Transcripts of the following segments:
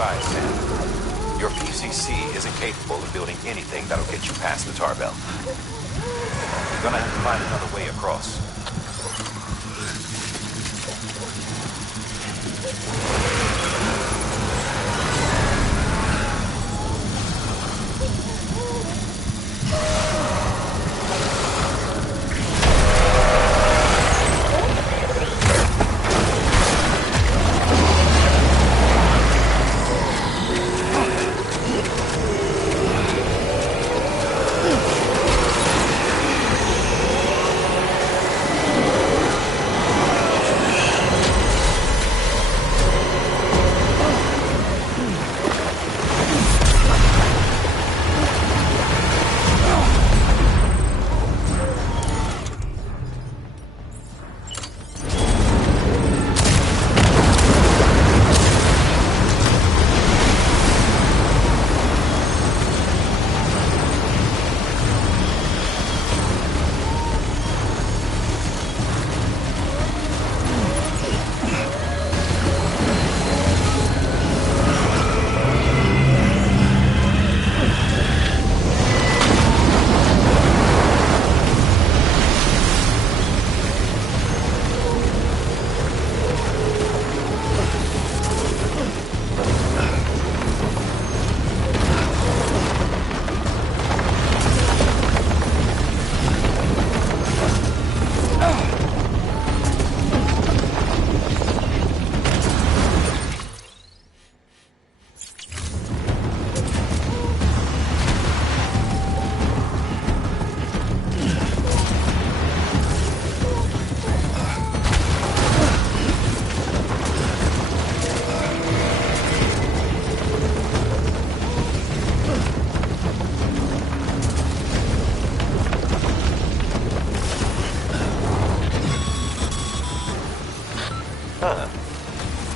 advised, Sam. Your PCC isn't capable of building anything that'll get you past the tar belt. You're gonna have to find another way across.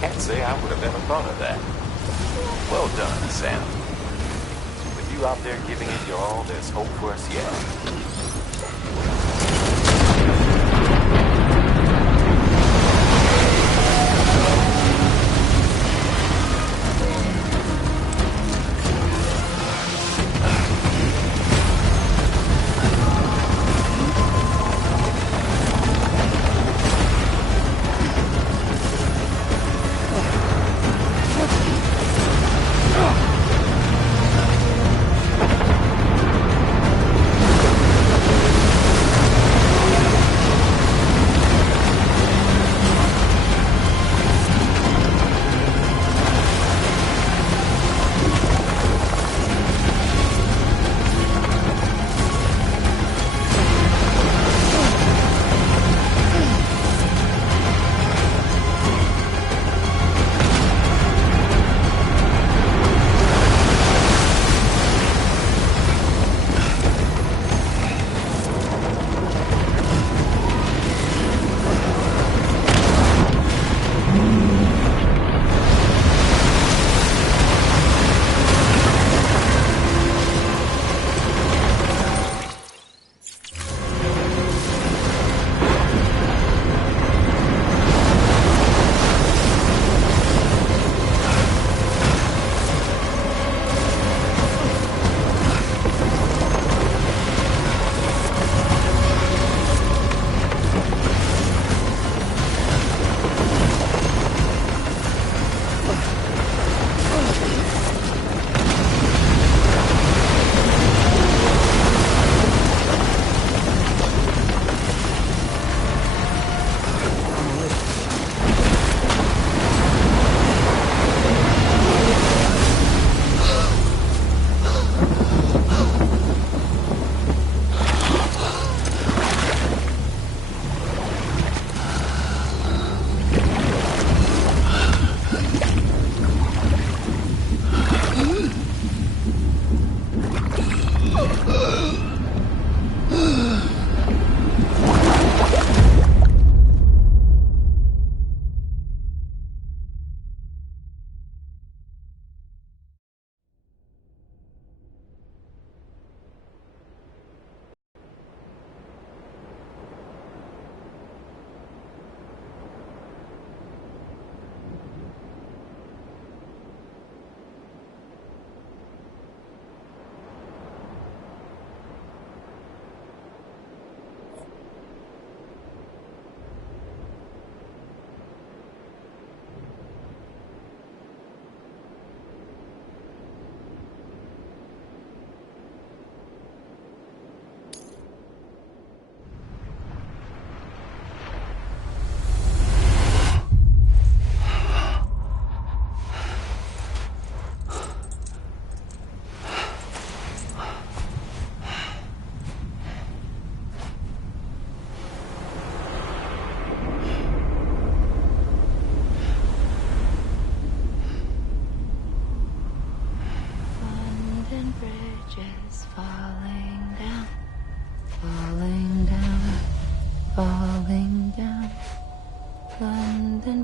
Can't say I would have ever thought of that. Well done, Sam. With you out there giving it your all, there's hope for us yet.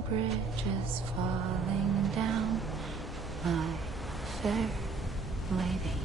bridges falling down, my fair lady.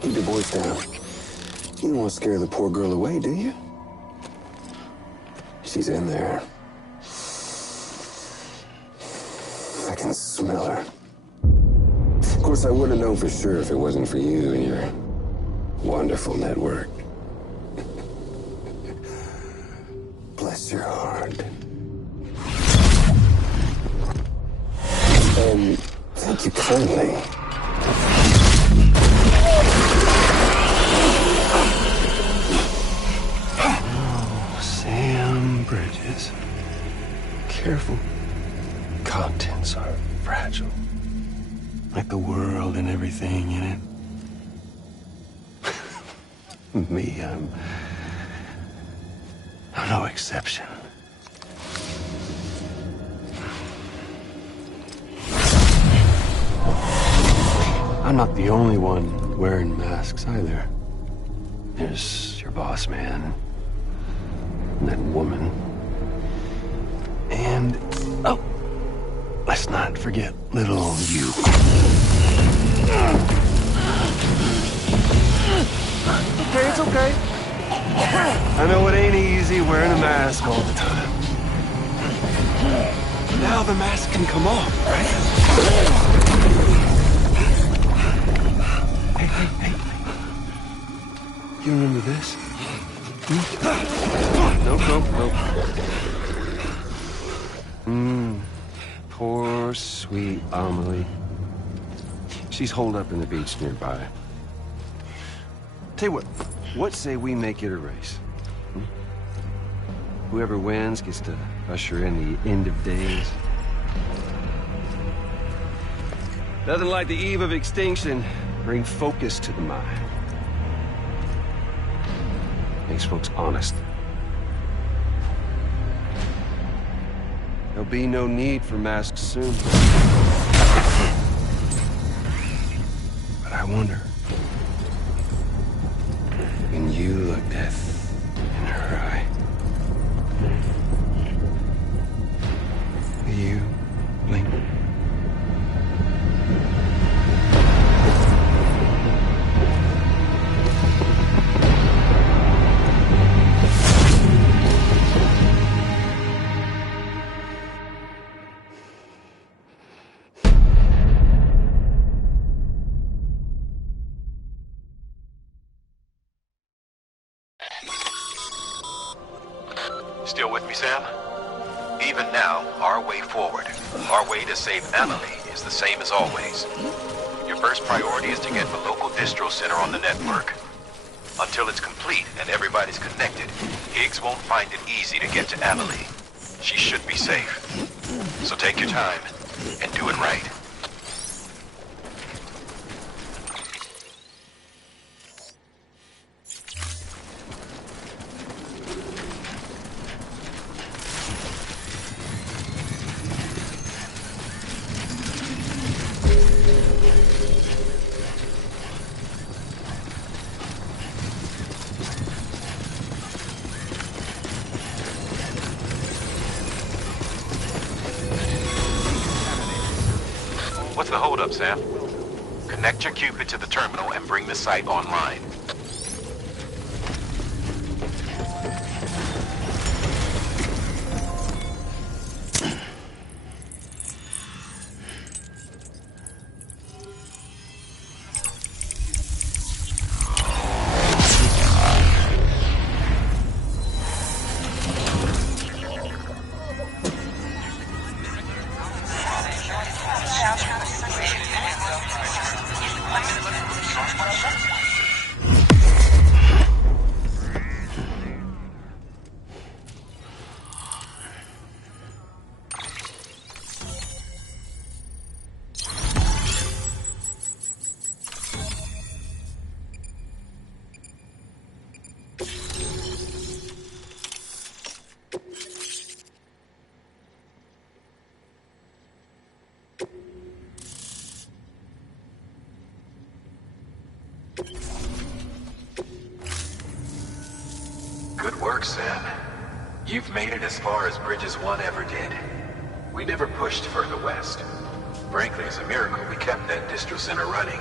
Keep your voice down. You don't want to scare the poor girl away, do you? She's in there. I can smell her. Of course, I wouldn't have known for sure if it wasn't for you and your wonderful network. Bless your heart. And thank you kindly. Sam Bridges. Careful. Contents are fragile. Like the world and everything in it. Me, I'm no exception. I'm not the only one wearing masks either. There's your boss man, and that woman, and, oh, let's not forget little you. Okay, it's okay. I know it ain't easy wearing a mask all the time. Now the mask can come off, right? Hey. You remember this? Nope. Poor, sweet Amelie. She's holed up in the beach nearby. Tell you what say we make it a race? Whoever wins gets to usher in the end of days. Nothing like the eve of extinction. Bring focus to the mind. Makes folks honest. There'll be no need for masks soon. But I wonder, when you look death in her eye, will you blink? Still with me, Sam? Even now, our way forward, our way to save Amelie is the same as always. Your first priority is to get the local distro center on the network. Until it's complete and everybody's connected, Higgs won't find it easy to get to Amelie. She should be safe. So take your time and do it right. What's the holdup, Sam? Connect your Cupid to the terminal and bring the site online. Good work, Sam. You've made it as far as Bridges 1 ever did. We never pushed further west. Frankly, it's a miracle we kept that distro center running.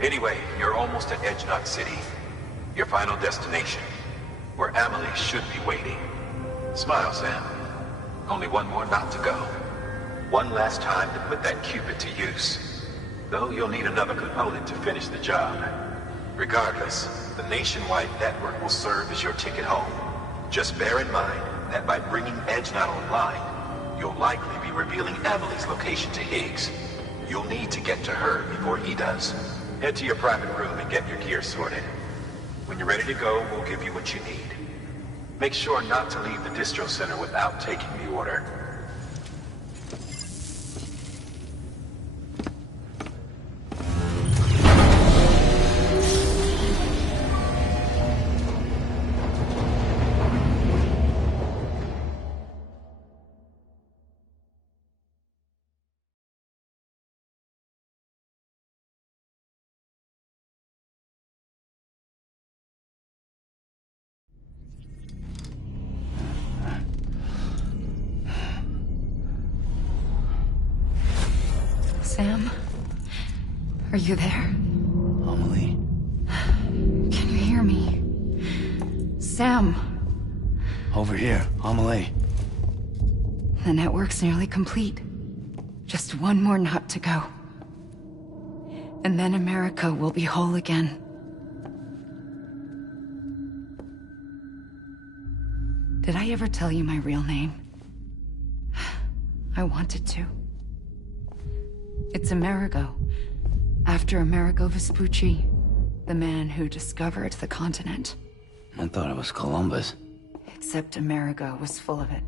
Anyway, you're almost at Edge Knot City, your final destination, where Amelie should be waiting. Smile, Sam. Only one more knot to go. One last time to put that Cupid to use. Though you'll need another component to finish the job. Regardless, the nationwide network will serve as your ticket home. Just bear in mind that by bringing Edge Knot online, you'll likely be revealing Amelie's location to Higgs. You'll need to get to her before he does. Head to your private room and get your gear sorted. When you're ready to go, we'll give you what you need. Make sure not to leave the distro center without taking the order. Sam? Are you there? Amelie? Can you hear me? Sam! Over here, Amelie. The network's nearly complete. Just one more knot to go. And then America will be whole again. Did I ever tell you my real name? I wanted to. It's Amerigo, after Amerigo Vespucci, the man who discovered the continent. I thought it was Columbus. Except Amerigo was full of it.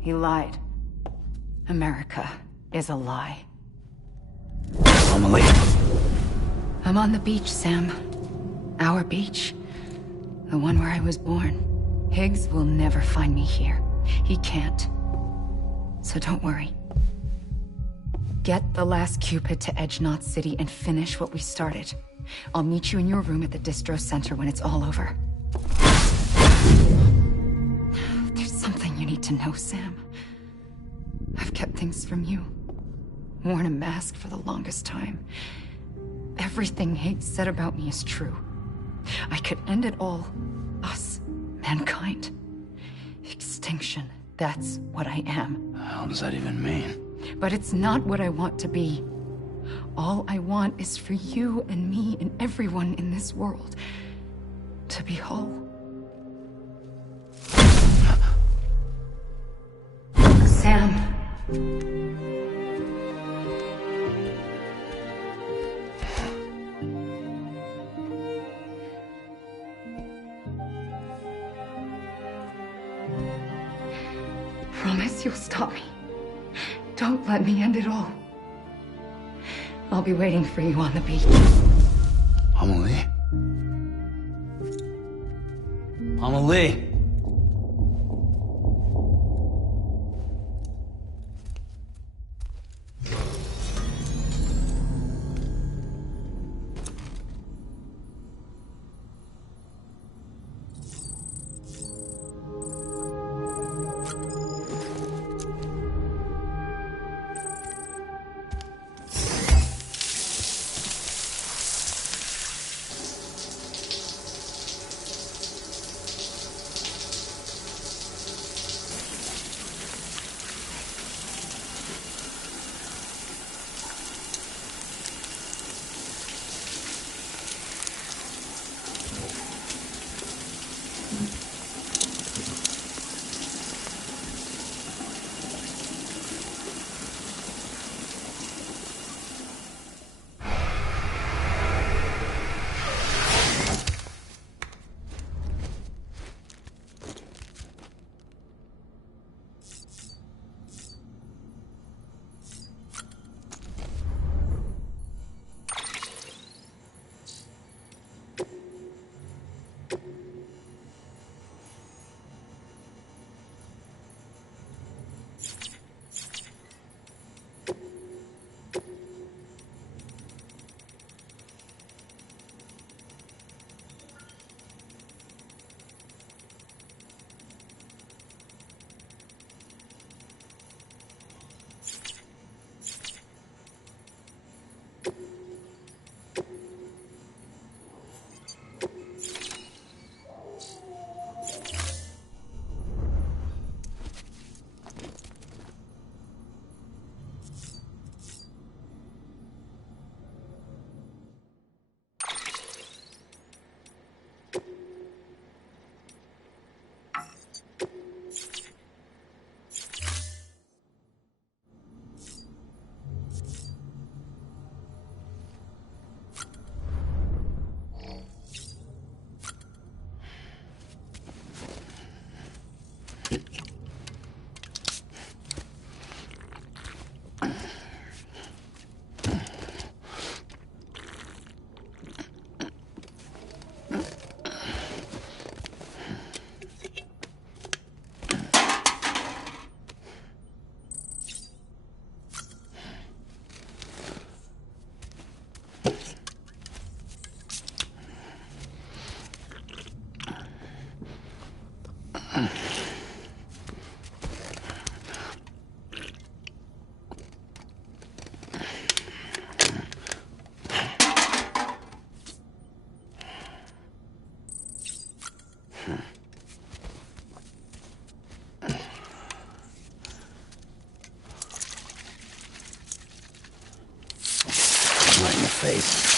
He lied. America is a lie. Amelie. I'm on the beach, Sam. Our beach. The one where I was born. Higgs will never find me here. He can't. So don't worry. Get the last Cupid to Edge Knot City and finish what we started. I'll meet you in your room at the distro center when it's all over. There's something you need to know, Sam. I've kept things from you. Worn a mask for the longest time. Everything Higgs said about me is true. I could end it all. Us. Mankind. Extinction. That's what I am. What the hell does that even mean? But it's not what I want to be. All I want is for you and me and everyone in this world to be whole. Sam. Promise you'll stop me. Don't let me end it all. I'll be waiting for you on the beach. Amelie? Amelie! face.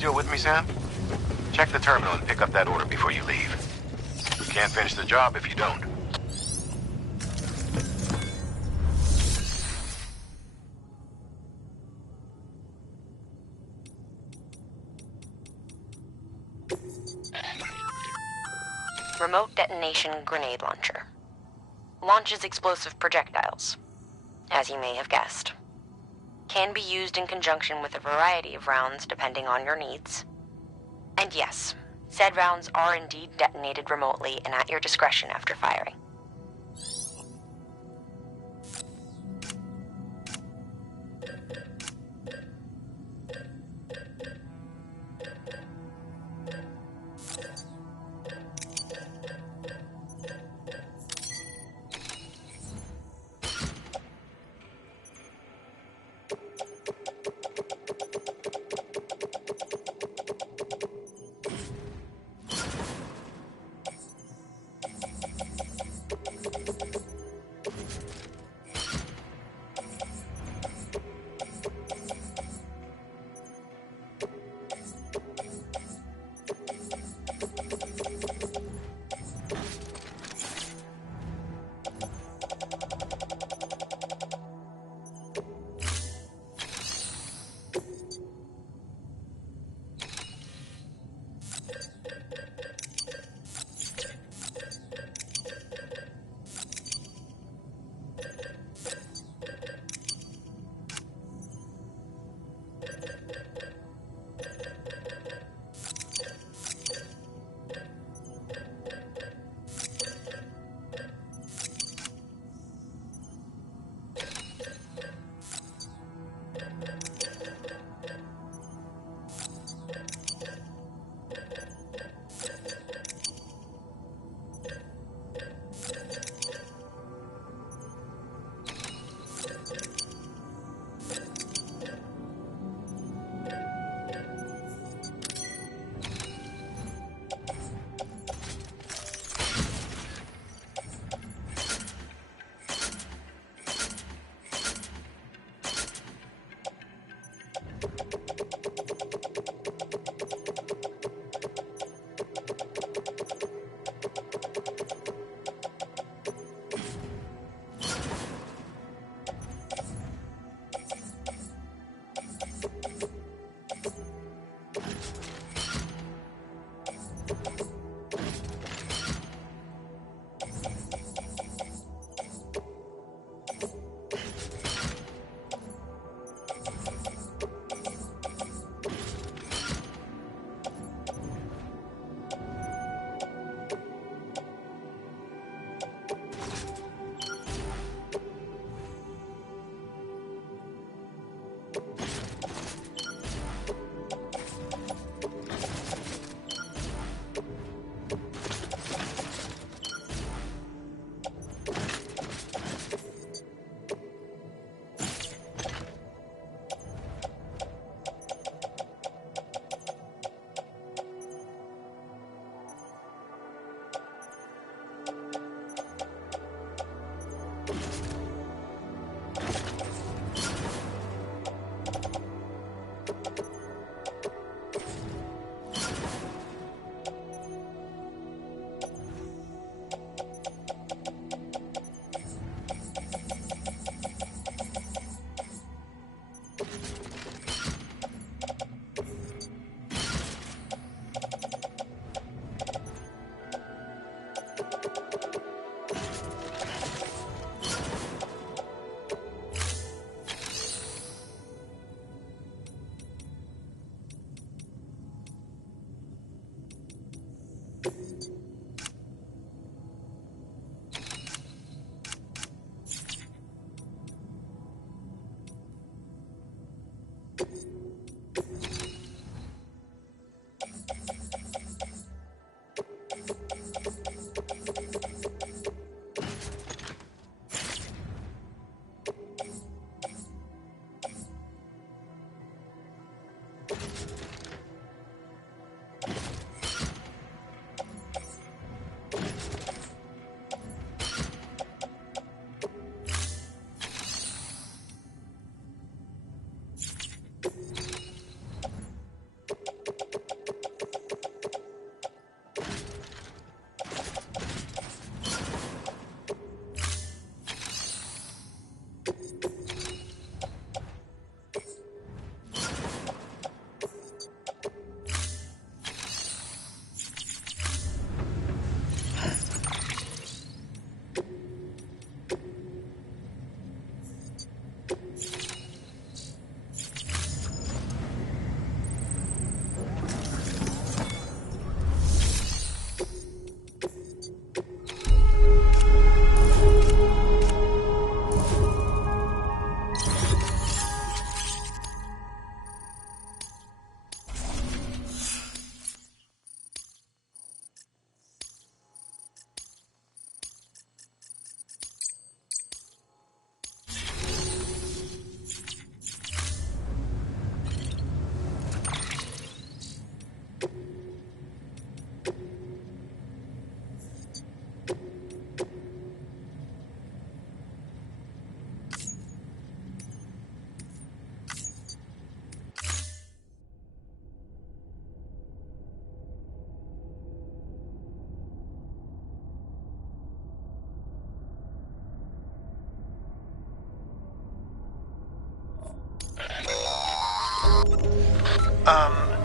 Still with me, Sam? Check the terminal and pick up that order before you leave. We can't finish the job if you don't. Remote detonation grenade launcher. Launches explosive projectiles, as you may have guessed. Can be used in conjunction with a variety of rounds depending on your needs. And yes, said rounds are indeed detonated remotely and at your discretion after firing.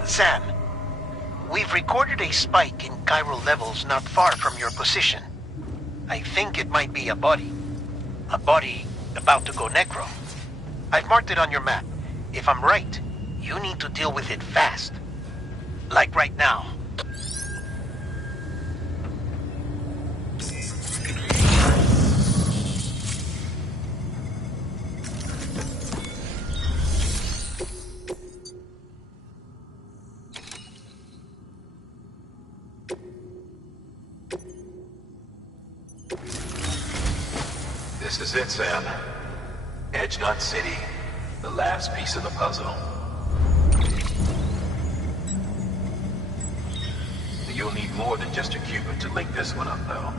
Sam, we've recorded a spike in chiral levels not far from your position. I think it might be a body. A body about to go necro. I've marked it on your map. If I'm right, you need to deal with it fast. Like right now. This is it, Sam. Edge Knot City, the last piece of the puzzle. You'll need more than just a qubit to link this one up, though.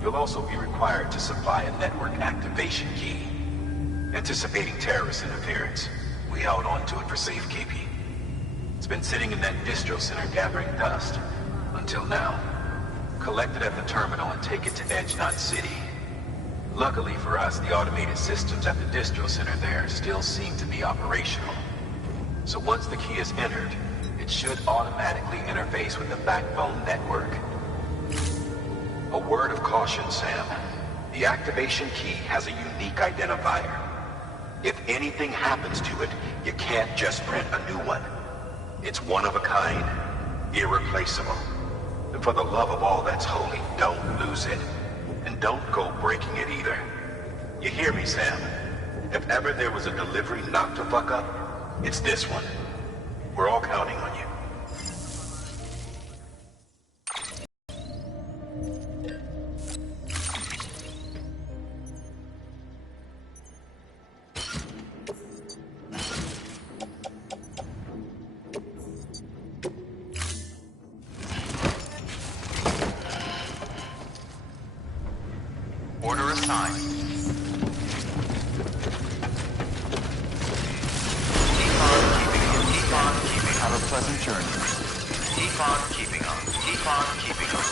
You'll also be required to supply a network activation key. Anticipating terrorist interference, we held on to it for safekeeping. It's been sitting in that distro center gathering dust, until now. Collect it at the terminal and take it to Edge Knot City. Luckily for us, the automated systems at the distro center there still seem to be operational. So once the key is entered, it should automatically interface with the backbone network. A word of caution, Sam. The activation key has a unique identifier. If anything happens to it, you can't just print a new one. It's one of a kind, irreplaceable. And for the love of all that's holy, don't lose it. And don't go breaking it either. You hear me, Sam? If ever there was a delivery not to fuck up, it's this one. We're all counting on you. Order assigned. Keep on keeping. Have a pleasant journey. Keep on keeping on. Keep on keeping on.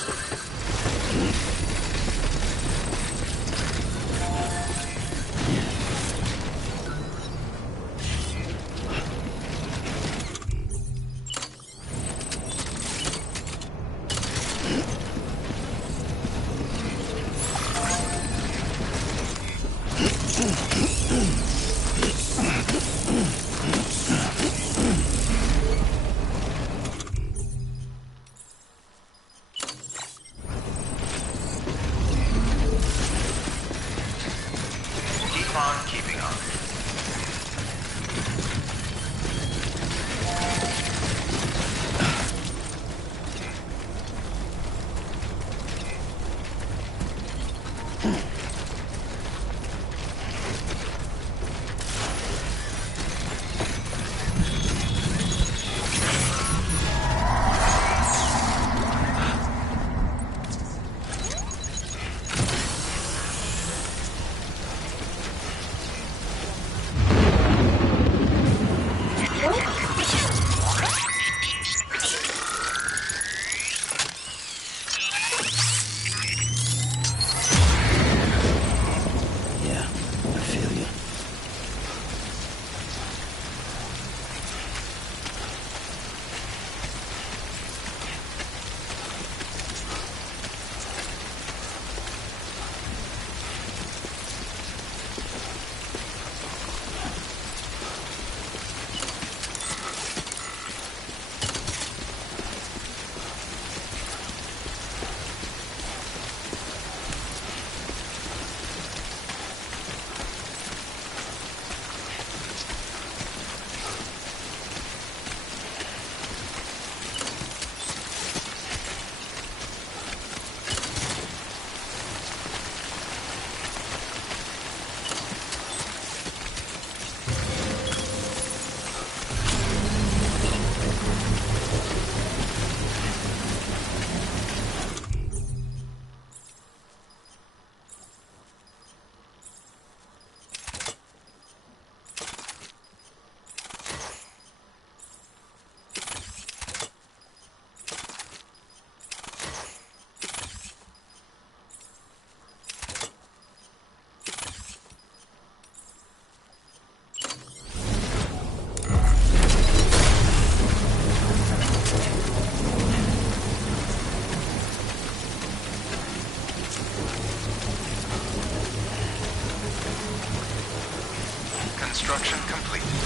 Construction complete.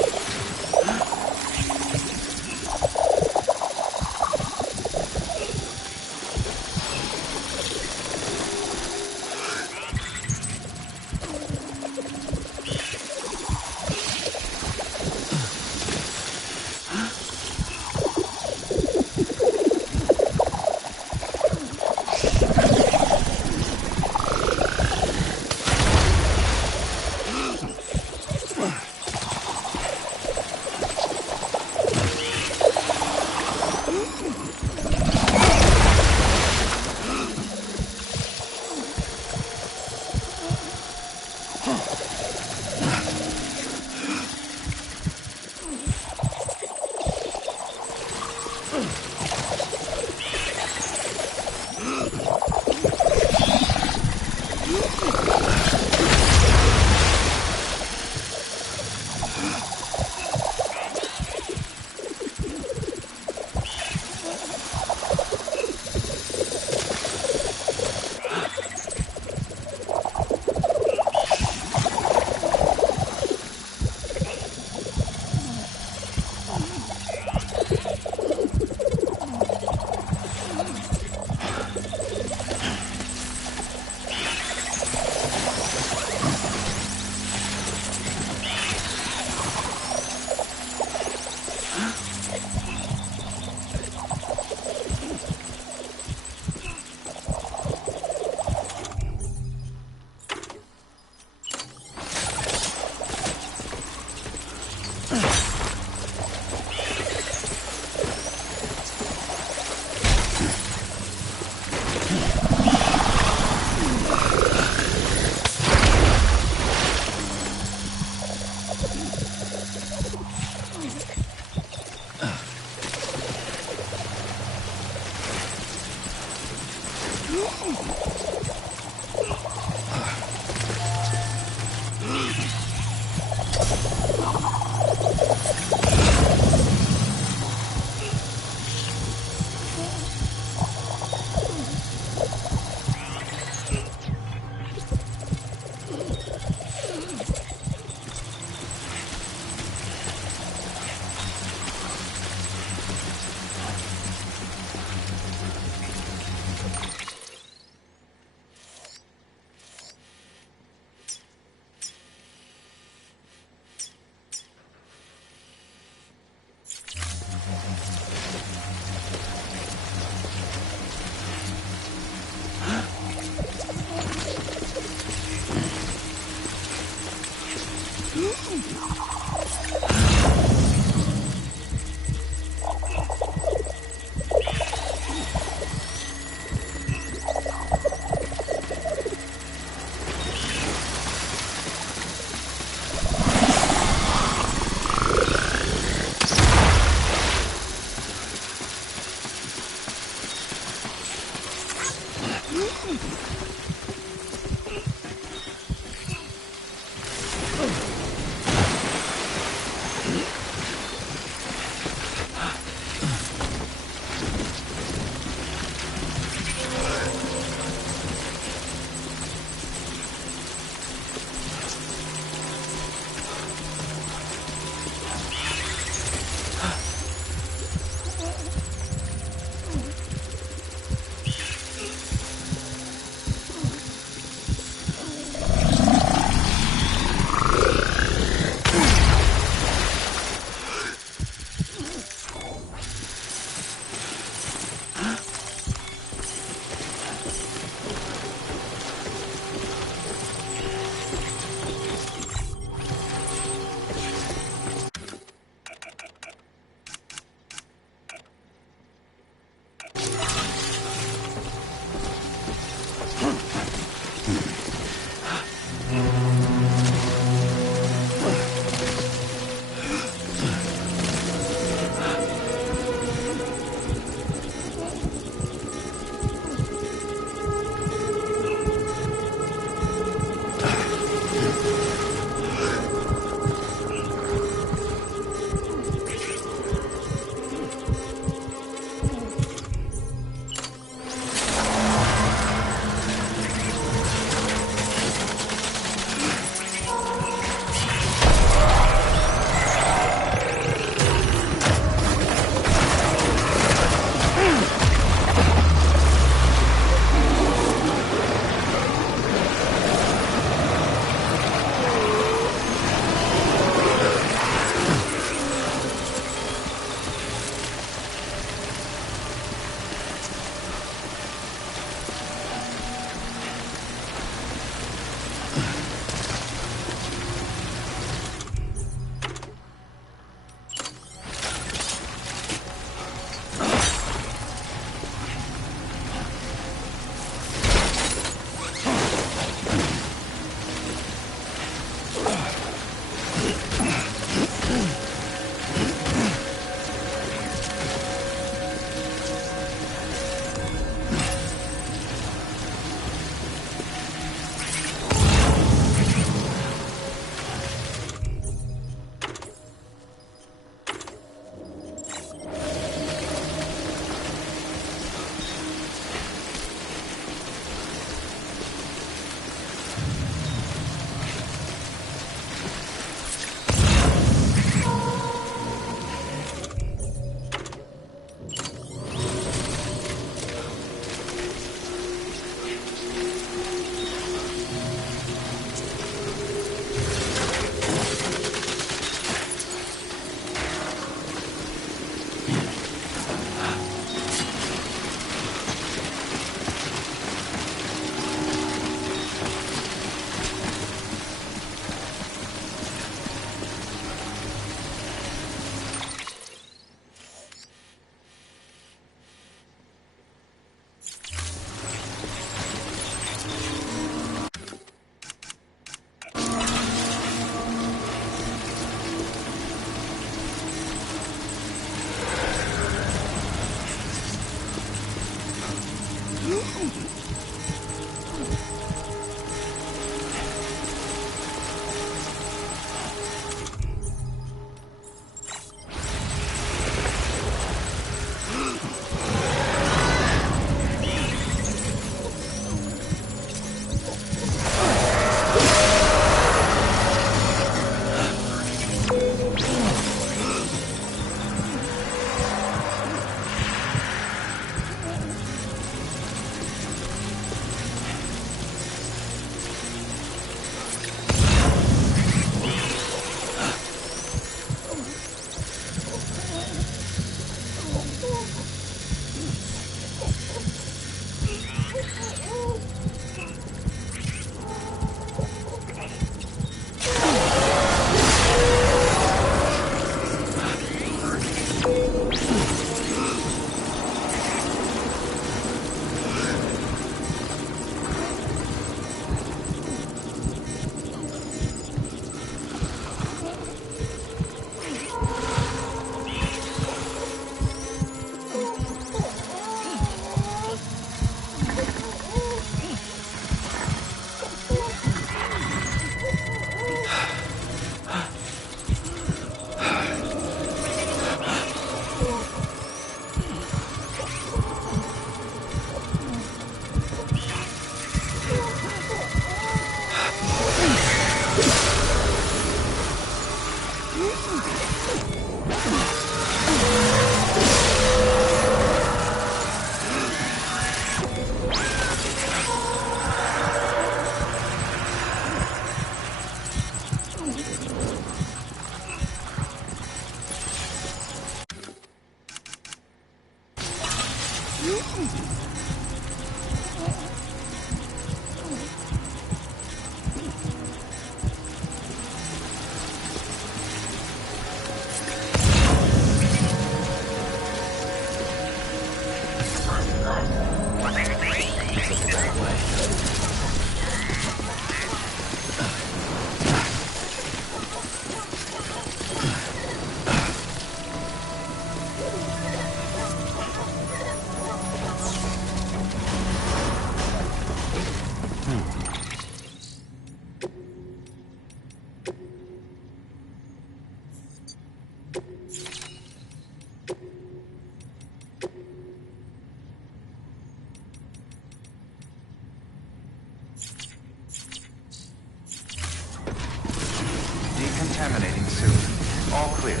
Decontaminating soon. All clear.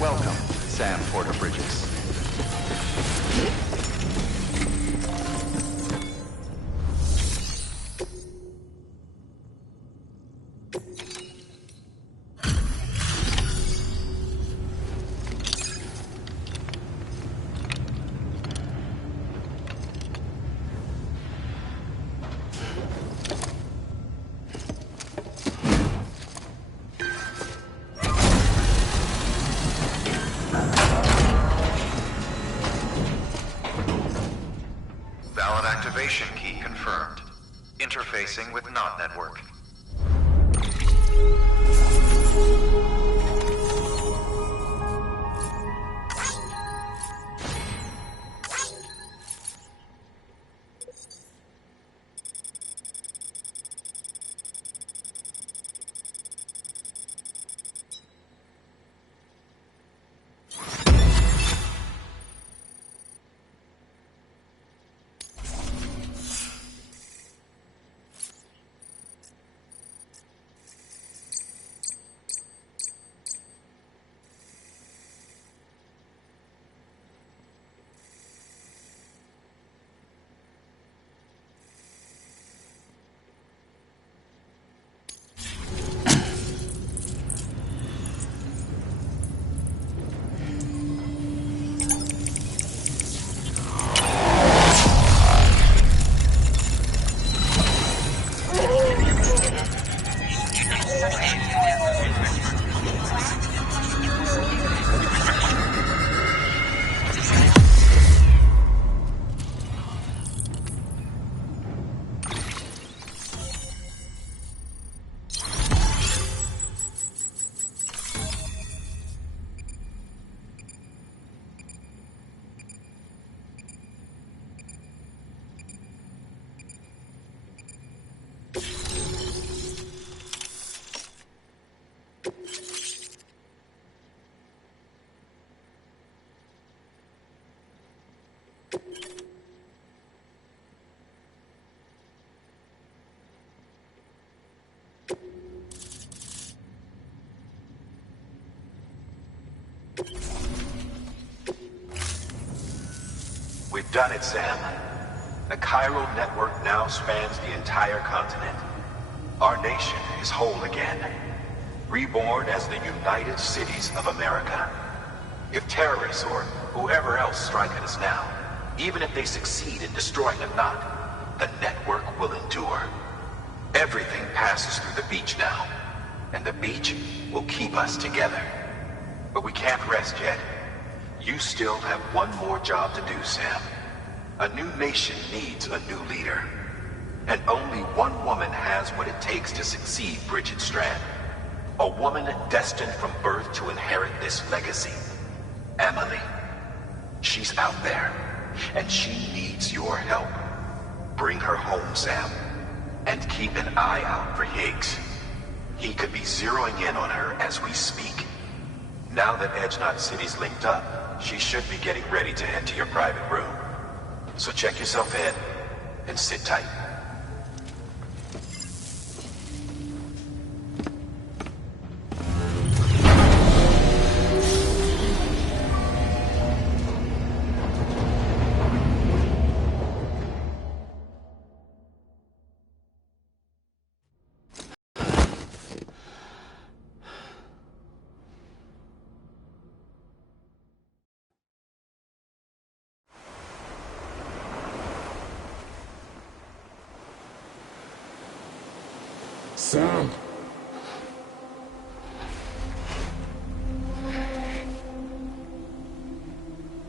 Welcome, Sam Porter Bridges. Activation key confirmed. Interfacing with NOT network. We've done it, Sam. The chiral network now spans the entire continent. Our nation is whole again, reborn as the United Cities of America. If terrorists or whoever else strike at us now, even if they succeed in destroying the knot, the network will endure. Everything passes through the beach now, and the beach will keep us together. But we can't rest yet. You still have one more job to do, Sam. A new nation needs a new leader. And only one woman has what it takes to succeed Bridget Strand. A woman destined from birth to inherit this legacy. Emily. She's out there, and she needs your help. Bring her home, Sam. And keep an eye out for Higgs. He could be zeroing in on her as we speak. Now that Edge Knot City's linked up, she should be getting ready to head to your private room. So check yourself in, and sit tight. Sam.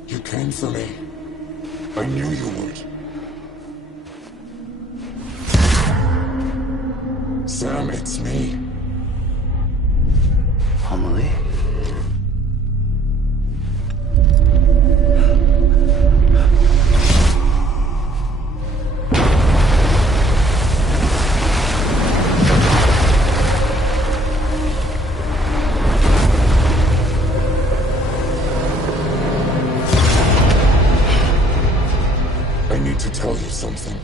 You came for me. I knew you would. Sam, it's me. Amelie? I need to tell you something.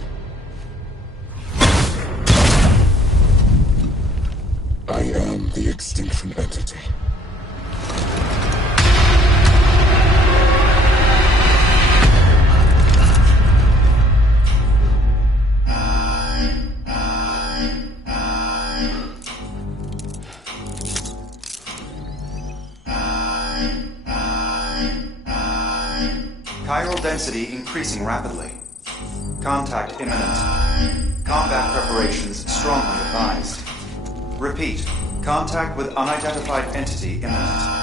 the extinction entity. Chiral density increasing rapidly. Contact imminent. Combat preparations strongly advised. Repeat. Contact with unidentified entity imminent.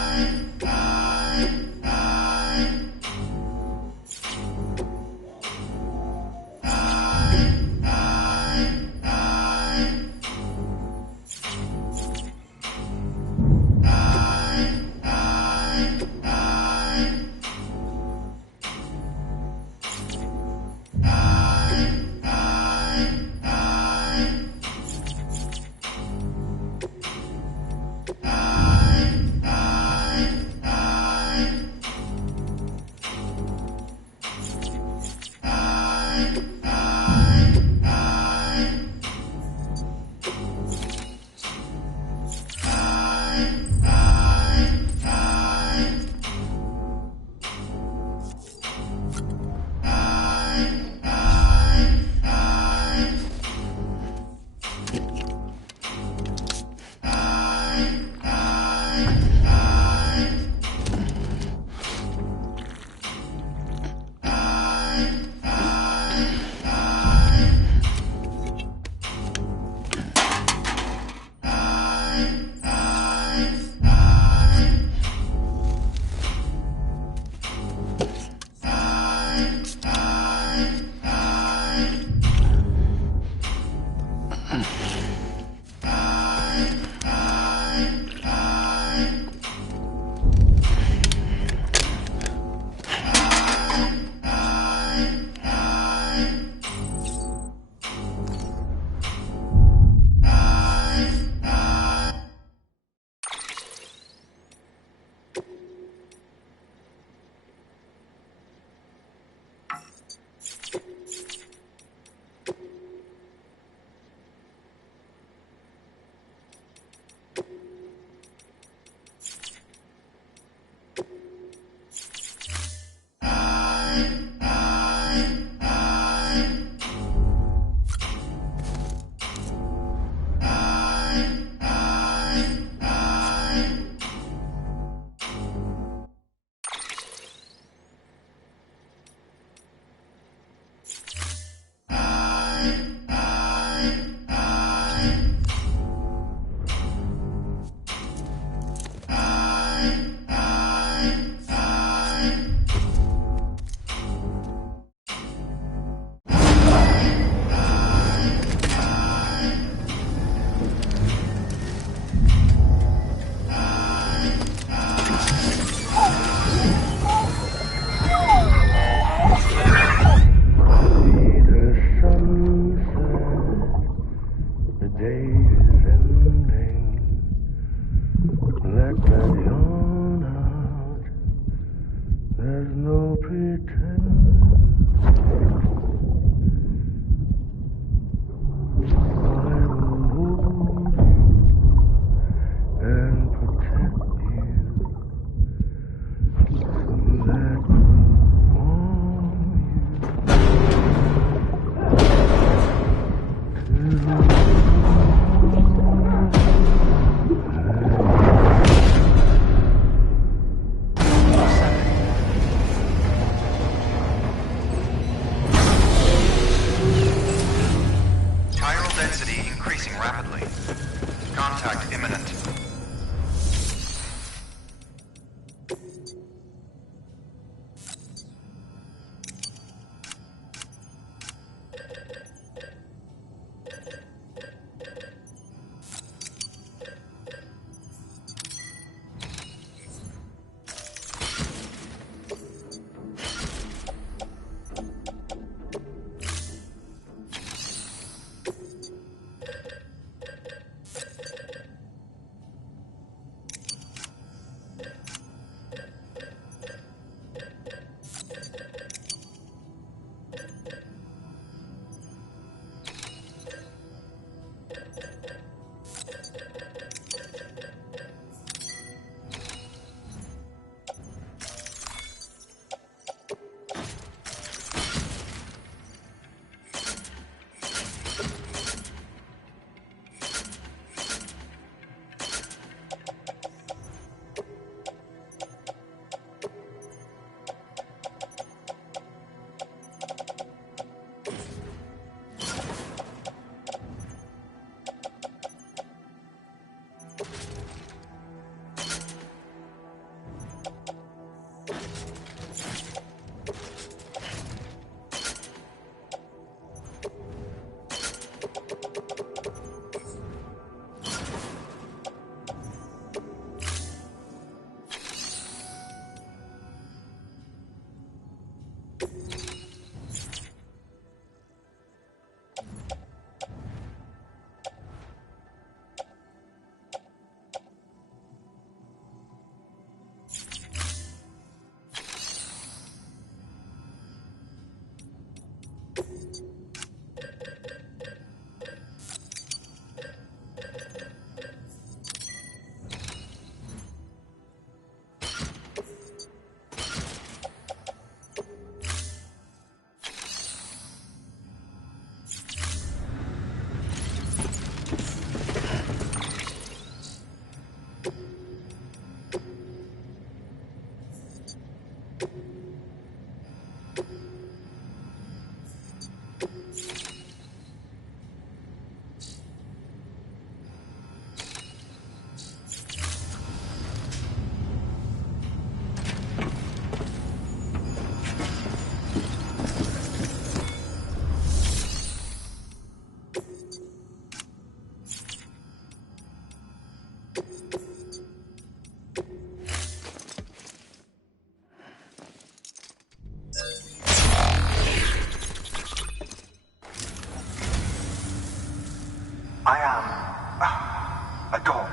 a dog.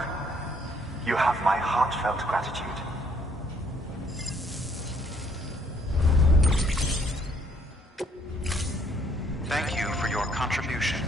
You have my heartfelt gratitude. Thank you for your contribution.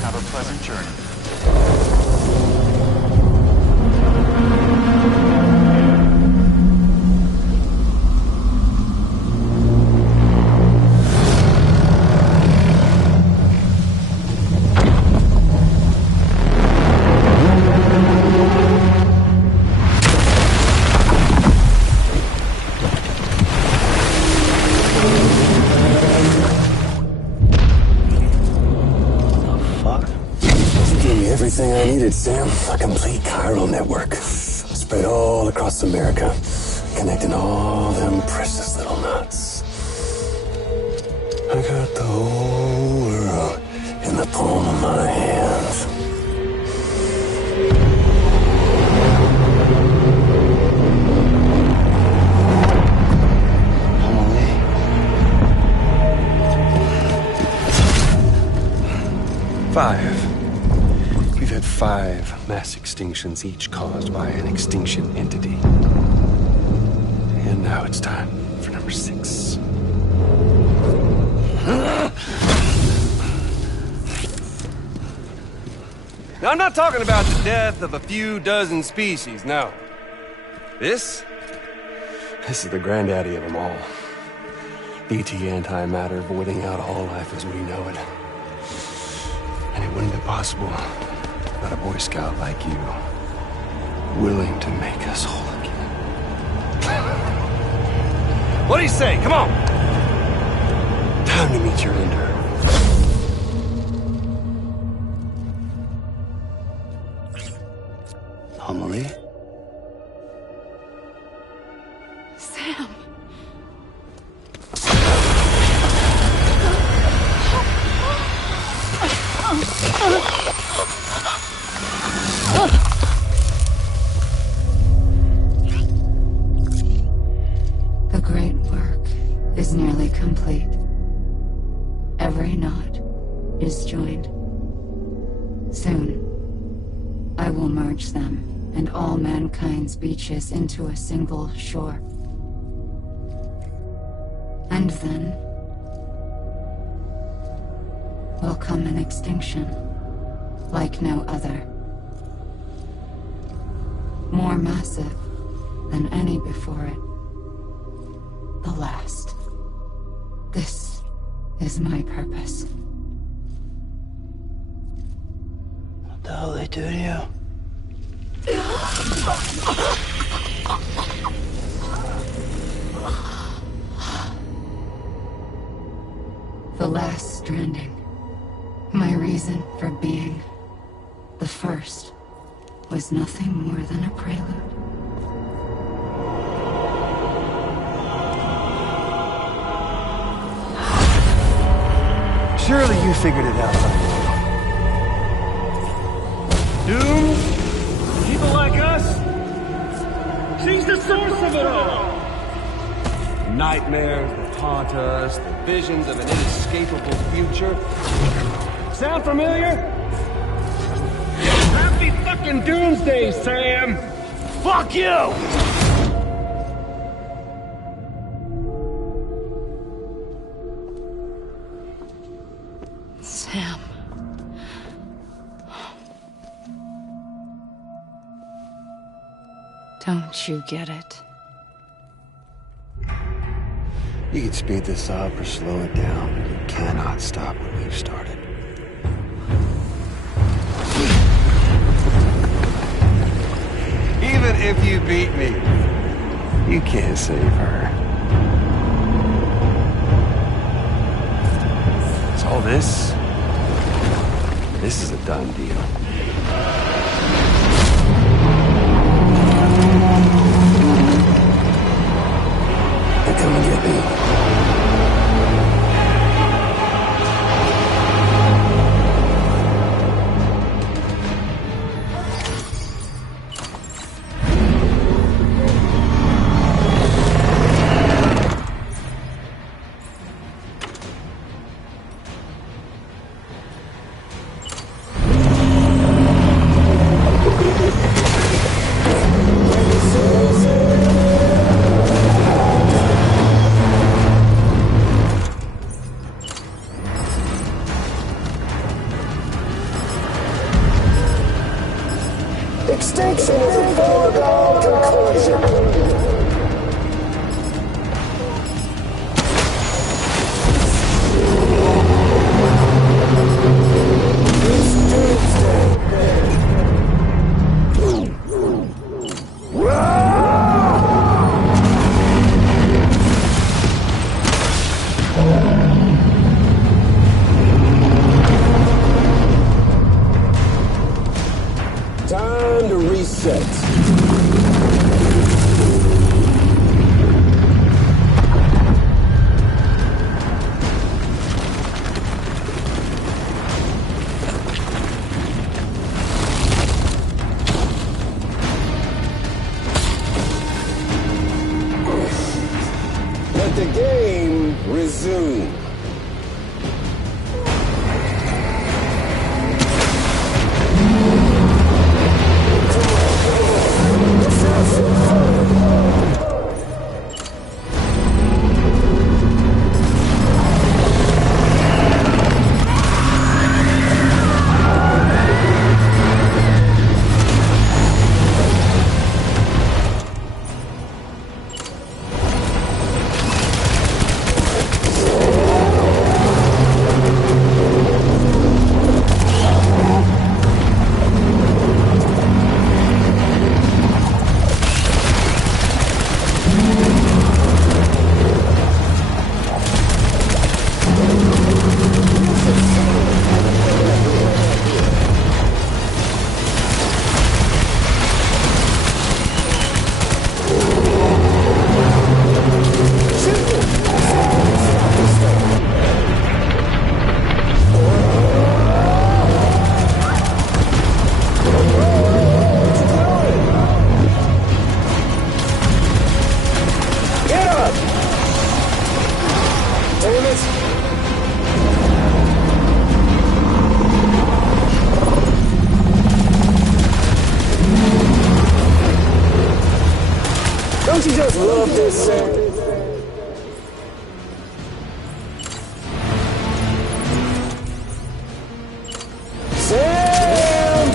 Have a pleasant journey. Everything I needed, Sam. A complete chiral network. Spread all across America. Connecting all them precious little knots. I got the whole world in the palm of my hand. Five. We've had 5 mass extinctions, each caused by an extinction entity. And now it's time for number 6. Now, I'm not talking about the death of a few dozen species, no. This is the granddaddy of them all. BT antimatter voiding out all life as we know it. And it wouldn't be possible without a Boy Scout like you, willing to make us whole again. What do you say? Come on! Time to meet your ender. Amelie? Sam. The great work is nearly complete. Every knot is joined. Soon, I will merge them and all mankind's beaches into a single shore. And then will come an extinction like no other. More massive than any before it. The last. This is my purpose. What the hell they do to you? The last stranding. My reason for being. The first was nothing more than a prelude. Surely you figured it out by now. Doomed? People like us? She's the source of it all! Nightmares that haunt us, the visions of an inescapable future. Sound familiar? Happy fucking doomsday, Sam! Fuck you! Sam. Don't you get it? You can speed this up or slow it down, but you cannot stop what we've started. if you beat me. You can't save her. So all this is a done deal. They're coming to get me. Extinction is a foregone conclusion. Time to reset. Let the game resume. Don't you just love this sound? Sam!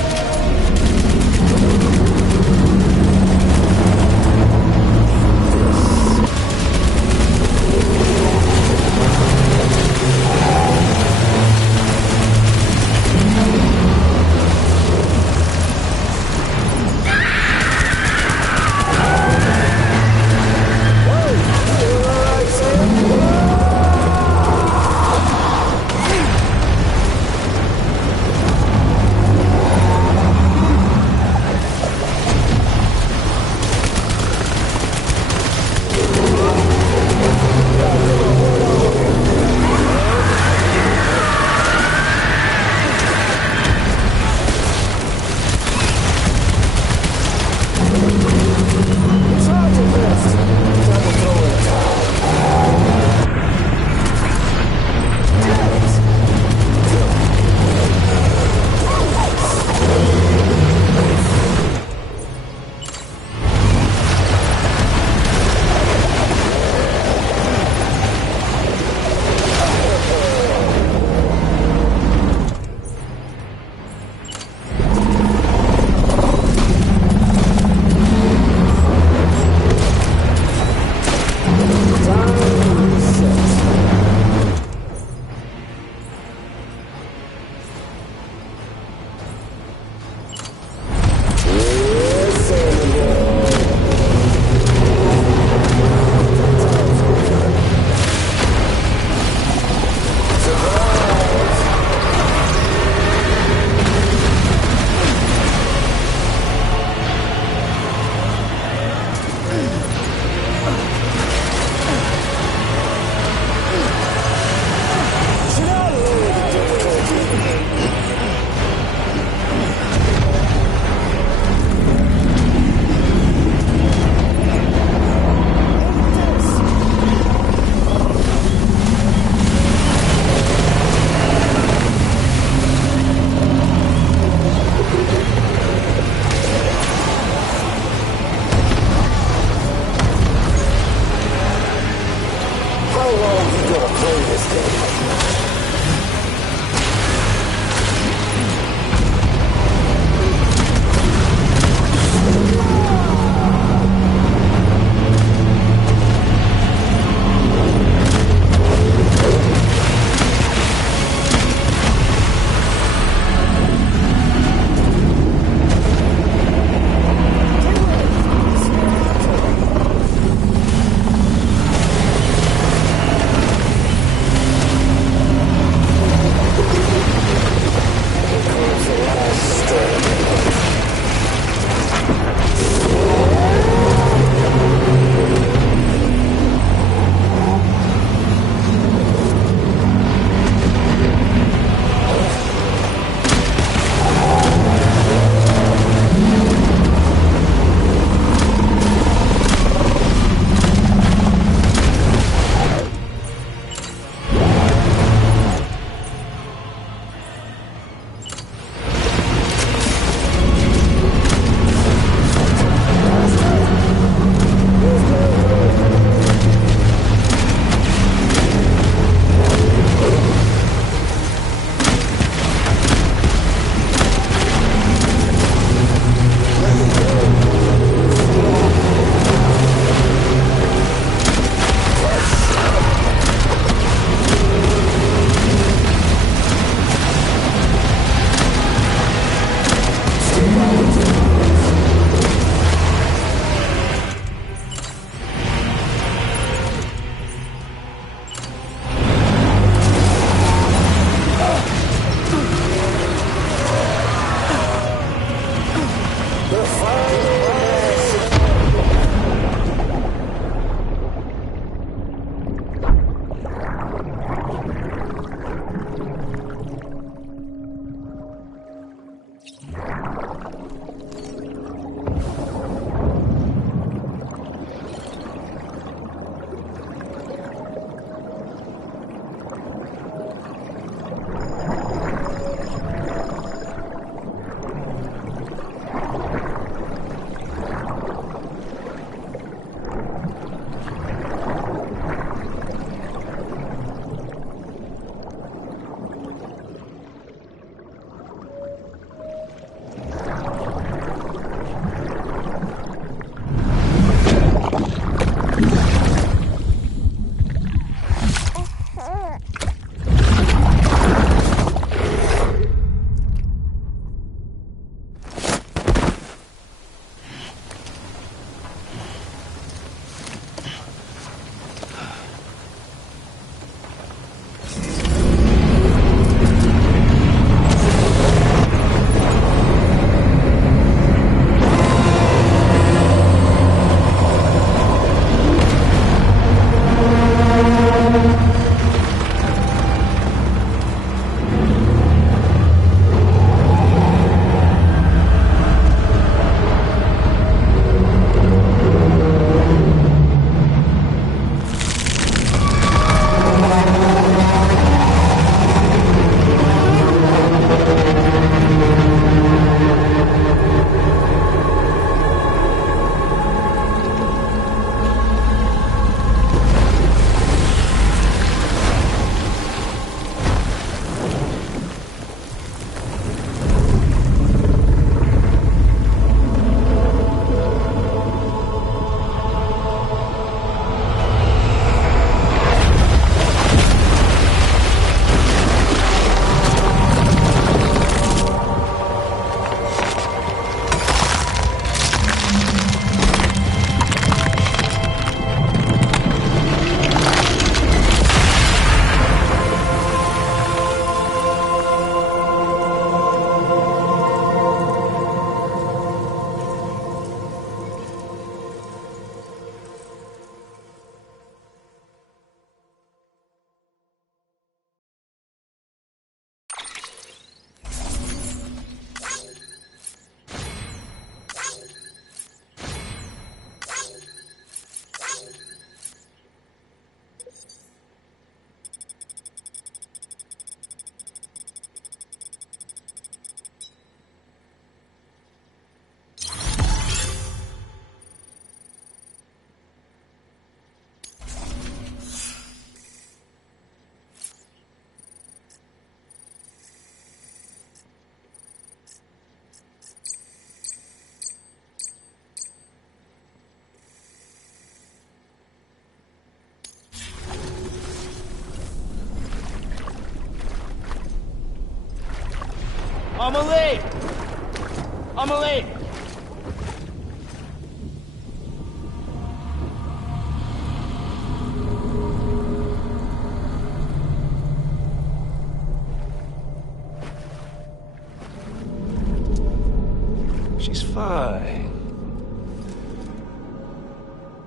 Woo!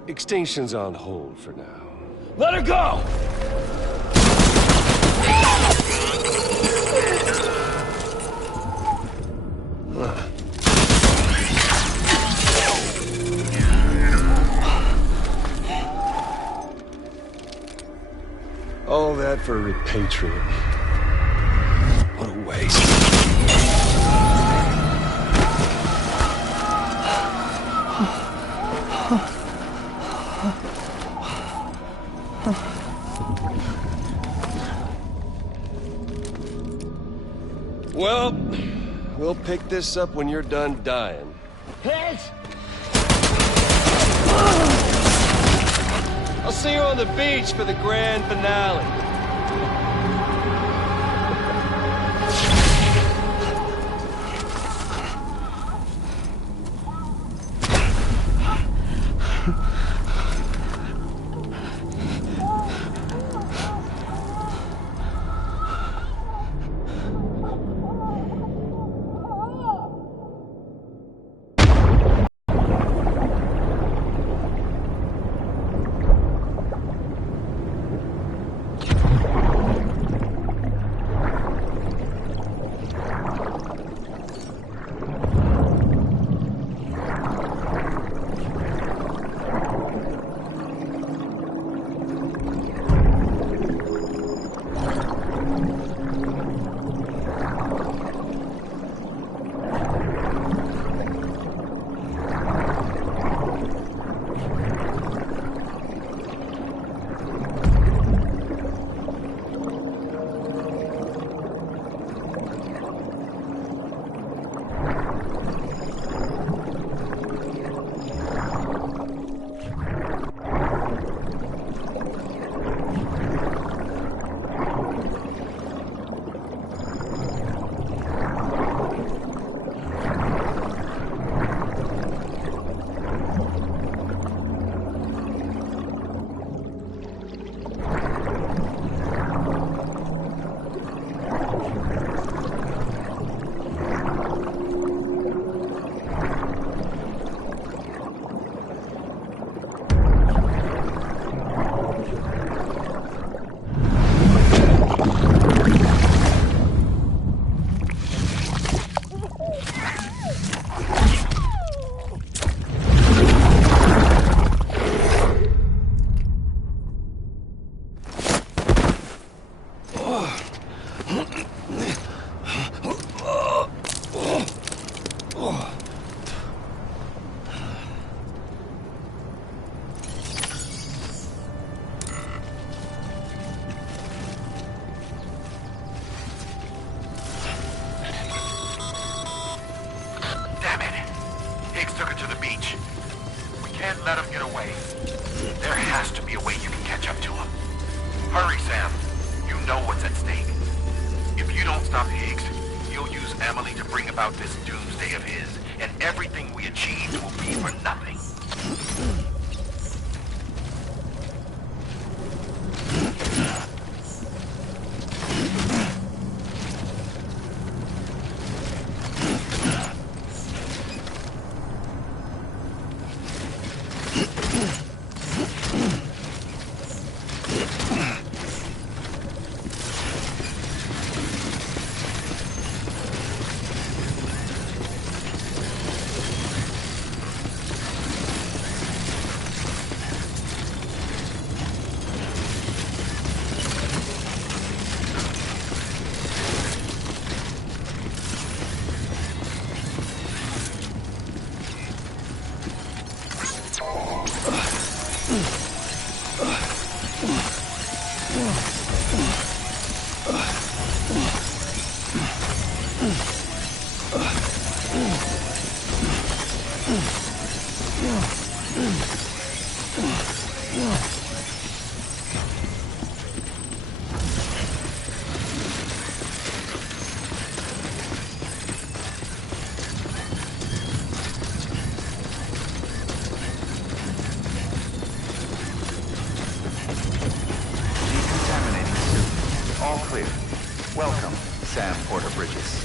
Extinction's on hold for now. Let her go! All that for repatriate. What a waste. Well, we'll pick this up when you're done dying. Hit! I'll see you on the beach for the grand finale. Let him get away. There has to be a way you can catch up to him. Hurry, Sam. You know what's at stake. If you don't stop Higgs, you'll use Emily to bring about this doomsday of his, and everything we achieved will be for nothing. All clear. Welcome, Sam Porter Bridges.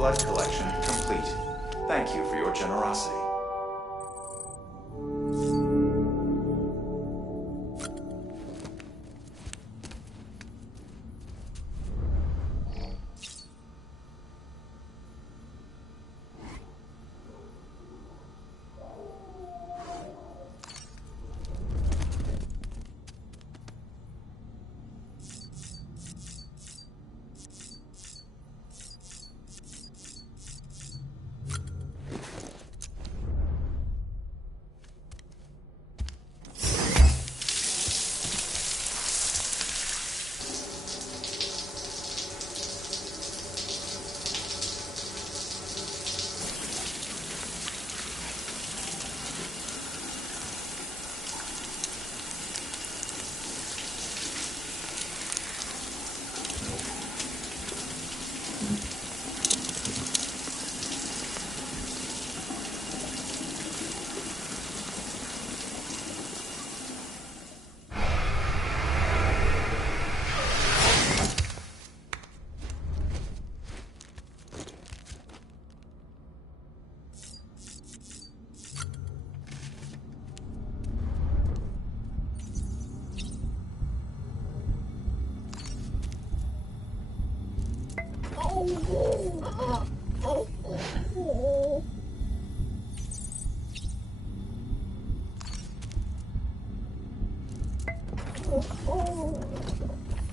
Blood collection complete. Thank you for your generosity.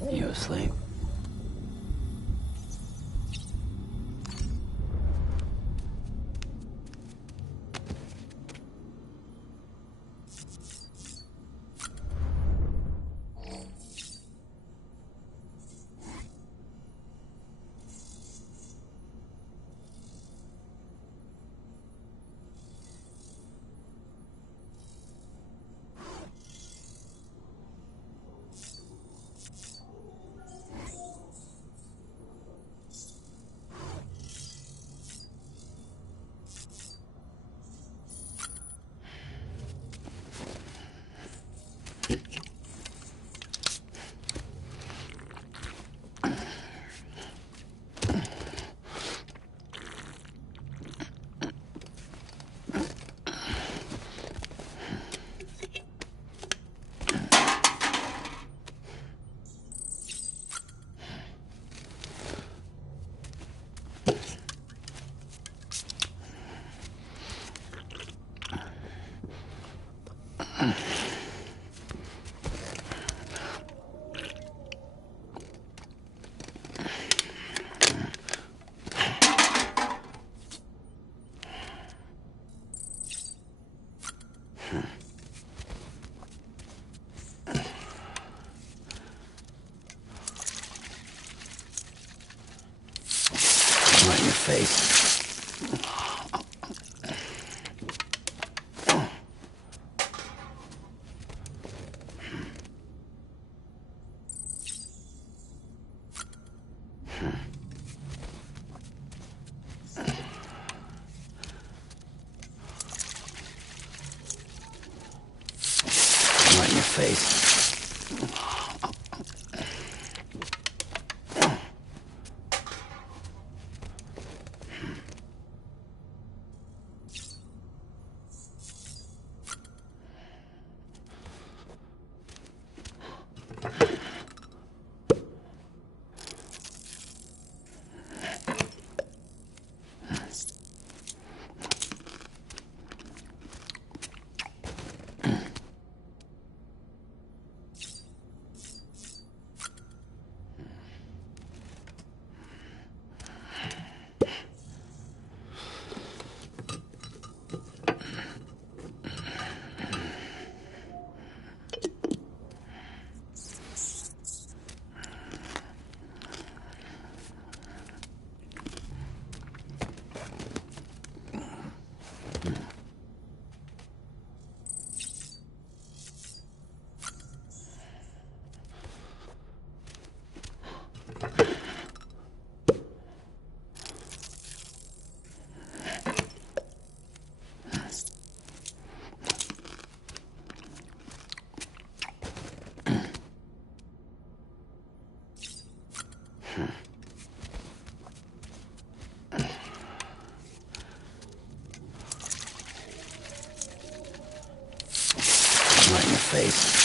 You asleep? Right in your face. Right in your face. face.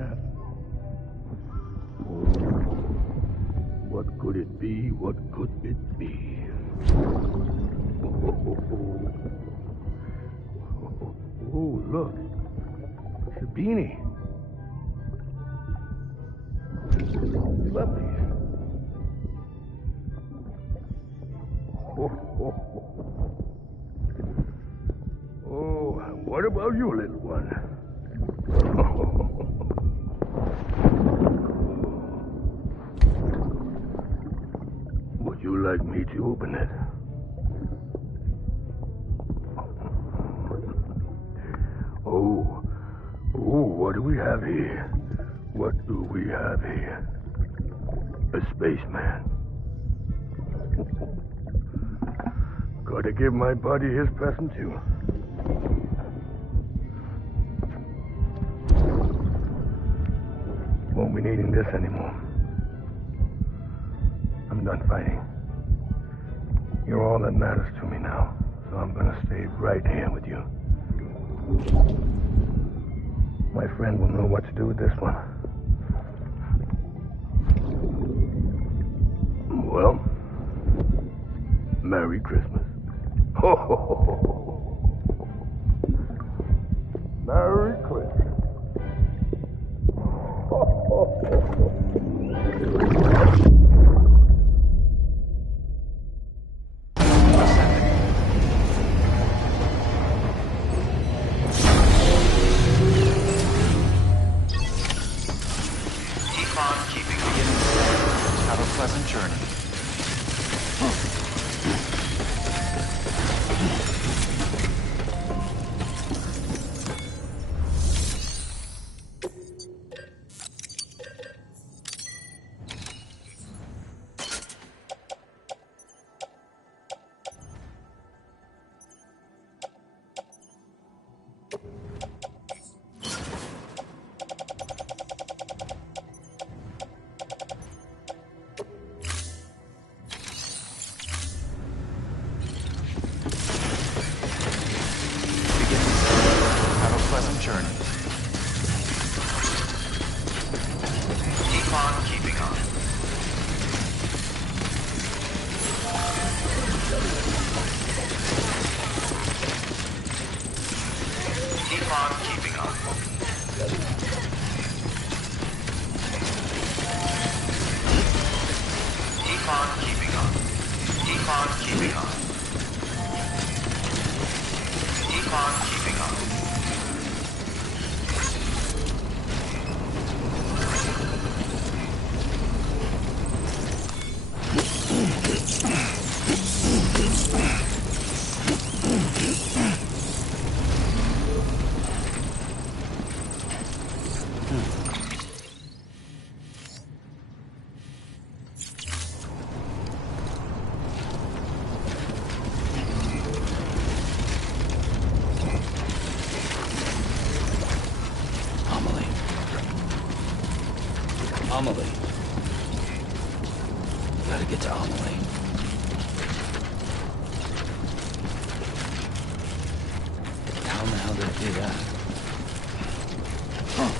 man. Oh, what could it be? What could it be? Oh, look. It's a beanie. Lovely. Oh, what about you, little one? Would you like me to open it? Oh, what do we have here? What do we have here? A spaceman. Gotta give my buddy his present too. Won't be needing this anymore. I'm done fighting. You're all that matters to me now, so I'm gonna stay right here with you. My friend will know what to do with this one. Well, Merry Christmas. Ho, ho, ho, ho. Merry Christmas. Ho, ho, ho, ho. Pleasant journey. Journey. Keep on keeping on. Keep on keeping on. Keep on keeping on. Keep on keeping on. Keep on keeping on. Amelie. Gotta get to Amelie. How the hell did I do that? Huh.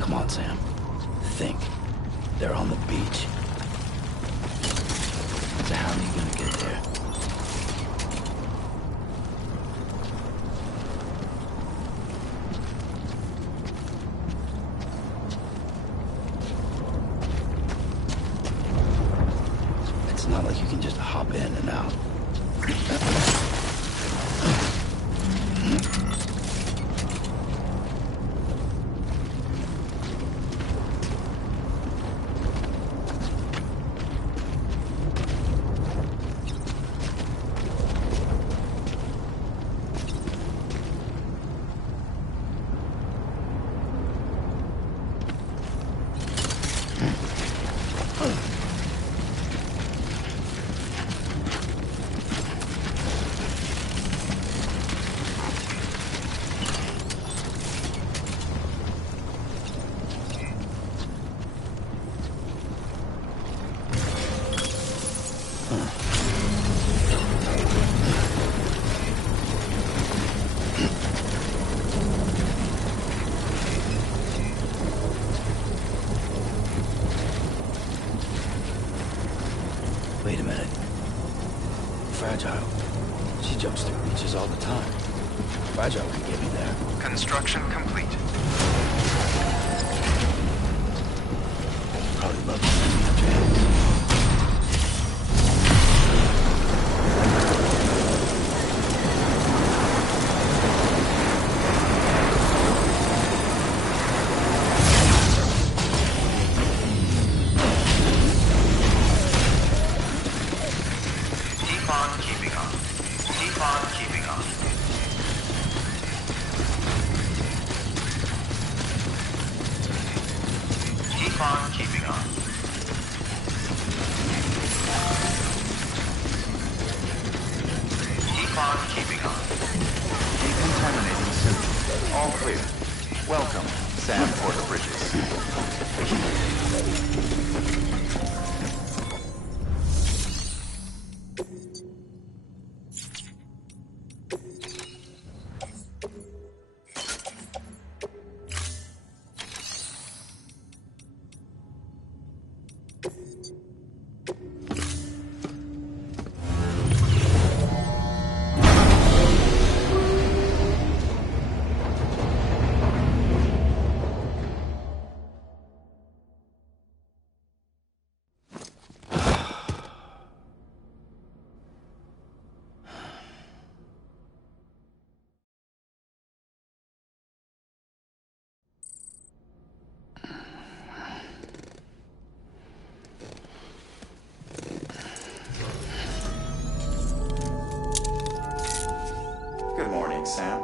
Come on, Sam. Think. They're on the beach. So how are you gonna get there? It's not like you can just hop in and out. Fragile. She jumps through reaches all the time. Fragile can get me there. Construction complete. Probably love to send me a chance. Keep on keeping on. Keep on keeping on. Keep on keeping on. Keep on keeping on. Decontaminating soon. All clear. Welcome, Sam Porter Bridges. Good morning, Sam.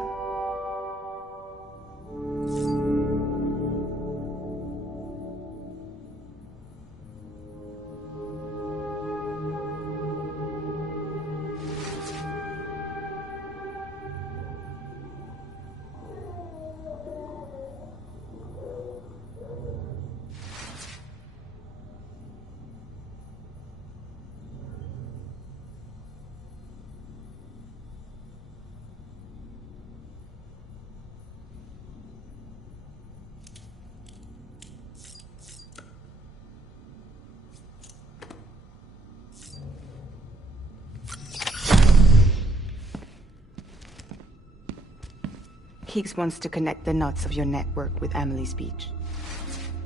Higgs wants to connect the knots of your network with Amelie's beach.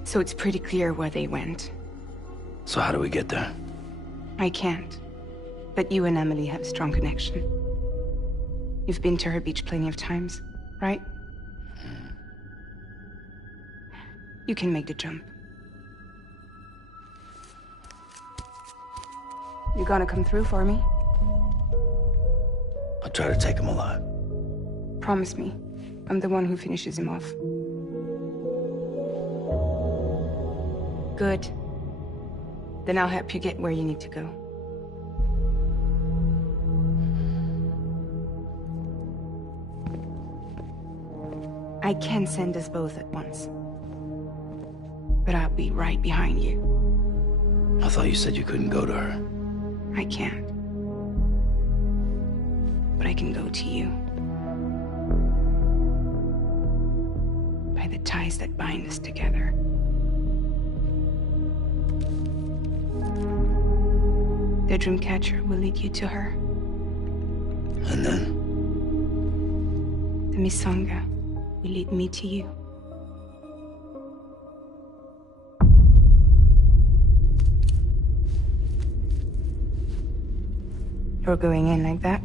So it's pretty clear where they went. So how do we get there? I can't. But you and Emily have a strong connection. You've been to her beach plenty of times, right? You can make the jump. You gonna come through for me? I'll try to take him alive. Promise me. I'm the one who finishes him off. Good. Then I'll help you get where you need to go. I can send us both at once. But I'll be right behind you. I thought you said you couldn't go to her. I can't. But I can go to you. By the ties that bind us together. The Dreamcatcher will lead you to her. And then? The Misanga will lead me to you. You're going in like that?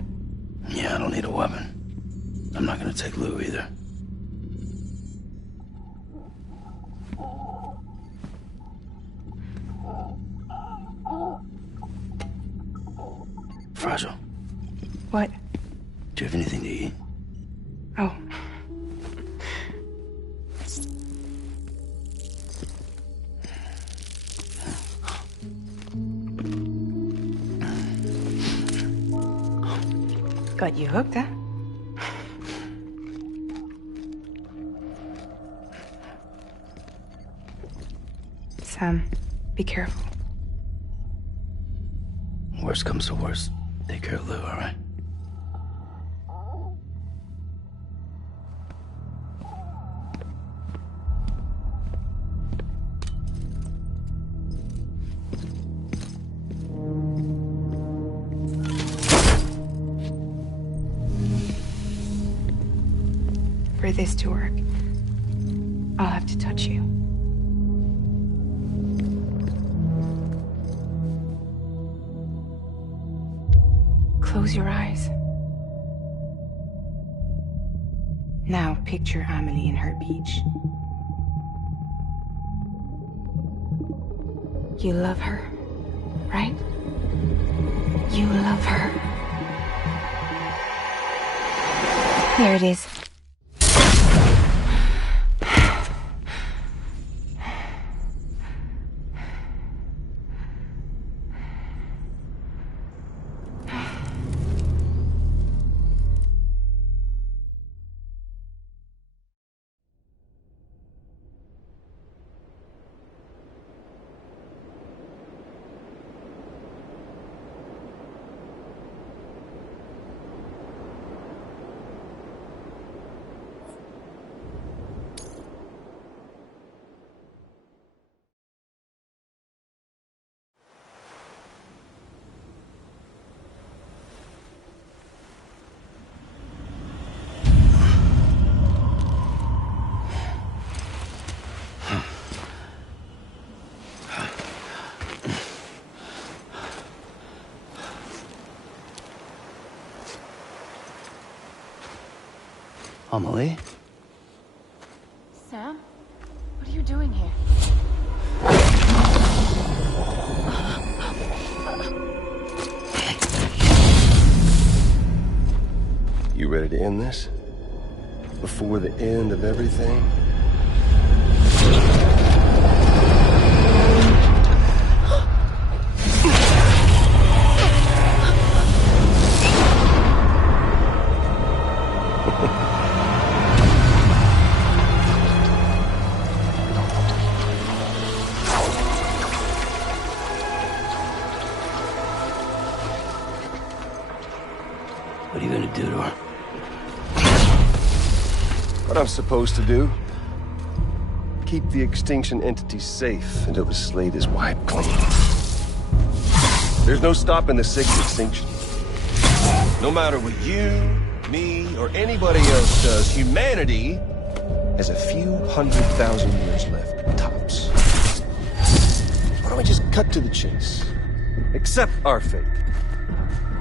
Yeah, I don't need a weapon. I'm not gonna take Lou either. Fragile. What? Do you have anything to eat? Oh. Got you hooked, huh? Sam, be careful. Worst comes to worst. Take care of Lou, all right? this to work, I'll have to touch you. Close your eyes. Now picture Amelie in her beach. You love her, right? You love her. There it is. Amelie? Sam? What are you doing here? You ready to end this? Before the end of everything? What are you gonna do to her? What I'm supposed to do? Keep the extinction entity safe until the slate is wiped clean. There's no stopping the sixth extinction. No matter what you, me, or anybody else does, humanity has a few 100,000 years left, tops. Why don't we just cut to the chase? Accept our fate.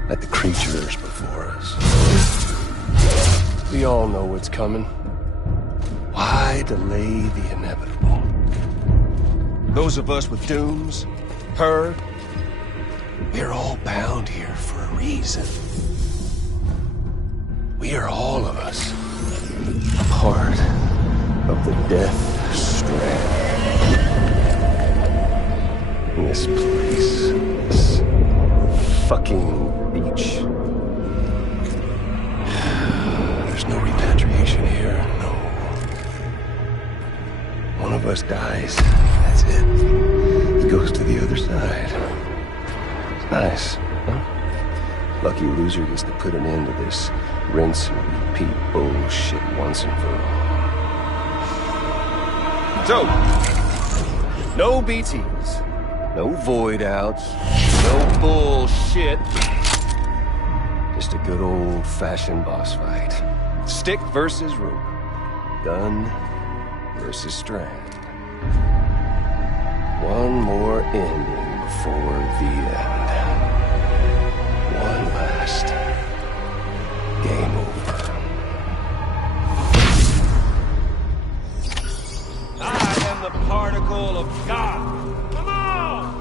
Like the creatures before us. We all know what's coming. Why delay the inevitable? Those of us with dooms, her, we're all bound here for a reason. We are all of us a part of the Death Strand. This place, this fucking beach. There's no repatriation here, no. One of us dies, that's it. He goes to the other side. It's nice, huh? Lucky loser gets to put an end to this rinse and repeat bullshit once and for all. So, no BTs, no void outs, no bullshit. Just a good old-fashioned boss fight. Stick versus rope. Gun versus strand. One more ending before the end. One last game over. I am the particle of God. Come on!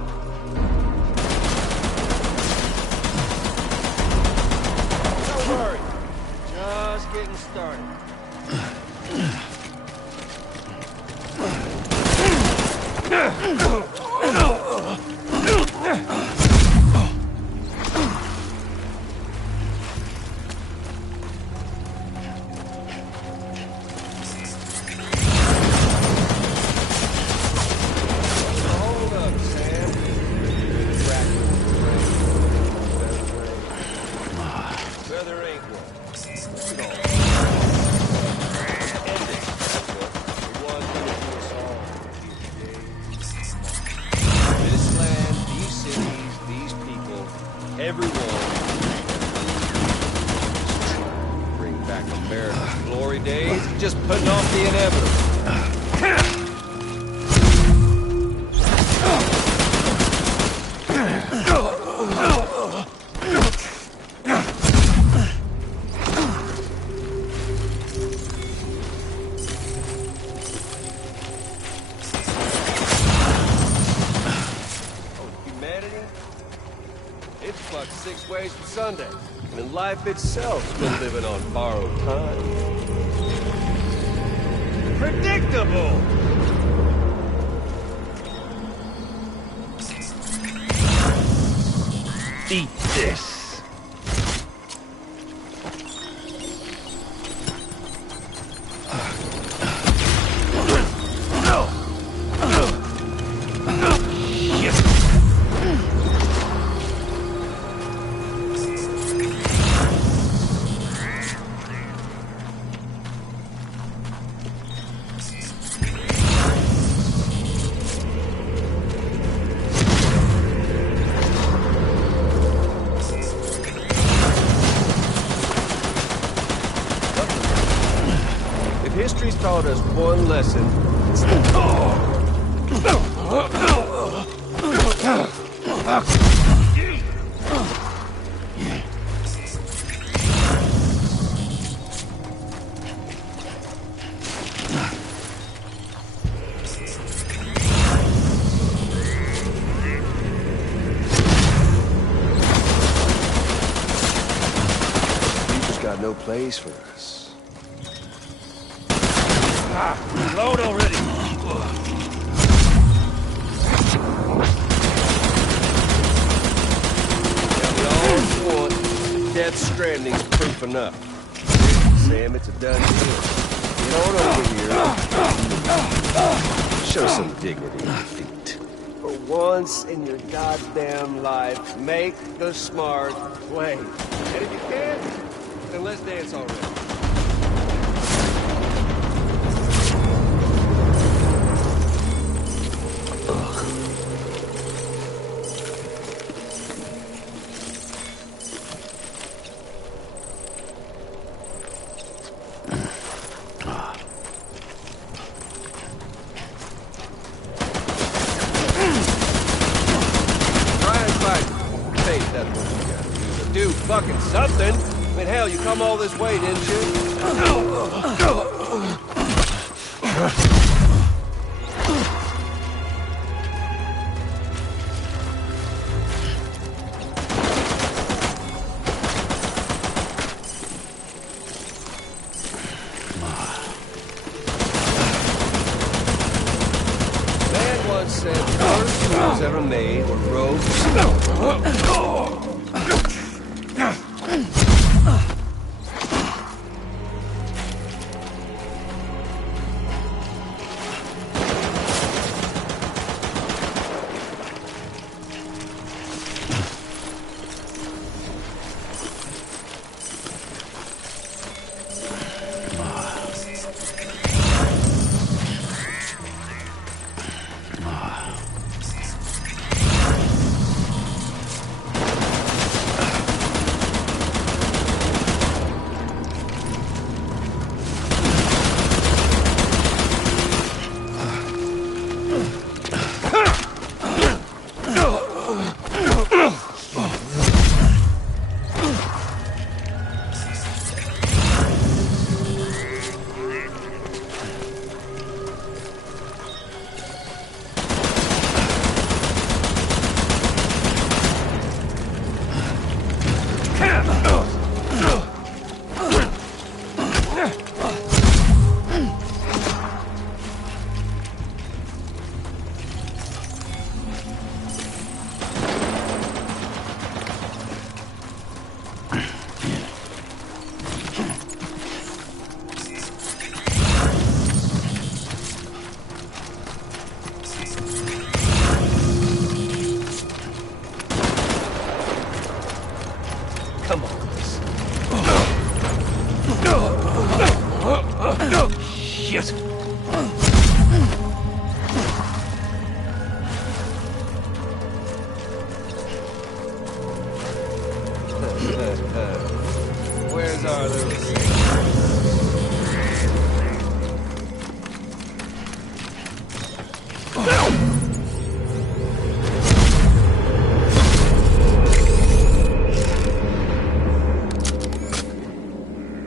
Don't worry. Just getting started. Hold up, Sam. Weather ain't one. End it. It was gonna be us all. putting off the inevitable. It's fucked 6 ways from Sunday, and life itself's been living on borrowed time. Predictable! Eat this. History's taught us one lesson. It's you just got no place for us. Load already! Yeah, we all want Death Stranding's proof enough. Sam, it's a done deal. Get on over here. Show some dignity in defeat. For once in your goddamn life, make the smart play. And if you can't, then let's dance already. Do fucking something. I mean, hell, you come all this way, didn't you? Man once said the worst tools ever made were ropes.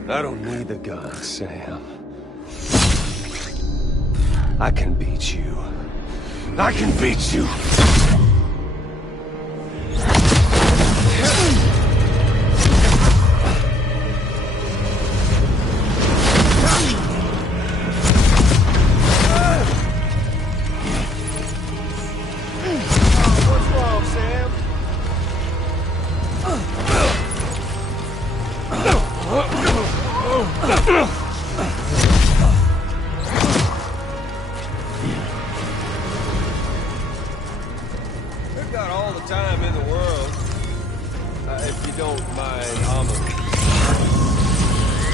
I don't need the gun, Sam. I can beat you. I can beat you! What's wrong, Sam? We've got all the time in the world. If you don't mind,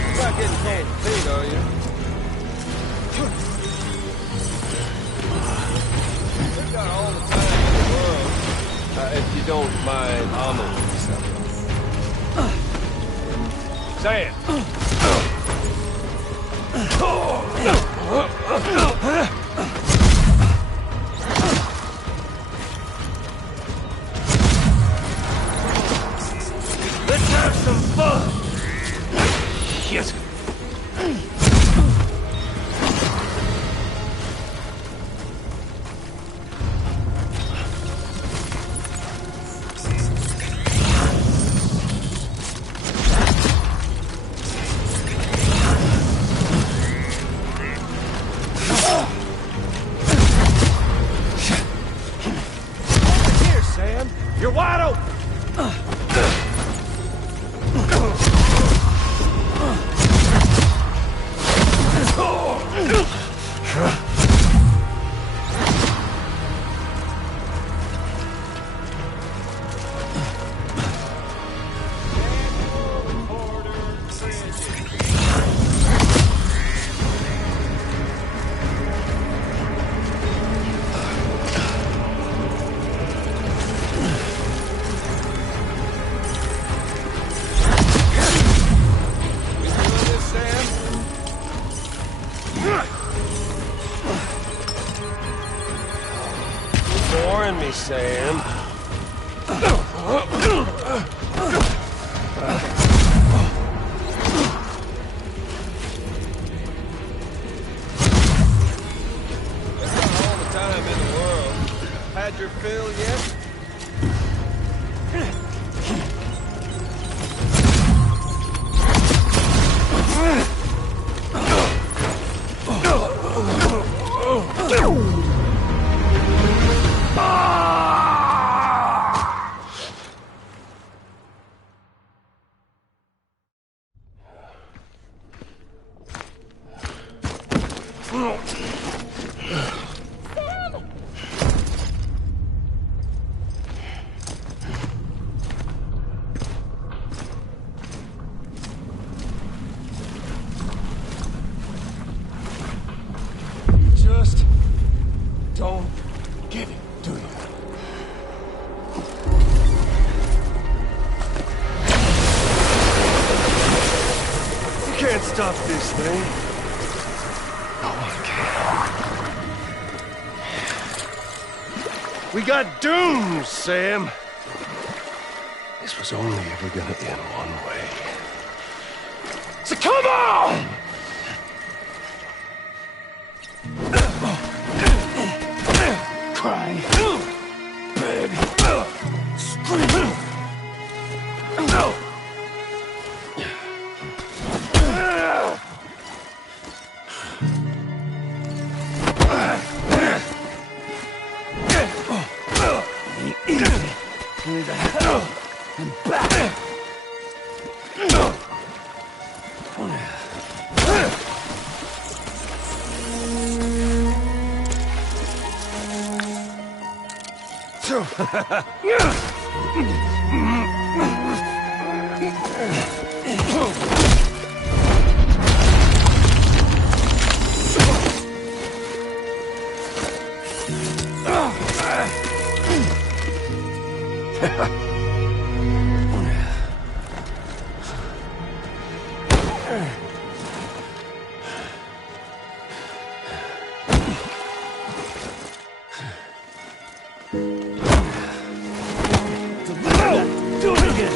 You're not getting cold feet, are you? We've got all the time in the world. If you don't mind, Sam. Let's have some fun! Yes. Here, Sam. You're wide open. Boring me, Sam. All the time in the world. Had your fill yet? Just don't get it, do you? You can't stop this thing. No one can. We got doomed, Sam. This was only ever gonna end one way. So come on! Cry, baby, scream. Through the hell and back. Do it again!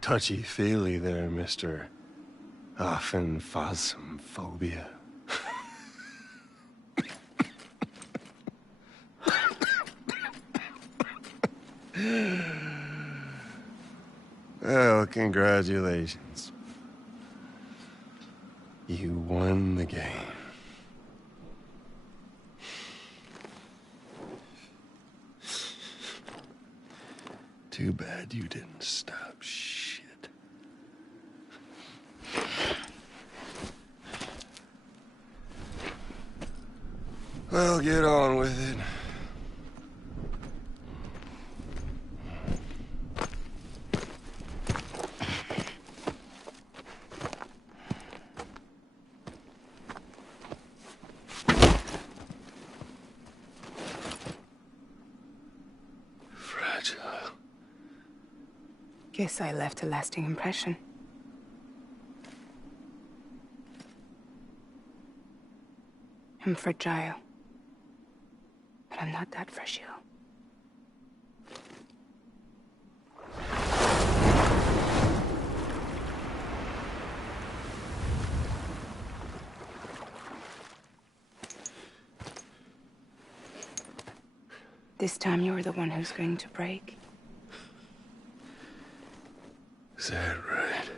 Touchy-feely there, Mr. Phasmophobia. Well, congratulations. You won the game. Too bad you didn't stop shit. Well, get on with it. Fragile. Guess I left a lasting impression. I'm fragile. But I'm not that fragile. This time you're the one who's going to break. Is that right?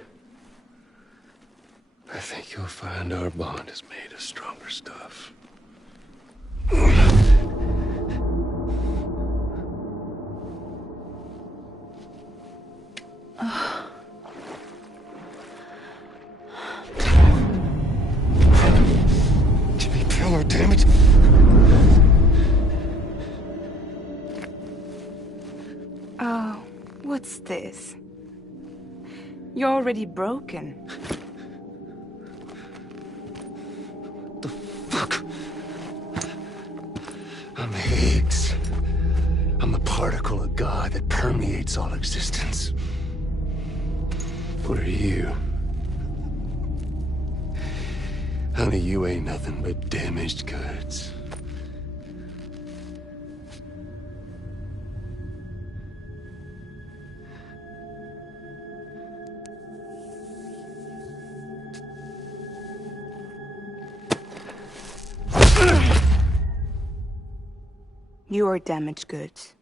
I think you'll find our bond is made of stronger stuff. Jimmy Pillar, damn it! Oh, what's this? You're already broken. The fuck that permeates all existence. What are you? Honey, you ain't nothing but damaged goods. You are damaged goods.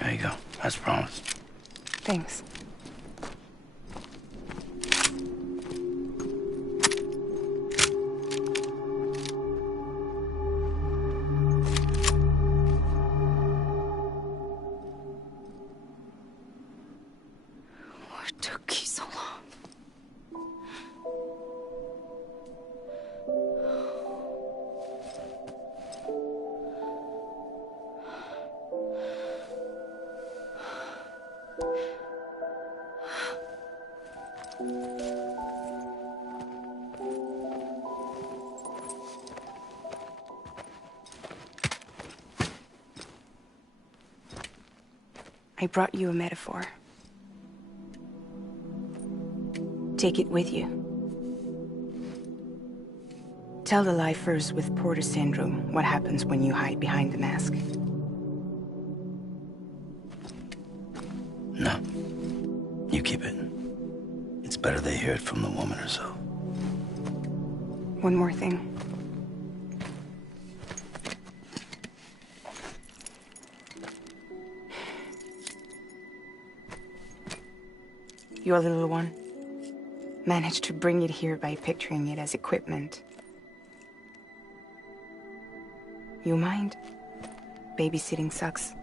There you go, as promised. Thanks. What took you so long? I brought you a metaphor. Take it with you. Tell the lifers with Porter syndrome what happens when you hide behind the mask. No. You keep it. It's better they hear it from the woman herself. One more thing. Your little one managed to bring it here by picturing it as equipment. You mind? Babysitting sucks.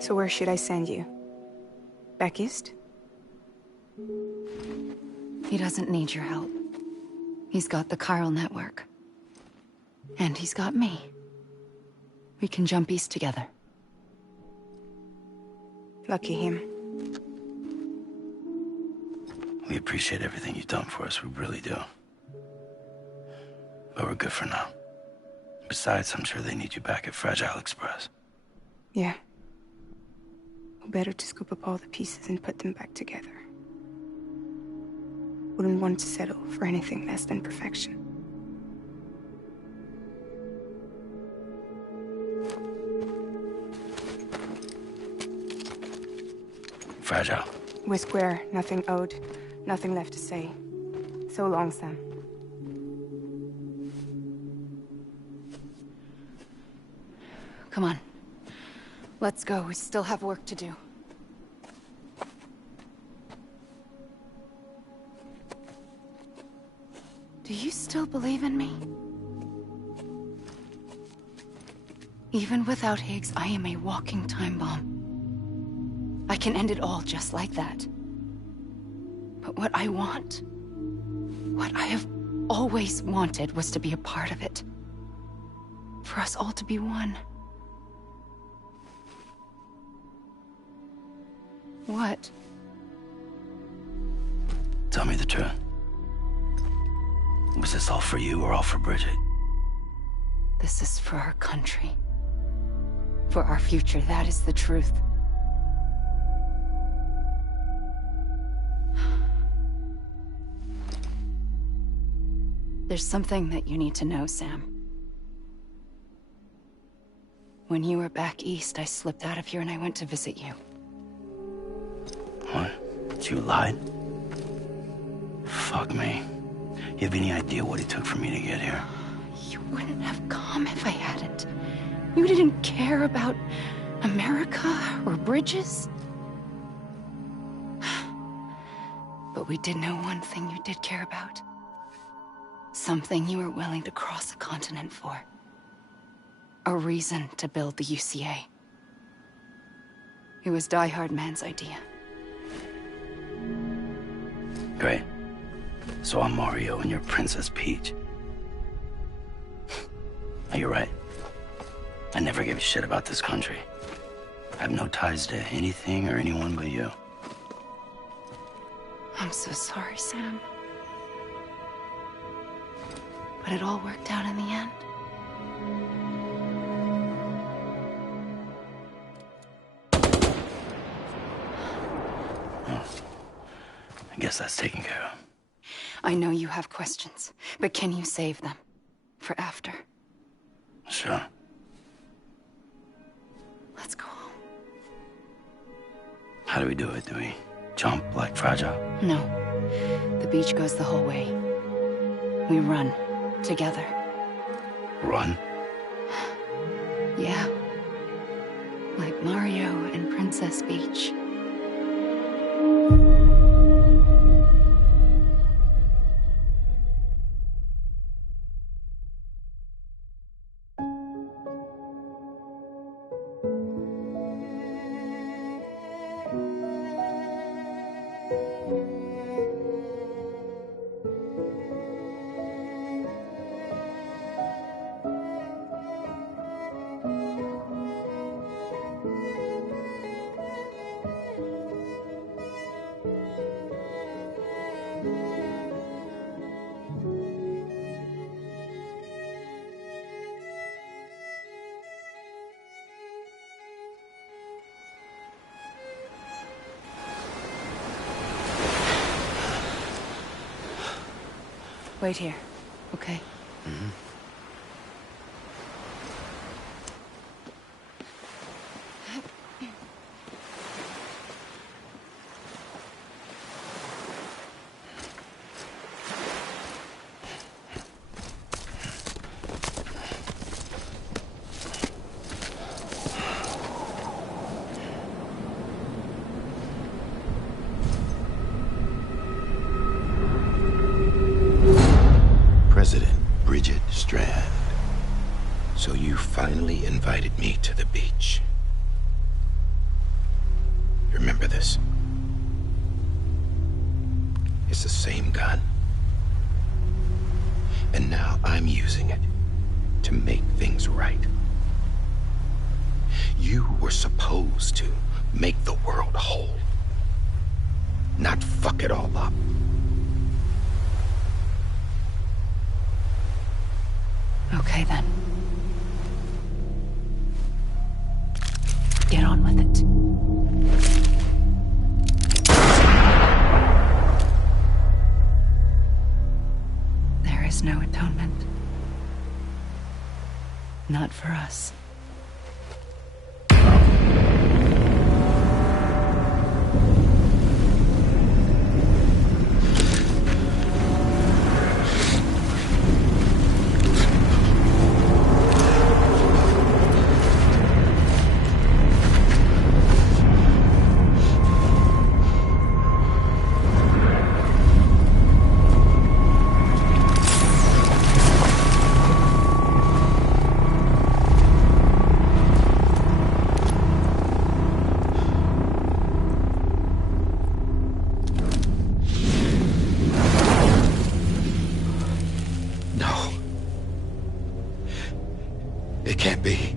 So where should I send you? Back east? He doesn't need your help. He's got the chiral network. And he's got me. We can jump east together. Lucky him. We appreciate everything you've done for us, we really do. But we're good for now. Besides, I'm sure they need you back at Fragile Express. Yeah. Better to scoop up all the pieces and put them back together. Wouldn't want to settle for anything less than perfection. Fragile. We're square, nothing owed, nothing left to say. So long, Sam. Come on. Let's go. We still have work to do. Do you still believe in me? Even without Higgs, I am a walking time bomb. I can end it all just like that. But what I want, what I have always wanted, was to be a part of it. For us all to be one. What? Tell me the truth. Was this all for you or all for Bridget? This is for our country. For our future, that is the truth. There's something that you need to know, Sam. When you were back east, I slipped out of here and I went to visit you. What? You lied? Fuck me. You have any idea what it took for me to get here? You wouldn't have come if I hadn't. You didn't care about America or bridges. But we did know one thing you did care about. Something you were willing to cross a continent for. A reason to build the UCA. It was Die Hard Man's idea. Great. So I'm Mario and you're Princess Peach. You're right. I never gave a shit about this country. I have no ties to anything or anyone but you. I'm so sorry, Sam. But it all worked out in the end. Oh. I guess that's taken care of. I know you have questions, but can you save them? For after? Sure. Let's go home. How do we do it? Do we jump like Fragile? No. The beach goes the whole way. We run. Together. Run? Yeah. Like Mario and Princess Peach. Wait here, okay? Mm-hmm. Strand. So you finally invited me to the beach. Remember this? It's the same gun. And now I'm using it to make things right. You were supposed to make the world whole, not fuck it all up. Okay, then. Get on with it. There is no atonement. Not for us. It can't be.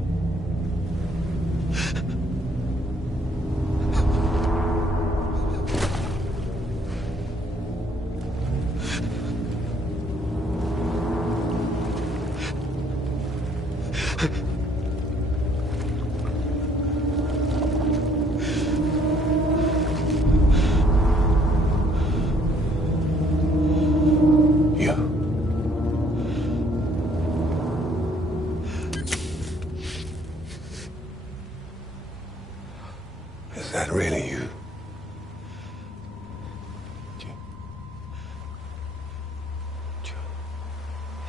that really you?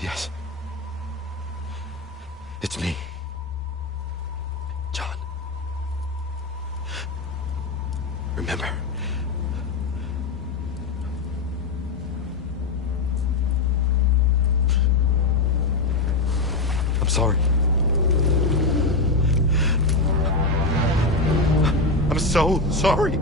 Yes. It's me. John. Remember. I'm sorry. I'm so sorry.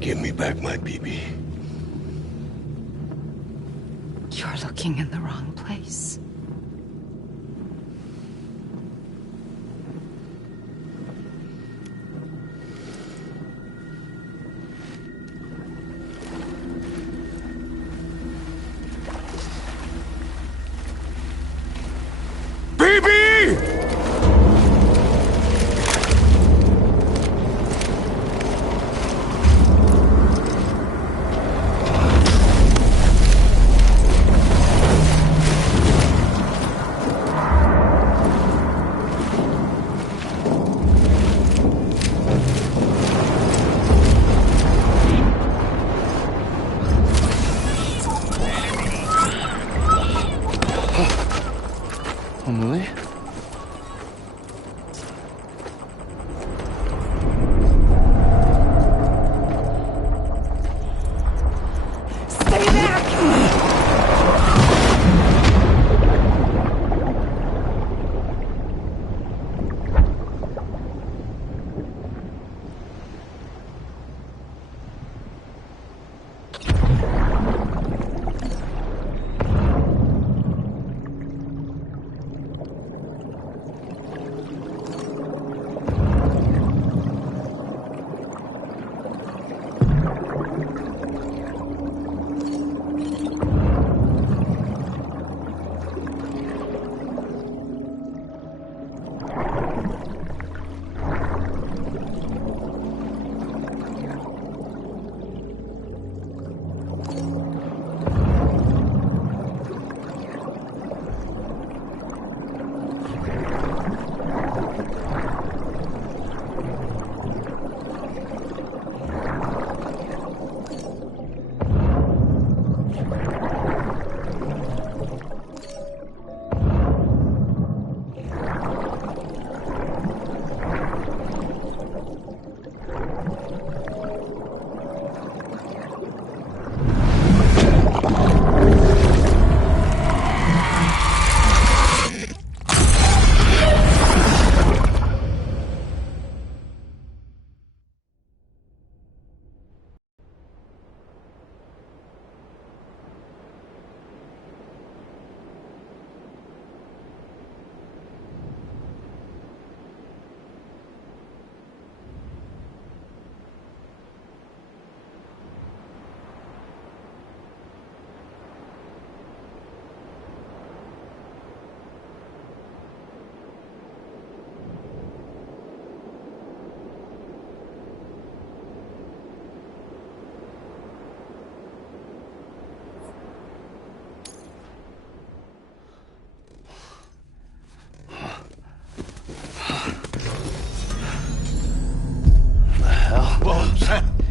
Give me back my BB. You're looking in the wrong place. Emily?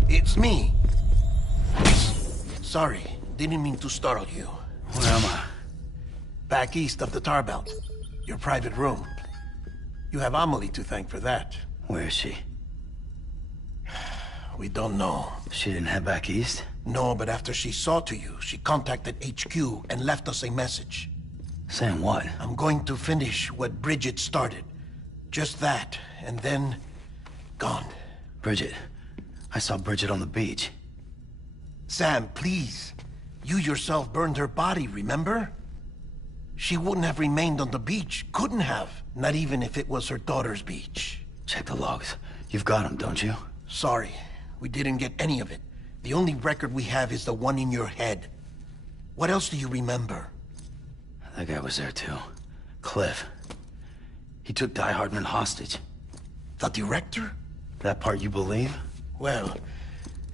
It's me. Sorry, didn't mean to startle you. Where am I? Back east of the tar belt. Your private room. You have Amelie to thank for that. Where is she? We don't know. She didn't head back east? No, but after she saw to you, she contacted HQ and left us a message. Saying what? I'm going to finish what Bridget started. Just that, and then... gone. Bridget. I saw Bridget on the beach. Sam, please. You yourself burned her body, remember? She wouldn't have remained on the beach. Couldn't have. Not even if it was her daughter's beach. Check the logs. You've got them, don't you? Sorry. We didn't get any of it. The only record we have is the one in your head. What else do you remember? That guy was there too. Cliff. He took Die Hardman hostage. The director? That part you believe? Well,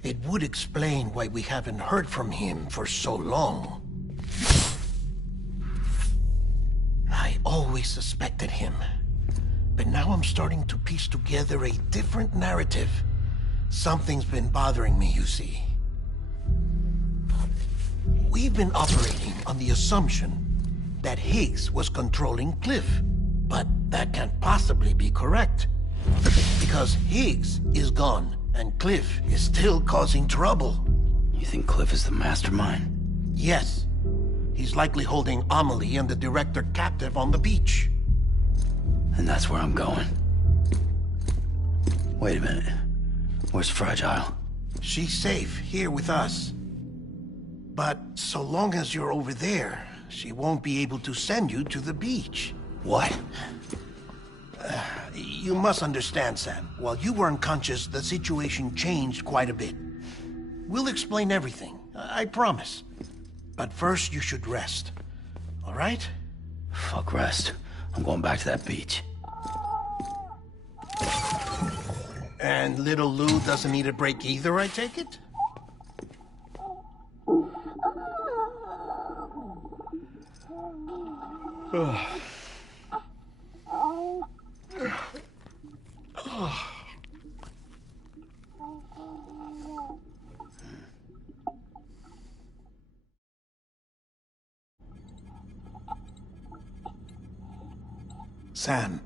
it would explain why we haven't heard from him for so long. I always suspected him. But now I'm starting to piece together a different narrative. Something's been bothering me, you see. We've been operating on the assumption that Higgs was controlling Cliff. But that can't possibly be correct. Because Higgs is gone, and Cliff is still causing trouble. You think Cliff is the mastermind? Yes. He's likely holding Amelie and the director captive on the beach. And that's where I'm going. Wait a minute. Where's Fragile? She's safe here with us. But so long as you're over there, she won't be able to send you to the beach. What? You must understand, Sam. While you were unconscious, the situation changed quite a bit. We'll explain everything, I promise. But first, you should rest. All right? Fuck rest. I'm going back to that beach. And little Lou doesn't need a break either, I take it? Sam,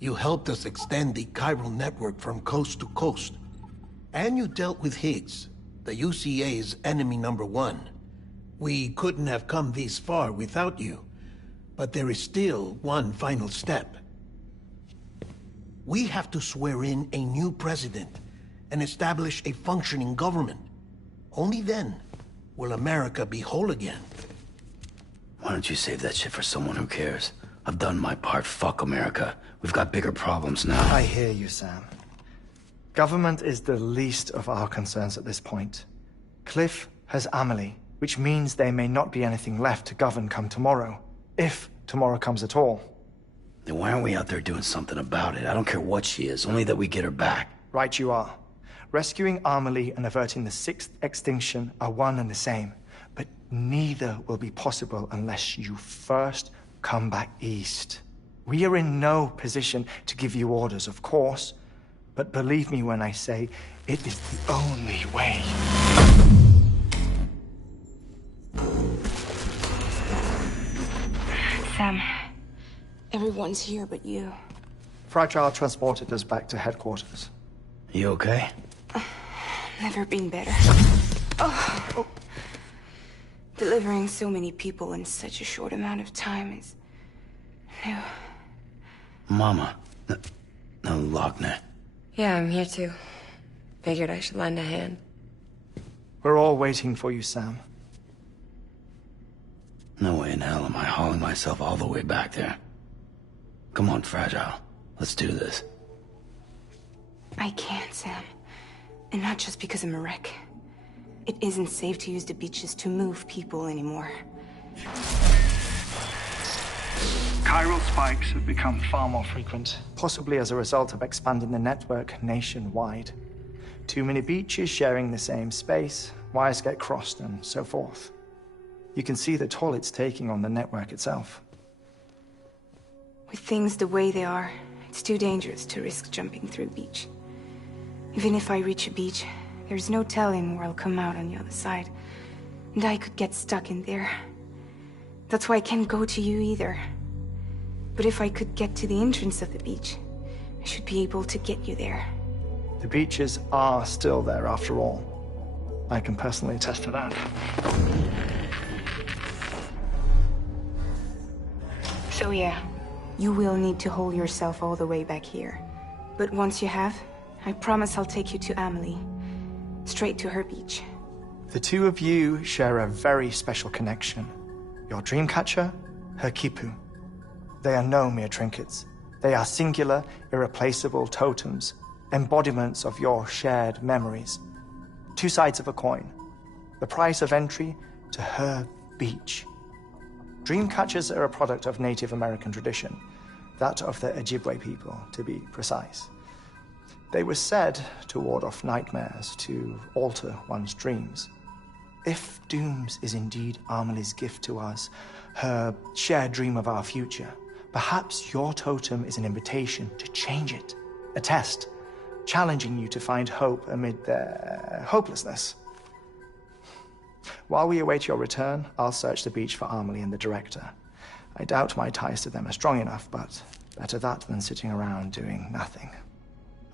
you helped us extend the chiral network from coast to coast. And you dealt with Higgs, the UCA's enemy #1. We couldn't have come this far without you. But there is still one final step. We have to swear in a new president and establish a functioning government. Only then will America be whole again. Why don't you save that shit for someone who cares? I've done my part. Fuck America. We've got bigger problems now. I hear you, Sam. Government is the least of our concerns at this point. Cliff has Amelie, which means there may not be anything left to govern come tomorrow. If tomorrow comes at all. Then why aren't we out there doing something about it? I don't care what she is, only that we get her back. Right you are. Rescuing Amelie and averting the 6th extinction are one and the same. But neither will be possible unless you first come back east. We are in no position to give you orders, of course. But believe me when I say, it is the only way. Sam, everyone's here but you. Fragile transported us back to headquarters. You okay? Never been better. Oh. Delivering so many people in such a short amount of time is new. Mama. No, Lochner. Yeah, I'm here too. Figured I should lend a hand. We're all waiting for you, Sam. No way in hell am I hauling myself all the way back there. Come on, Fragile. Let's do this. I can't, Sam. And not just because I'm a wreck. It isn't safe to use the beaches to move people anymore. Chiral spikes have become far more frequent, possibly as a result of expanding the network nationwide. Too many beaches sharing the same space, wires get crossed, and so forth. You can see the toll it's taking on the network itself. With things the way they are, it's too dangerous to risk jumping through a beach. Even if I reach a beach, there's no telling where I'll come out on the other side. And I could get stuck in there. That's why I can't go to you either. But if I could get to the entrance of the beach, I should be able to get you there. The beaches are still there after all. I can personally attest to that. So yeah, you will need to hold yourself all the way back here. But once you have, I promise I'll take you to Amelie. Straight to her beach. The two of you share a very special connection. Your dreamcatcher, her Kipu. They are no mere trinkets. They are singular, irreplaceable totems, embodiments of your shared memories. Two sides of a coin. The price of entry to her beach. Dream catchers are a product of Native American tradition, that of the Ojibwe people, to be precise. They were said to ward off nightmares, to alter one's dreams. If Dooms is indeed Amelie's gift to us, her shared dream of our future, perhaps your totem is an invitation to change it. A test, challenging you to find hope amid their hopelessness. While we await your return, I'll search the beach for Amelie and the director. I doubt my ties to them are strong enough, but better that than sitting around doing nothing.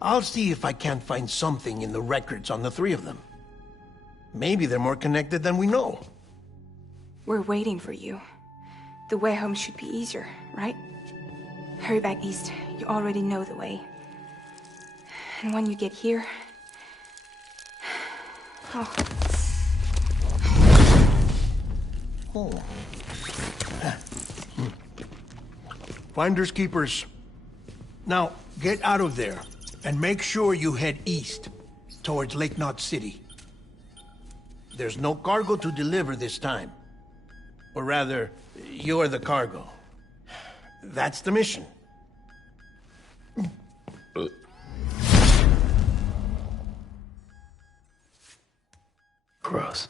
I'll see if I can't find something in the records on the three of them. Maybe they're more connected than we know. We're waiting for you. The way home should be easier, right? Hurry back east. You already know the way. And when you get here... Oh. Oh. Finders keepers. Now, get out of there, and make sure you head east, towards Lake Knot City. There's no cargo to deliver this time. Or rather, you're the cargo. That's the mission. Gross.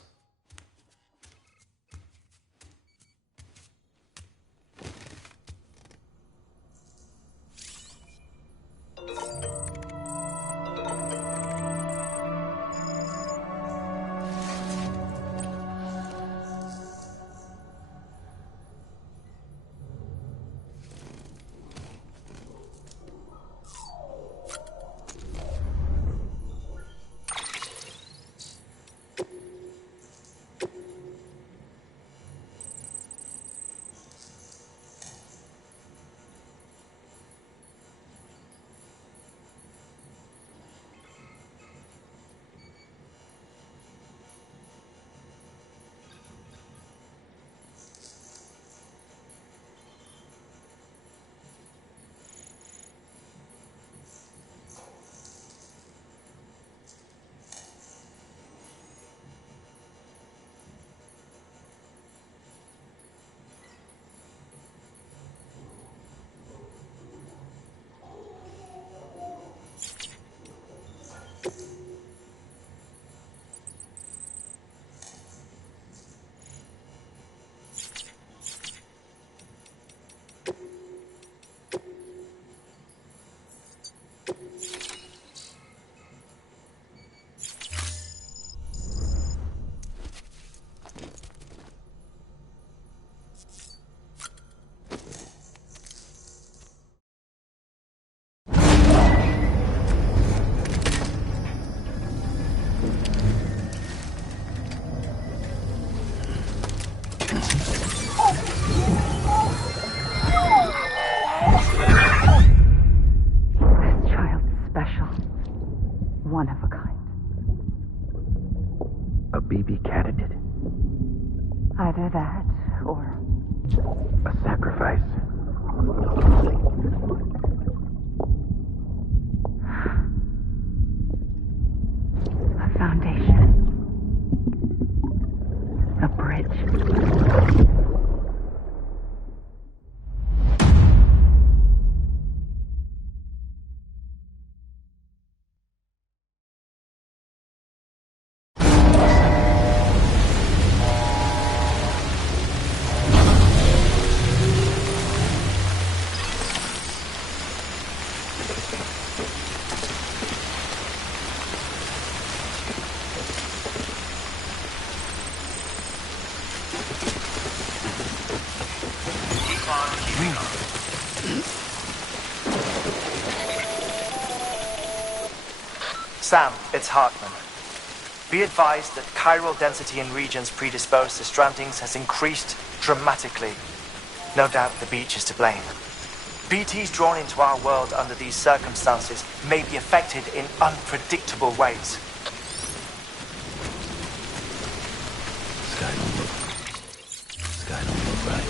One of a kind. A BB candidate? Either that, or... a sacrifice. A foundation. A bridge. Sam, it's Hartman. Be advised that chiral density in regions predisposed to strandings has increased dramatically. No doubt the beach is to blame. BTs drawn into our world under these circumstances may be affected in unpredictable ways. Sky don't look right.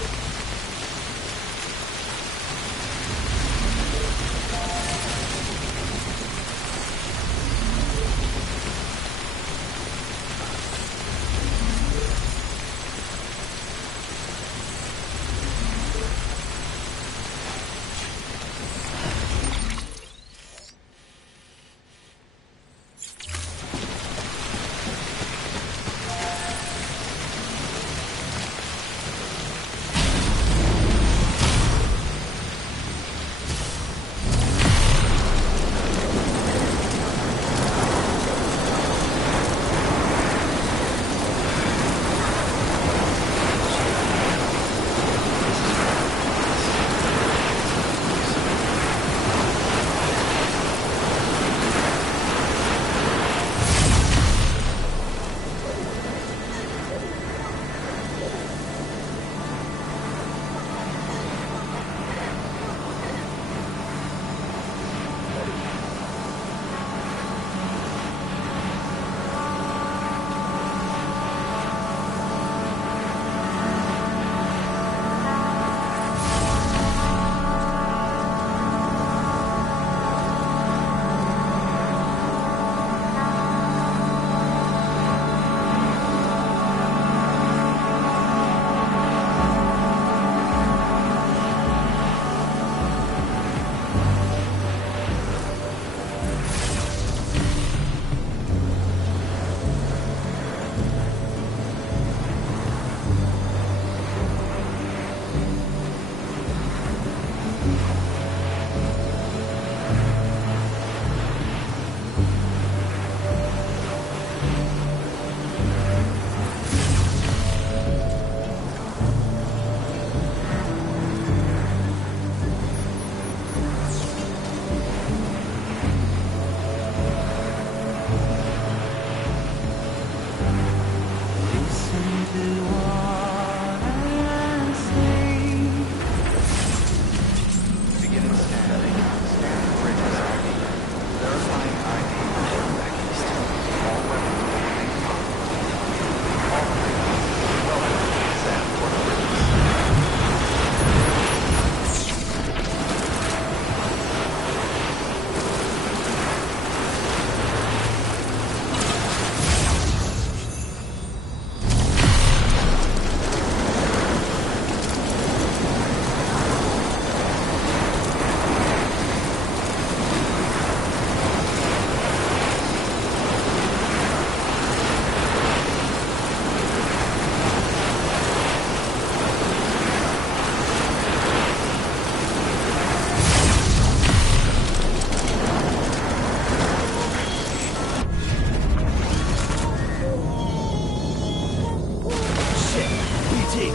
BT!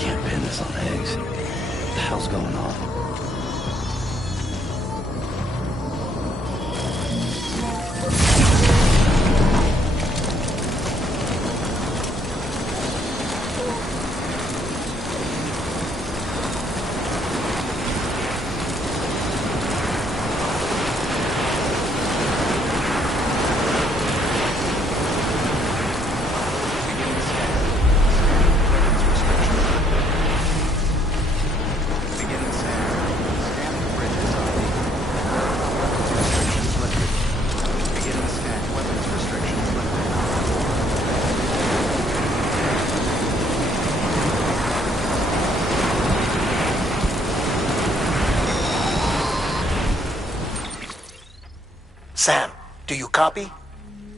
Can't pin this on Higgs. What the hell's going on? Sam, do you copy?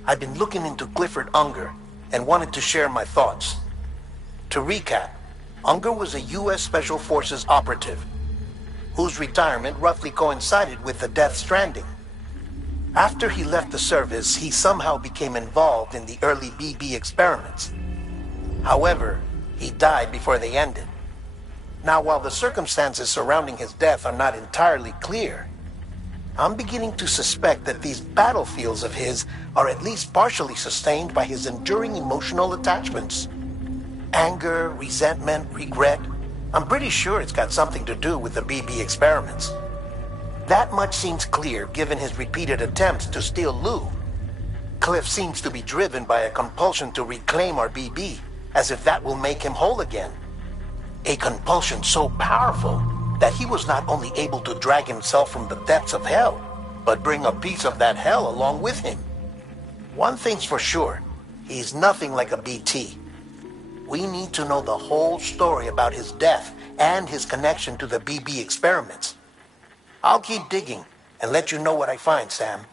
I've been looking into Clifford Unger and wanted to share my thoughts. To recap, Unger was a U.S. Special Forces operative whose retirement roughly coincided with the Death Stranding. After he left the service, he somehow became involved in the early BB experiments. However, he died before they ended. Now, while the circumstances surrounding his death are not entirely clear, I'm beginning to suspect that these battlefields of his are at least partially sustained by his enduring emotional attachments. Anger, resentment, regret. I'm pretty sure it's got something to do with the BB experiments. That much seems clear given his repeated attempts to steal Lou. Cliff seems to be driven by a compulsion to reclaim our BB, as if that will make him whole again. A compulsion so powerful that he was not only able to drag himself from the depths of hell, but bring a piece of that hell along with him. One thing's for sure, he's nothing like a BT. We need to know the whole story about his death and his connection to the BB experiments. I'll keep digging and let you know what I find, Sam.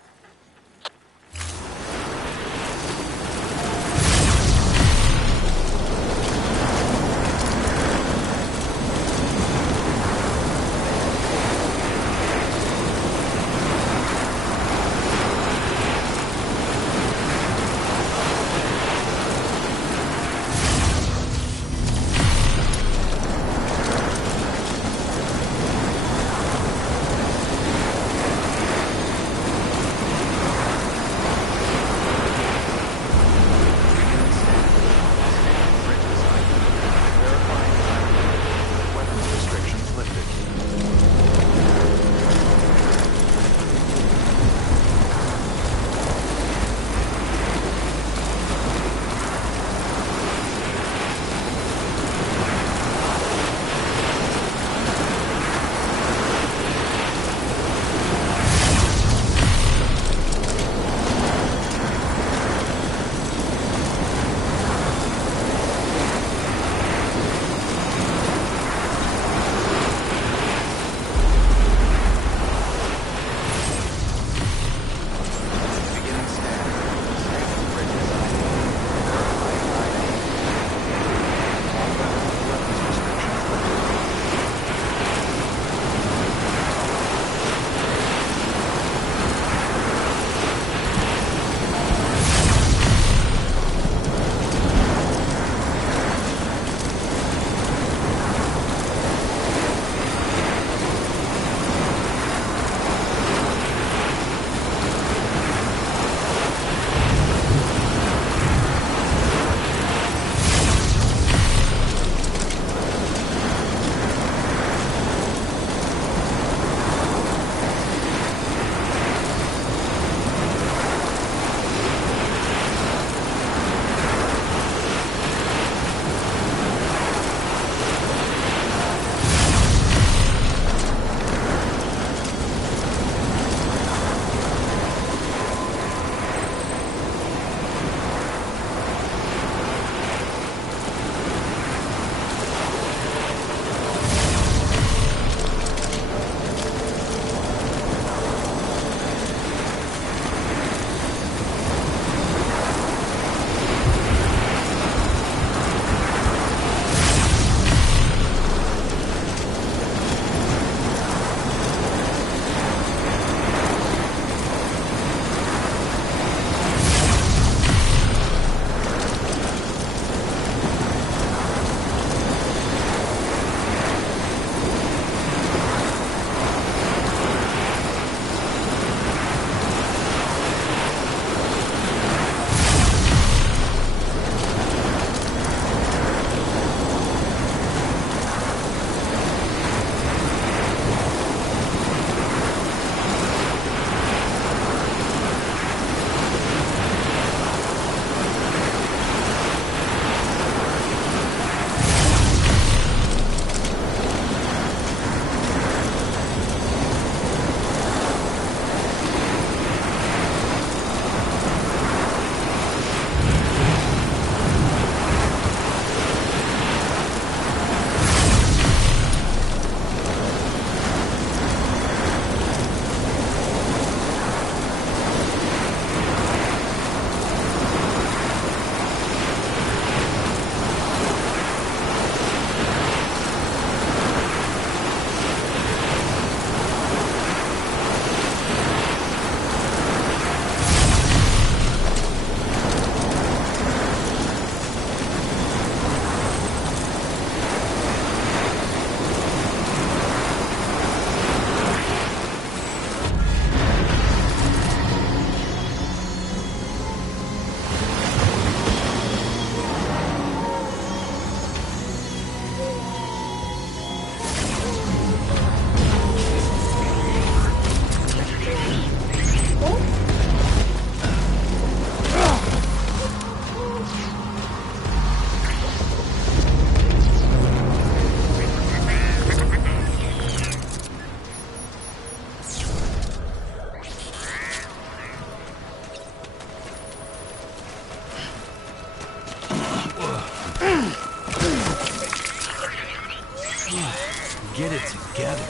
Get it together.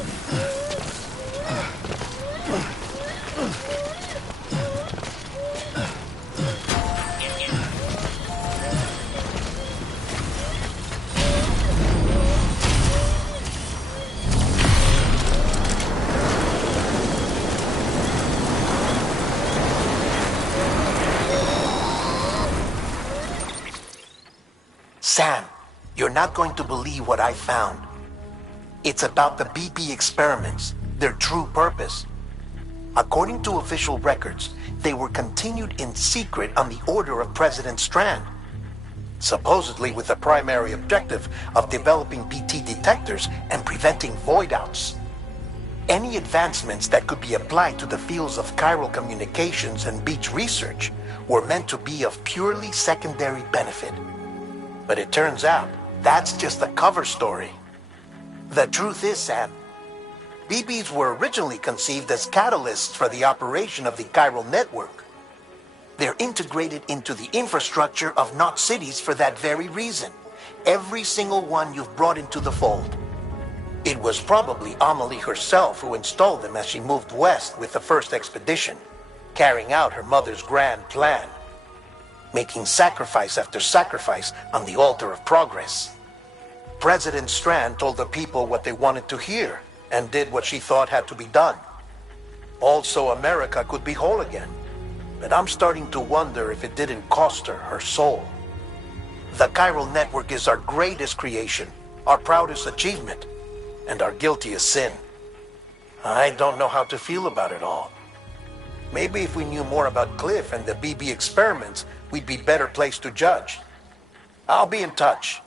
Sam, you're not going to believe what I found. It's about the BP experiments, their true purpose. According to official records, they were continued in secret on the order of President Strand, supposedly with the primary objective of developing BT detectors and preventing void-outs. Any advancements that could be applied to the fields of chiral communications and beach research were meant to be of purely secondary benefit. But it turns out, that's just the cover story. The truth is, Sam, BBs were originally conceived as catalysts for the operation of the chiral network. They're integrated into the infrastructure of Knot cities for that very reason. Every single one you've brought into the fold. It was probably Amelie herself who installed them as she moved west with the first expedition, carrying out her mother's grand plan, making sacrifice after sacrifice on the altar of progress. President Strand told the people what they wanted to hear, and did what she thought had to be done. Also, America could be whole again. But I'm starting to wonder if it didn't cost her her soul. The chiral network is our greatest creation, our proudest achievement, and our guiltiest sin. I don't know how to feel about it all. Maybe if we knew more about Cliff and the BB experiments, we'd be better placed to judge. I'll be in touch.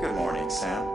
Good morning, Sam.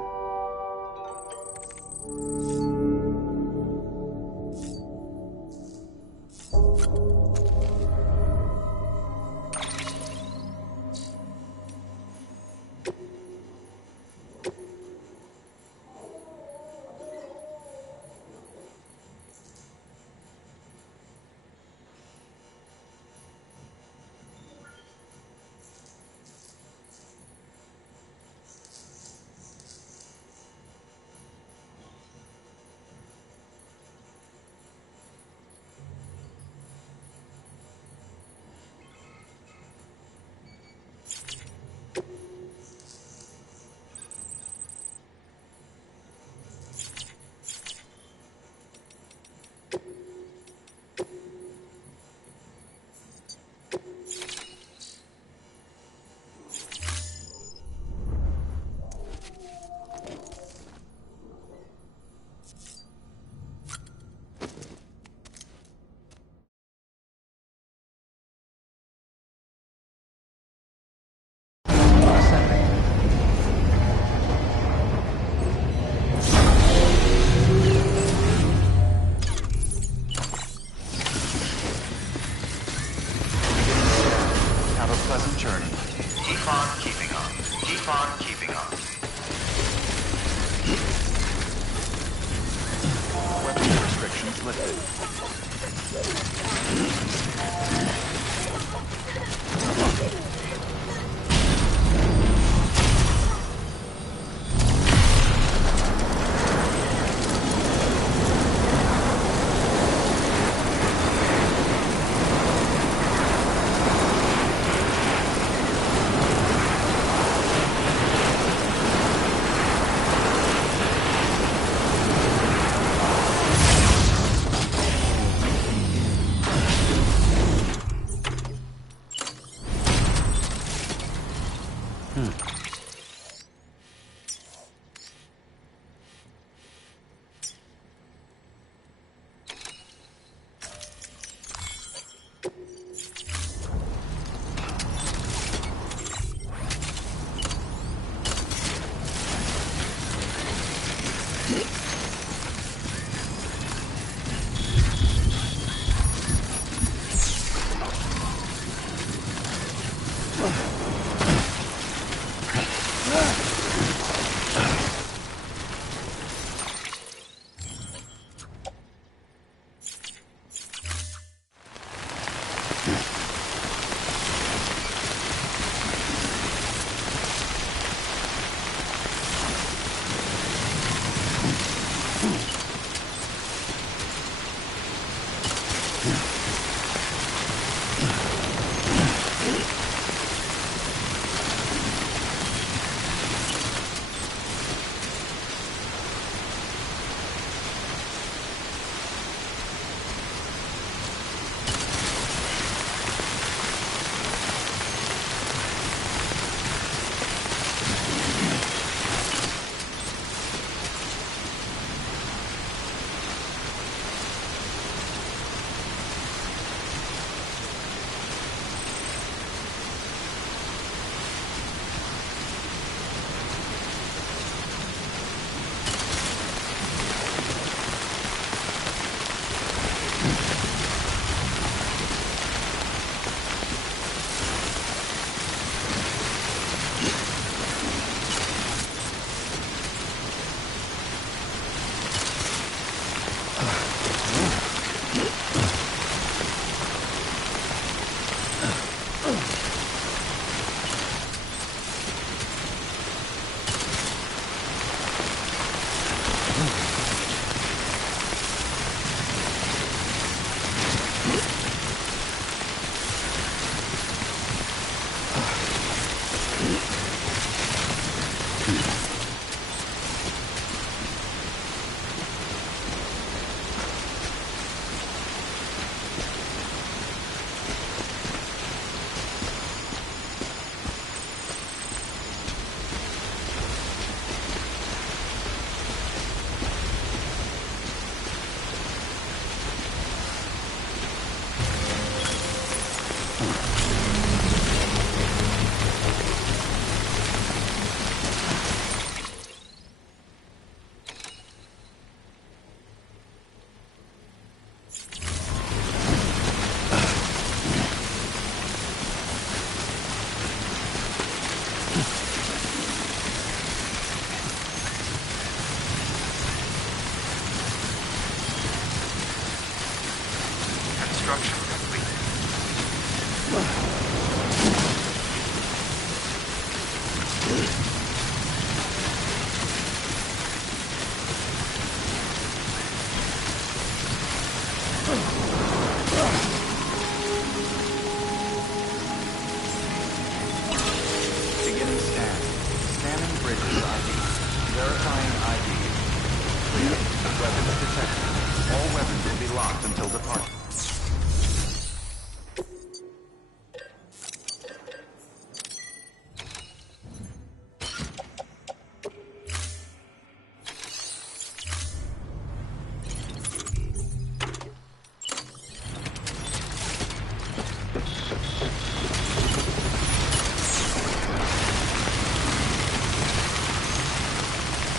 Keep on keeping on. Weapons restrictions lifted.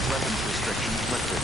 Weapons restrictions lifted.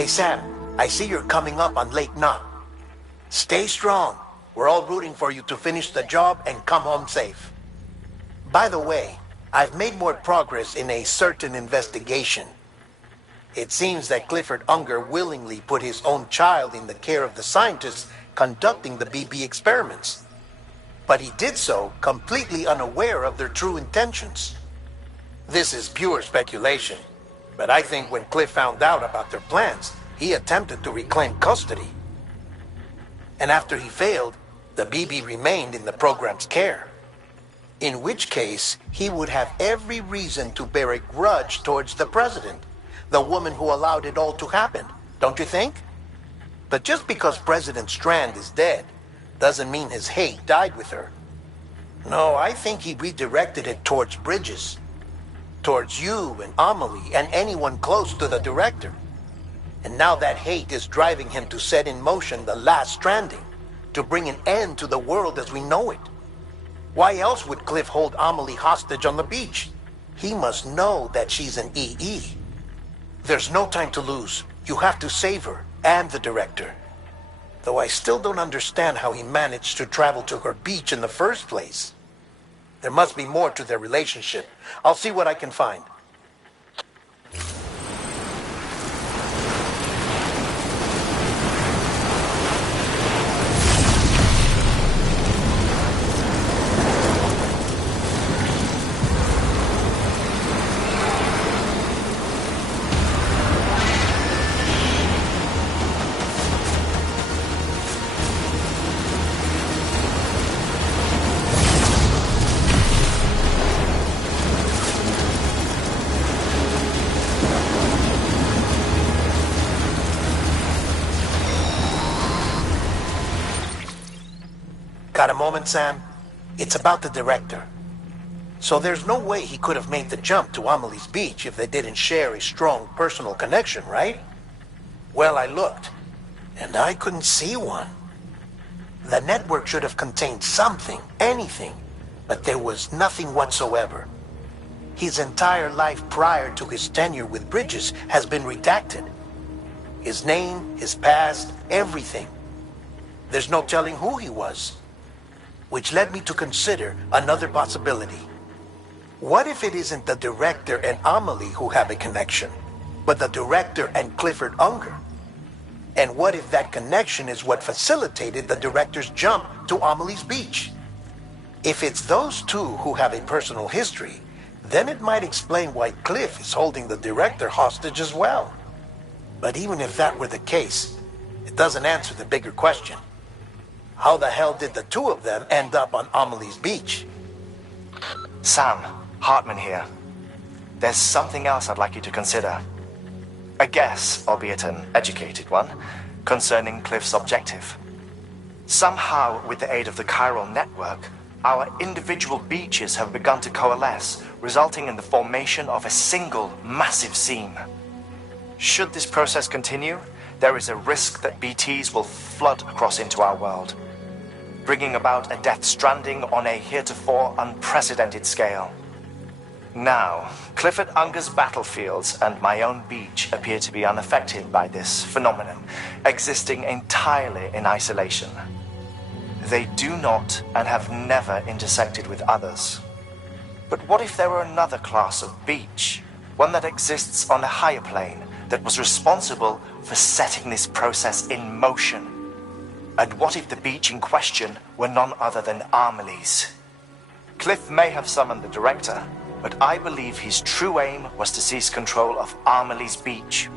Hey Sam, I see you're coming up on Lake Knot. Stay strong. We're all rooting for you to finish the job and come home safe. By the way, I've made more progress in a certain investigation. It seems that Clifford Unger willingly put his own child in the care of the scientists conducting the BB experiments. But he did so completely unaware of their true intentions. This is pure speculation, but I think when Cliff found out about their plans, he attempted to reclaim custody. And after he failed, the BB remained in the program's care. In which case, he would have every reason to bear a grudge towards the president, the woman who allowed it all to happen, don't you think? But just because President Strand is dead, doesn't mean his hate died with her. No, I think he redirected it towards Bridges. Towards you and Amelie and anyone close to the director. And now that hate is driving him to set in motion the last Stranding, to bring an end to the world as we know it. Why else would Cliff hold Amelie hostage on the beach? He must know that she's an EE. There's no time to lose. You have to save her and the director. Though I still don't understand how he managed to travel to her beach in the first place. There must be more to their relationship. I'll see what I can find. Got a moment, Sam? It's about the director. So there's no way he could have made the jump to Amelie's beach if they didn't share a strong personal connection, right? Well, I looked, and I couldn't see one. The network should have contained something, anything, but there was nothing whatsoever. His entire life prior to his tenure with Bridges has been redacted. His name, his past, everything. There's no telling who he was. Which led me to consider another possibility. What if it isn't the director and Amelie who have a connection, but the director and Clifford Unger? And what if that connection is what facilitated the director's jump to Amelie's beach? If it's those two who have a personal history, then it might explain why Cliff is holding the director hostage as well. But even if that were the case, it doesn't answer the bigger question. How the hell did the two of them end up on Amelie's beach? Sam, Hartman here. There's something else I'd like you to consider. A guess, albeit an educated one, concerning Cliff's objective. Somehow, with the aid of the chiral network, our individual beaches have begun to coalesce, resulting in the formation of a single massive seam. Should this process continue, there is a risk that BTs will flood across into our world, bringing about a death stranding on a heretofore unprecedented scale. Now, Clifford Unger's battlefields and my own beach appear to be unaffected by this phenomenon, existing entirely in isolation. They do not and have never intersected with others. But what if there were another class of beach, one that exists on a higher plane, that was responsible for setting this process in motion? And what if the beach in question were none other than Amelie's? Cliff may have summoned the director, but I believe his true aim was to seize control of Amelie's beach,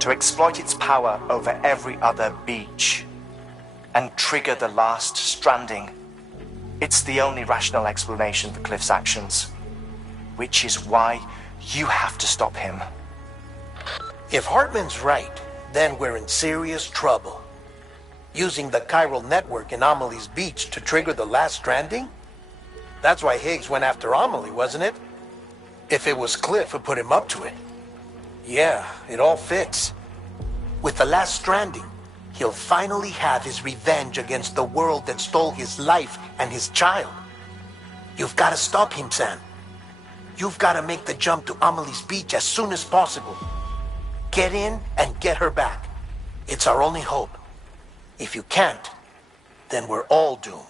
to exploit its power over every other beach, and trigger the last Stranding. It's the only rational explanation for Cliff's actions, which is why you have to stop him. If Hartman's right, then we're in serious trouble. Using the chiral network in Amelie's beach to trigger the last Stranding? That's why Higgs went after Amelie, wasn't it? If it was Cliff who put him up to it. Yeah, it all fits. With the last Stranding, he'll finally have his revenge against the world that stole his life and his child. You've got to stop him, Sam. You've got to make the jump to Amelie's beach as soon as possible. Get in and get her back. It's our only hope. If you can't, then we're all doomed.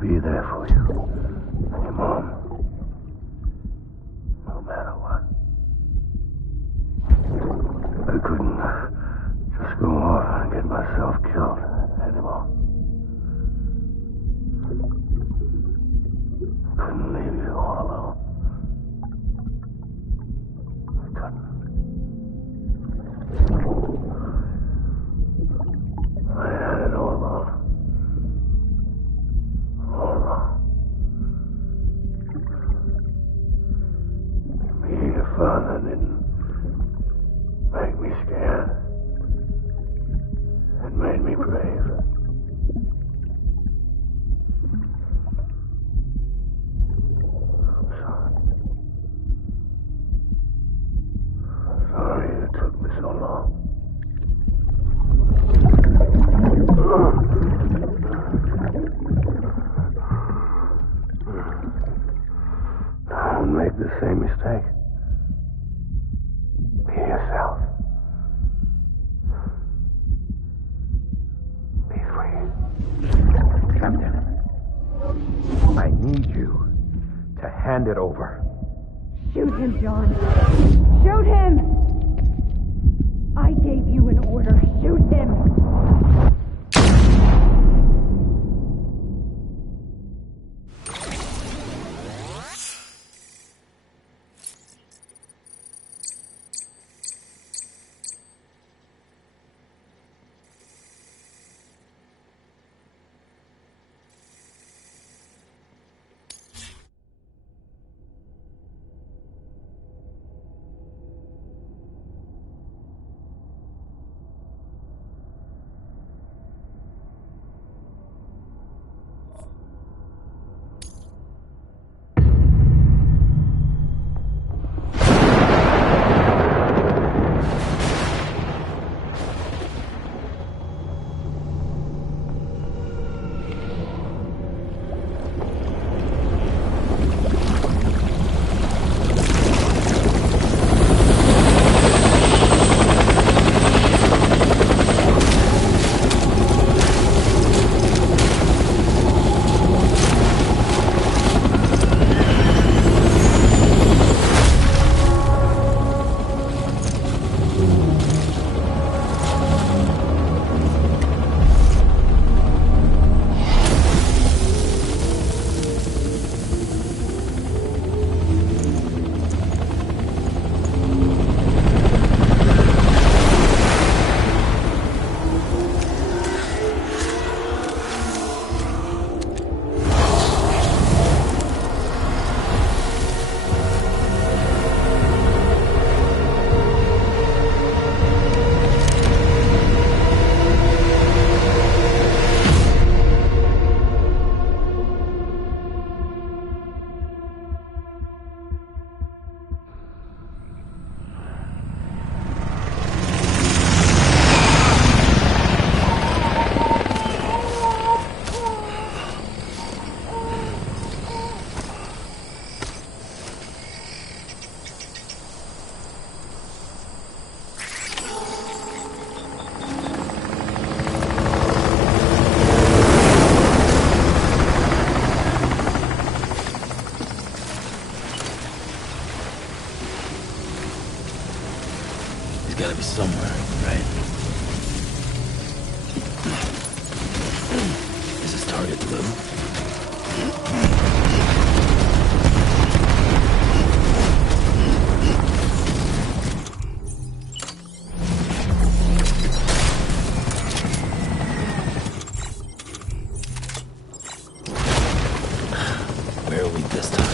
Be there for you. Your mom. No matter what. I couldn't just go off and get myself killed anymore. Couldn't leave you all alone. I couldn't. I had it all wrong. Father didn't make me scared. It made me brave. I'm sorry. Sorry it took me so long. Don't make the same mistake. Be yourself. Be free. Captain, I need you to hand it over. Shoot him, John. Shoot him! I gave you an order. Shoot him! gotta be somewhere, right? Is this target blue? Where are we this time?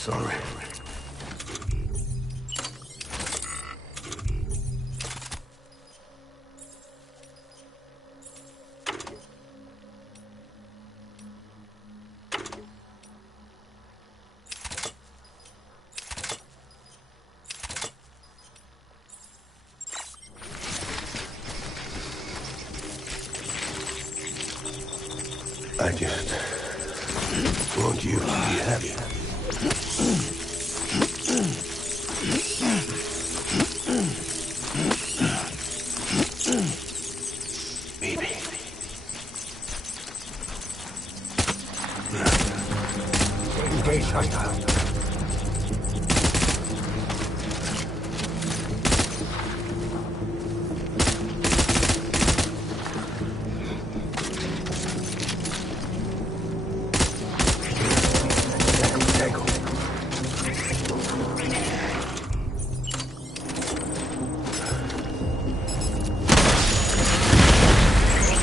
sorry. I just want you to be happy. Baby. Engage hostile.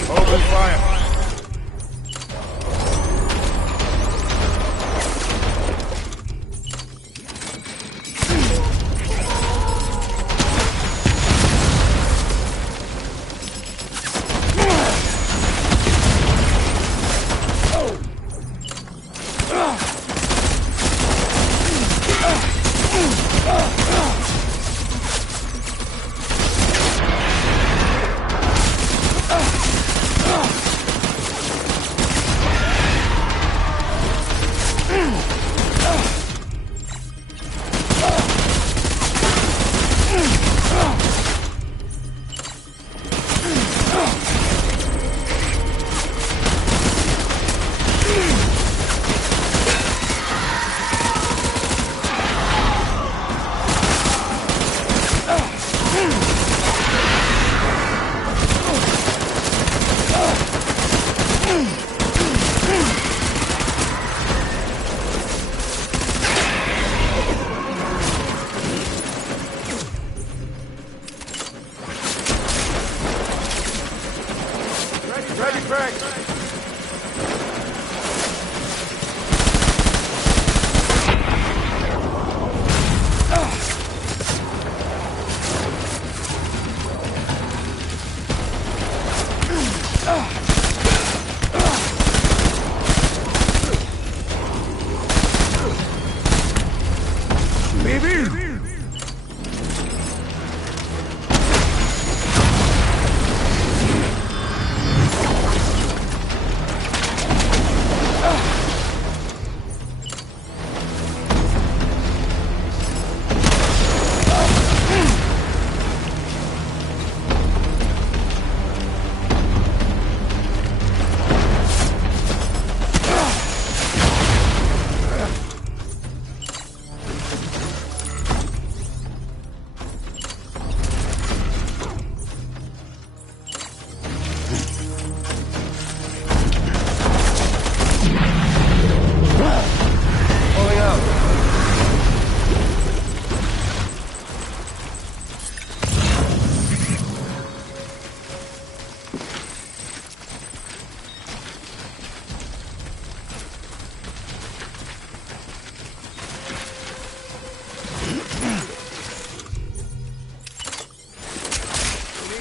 Open fire. Ready, Greg.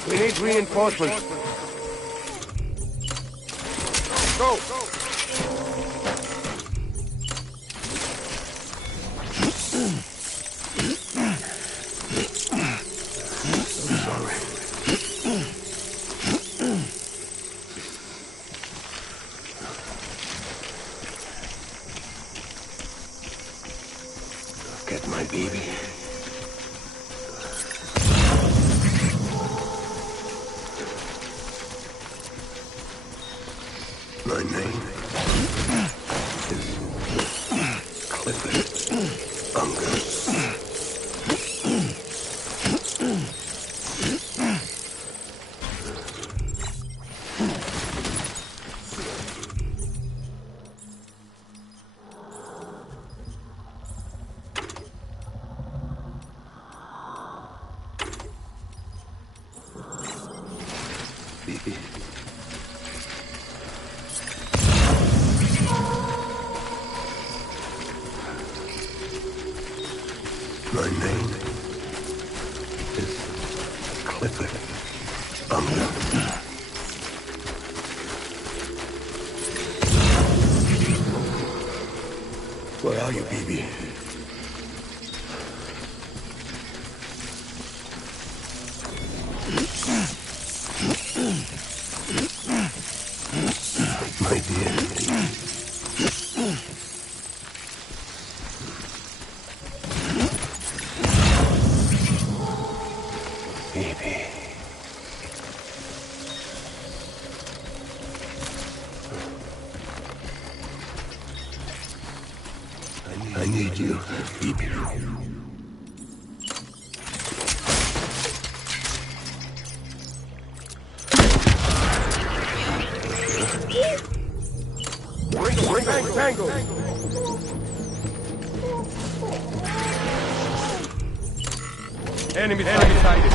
We need reinforcements. Go! I'm sorry. Get my baby. My name is Clifford Unger. Baby. Where are you, baby? My dear. Baby. I need you, baby. Tango! Enemy sighted.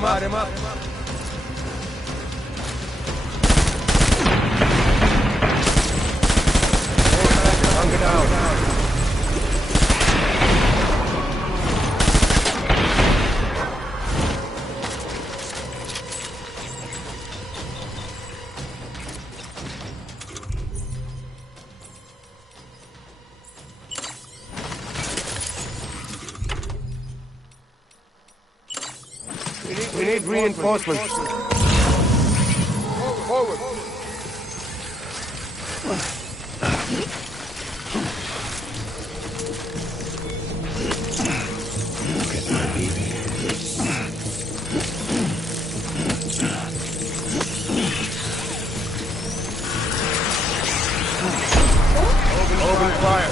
Ride him up. Hunker down. We need reinforcements. Forward. Look at my baby. Open fire.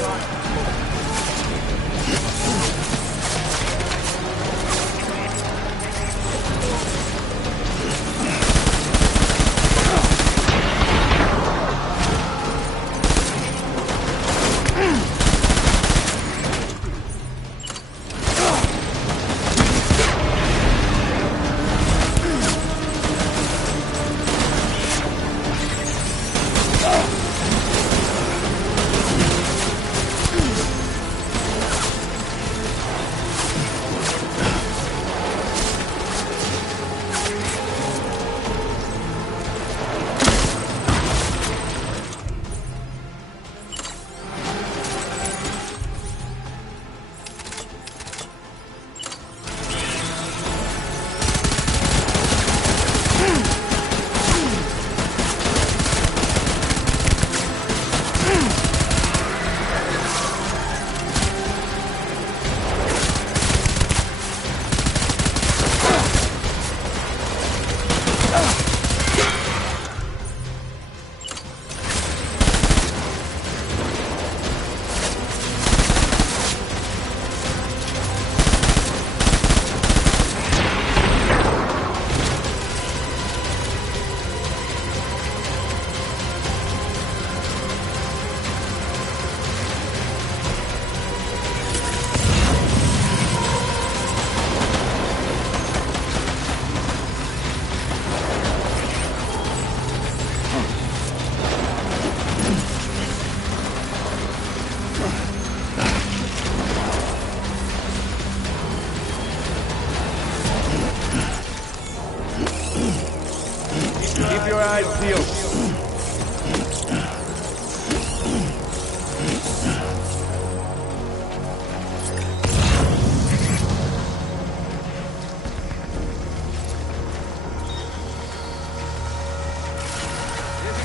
the ocean.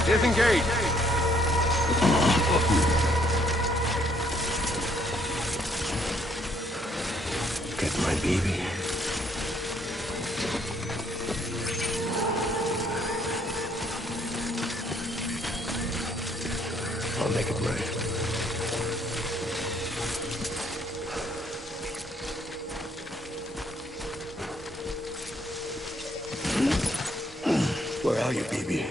Disengage. Get my baby. I'll make it right. Where are you, baby?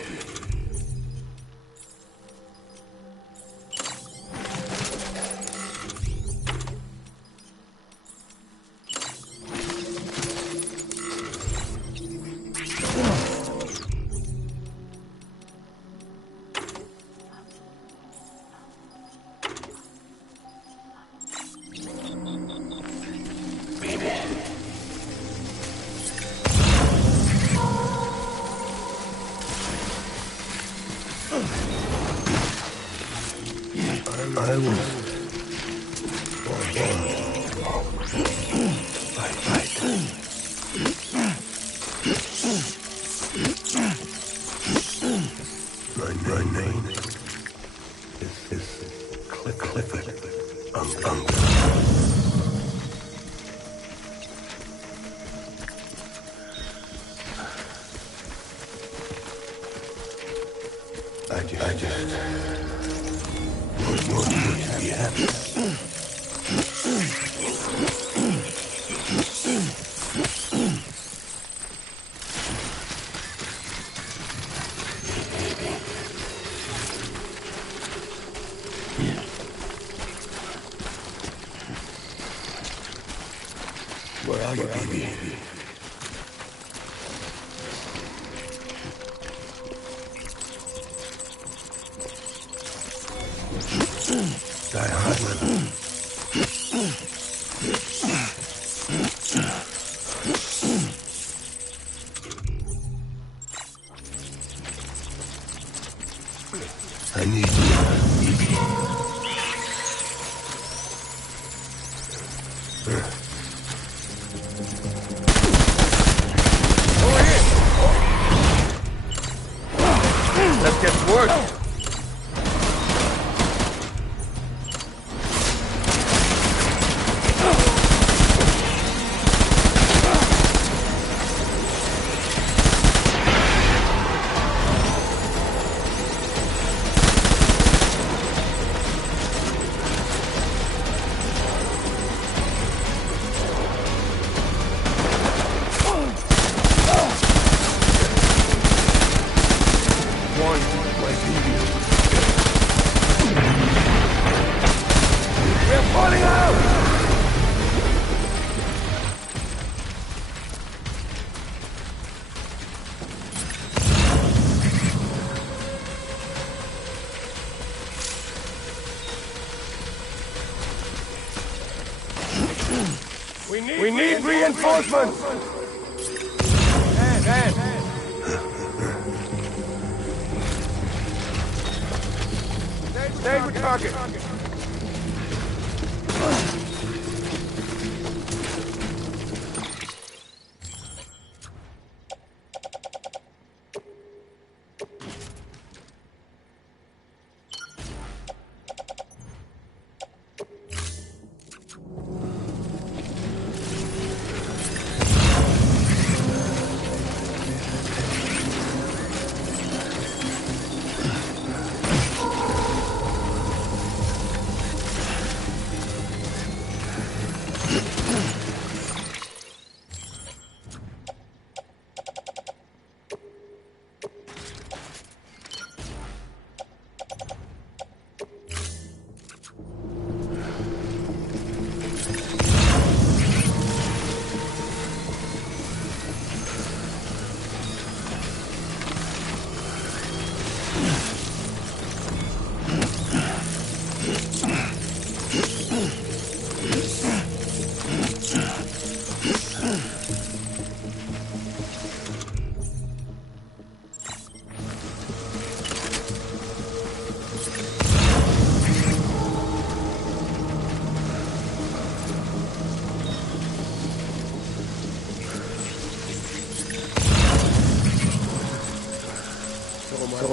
I was My name is Clifford. I just want you to be happy. Where are you, baby? Die hard, I need you, baby. Over here! Let's get to work! We need reinforcements! Stay with target!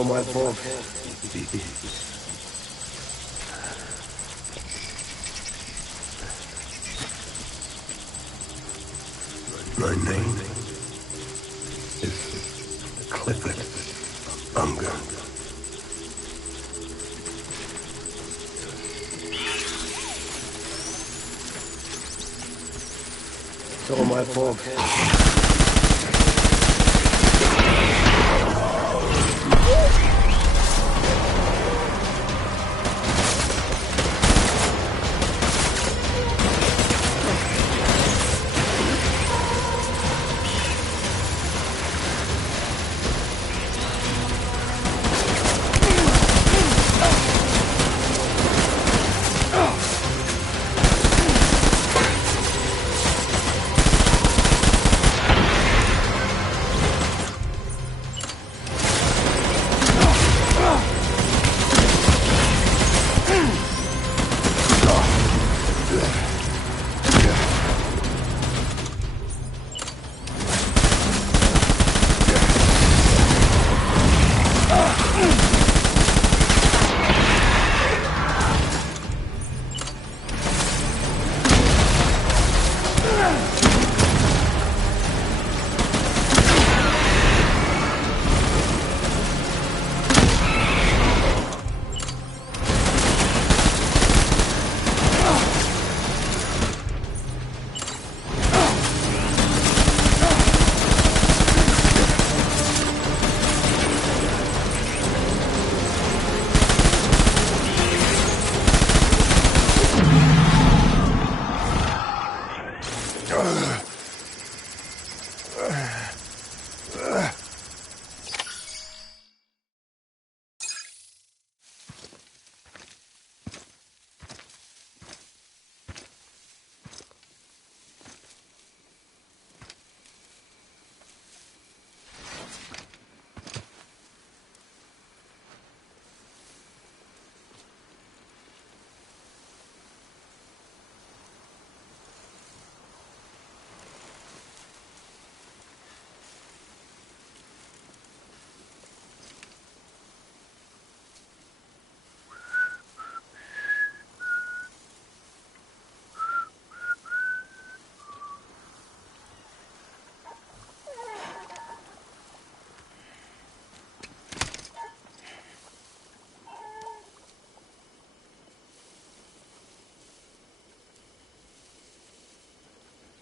my fault. My name is Clifford Unger. It's all my fault.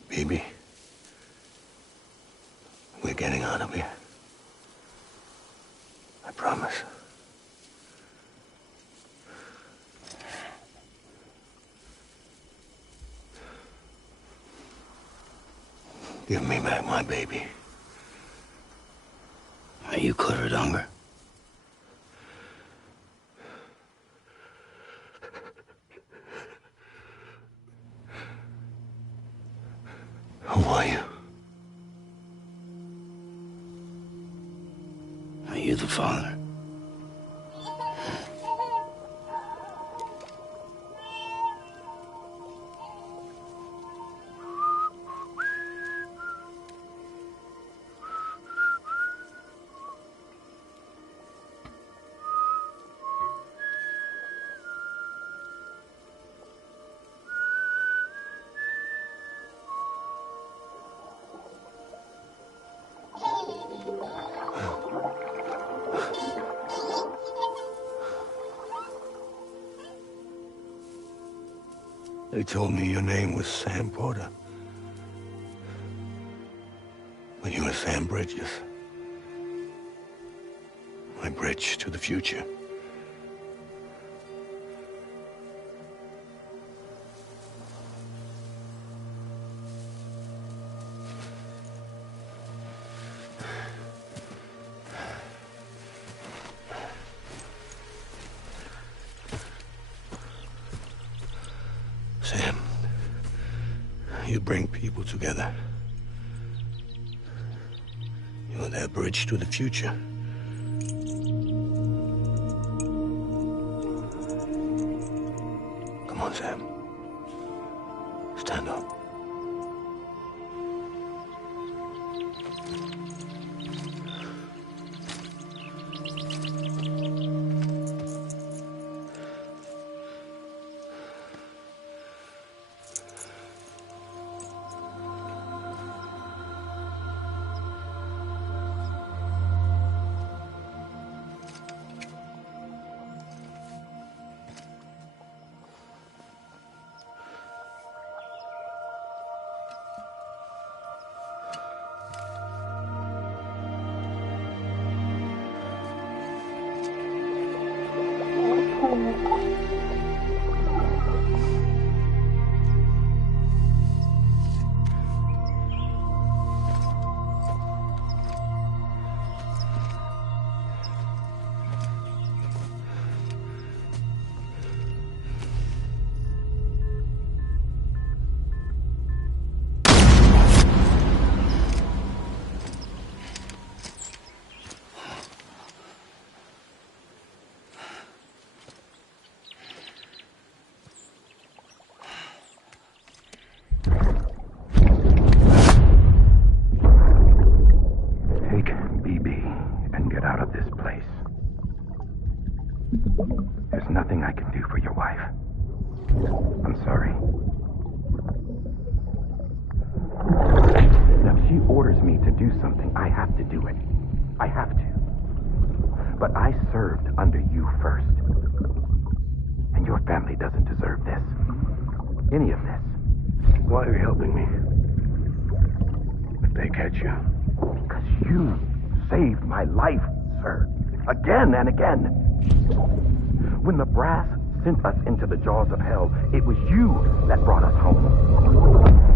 Baby, we're getting out of here. I promise. Give me back my baby. Are you Clifford Unger? Who are you? Are you the father? They told me your name was Sam Porter. But you were Sam Bridges. My bridge to the future. Sam, you bring people together. You're their bridge to the future. Come on, Sam. Stand up. for your wife. I'm sorry. Now, if she orders me to do something, I have to do it. I have to. But I served under you first. And your family doesn't deserve this. Any of this. Why are you helping me? If they catch you. Because you saved my life, sir. Again and again. When the brass sent us into the jaws of hell, it was you that brought us home.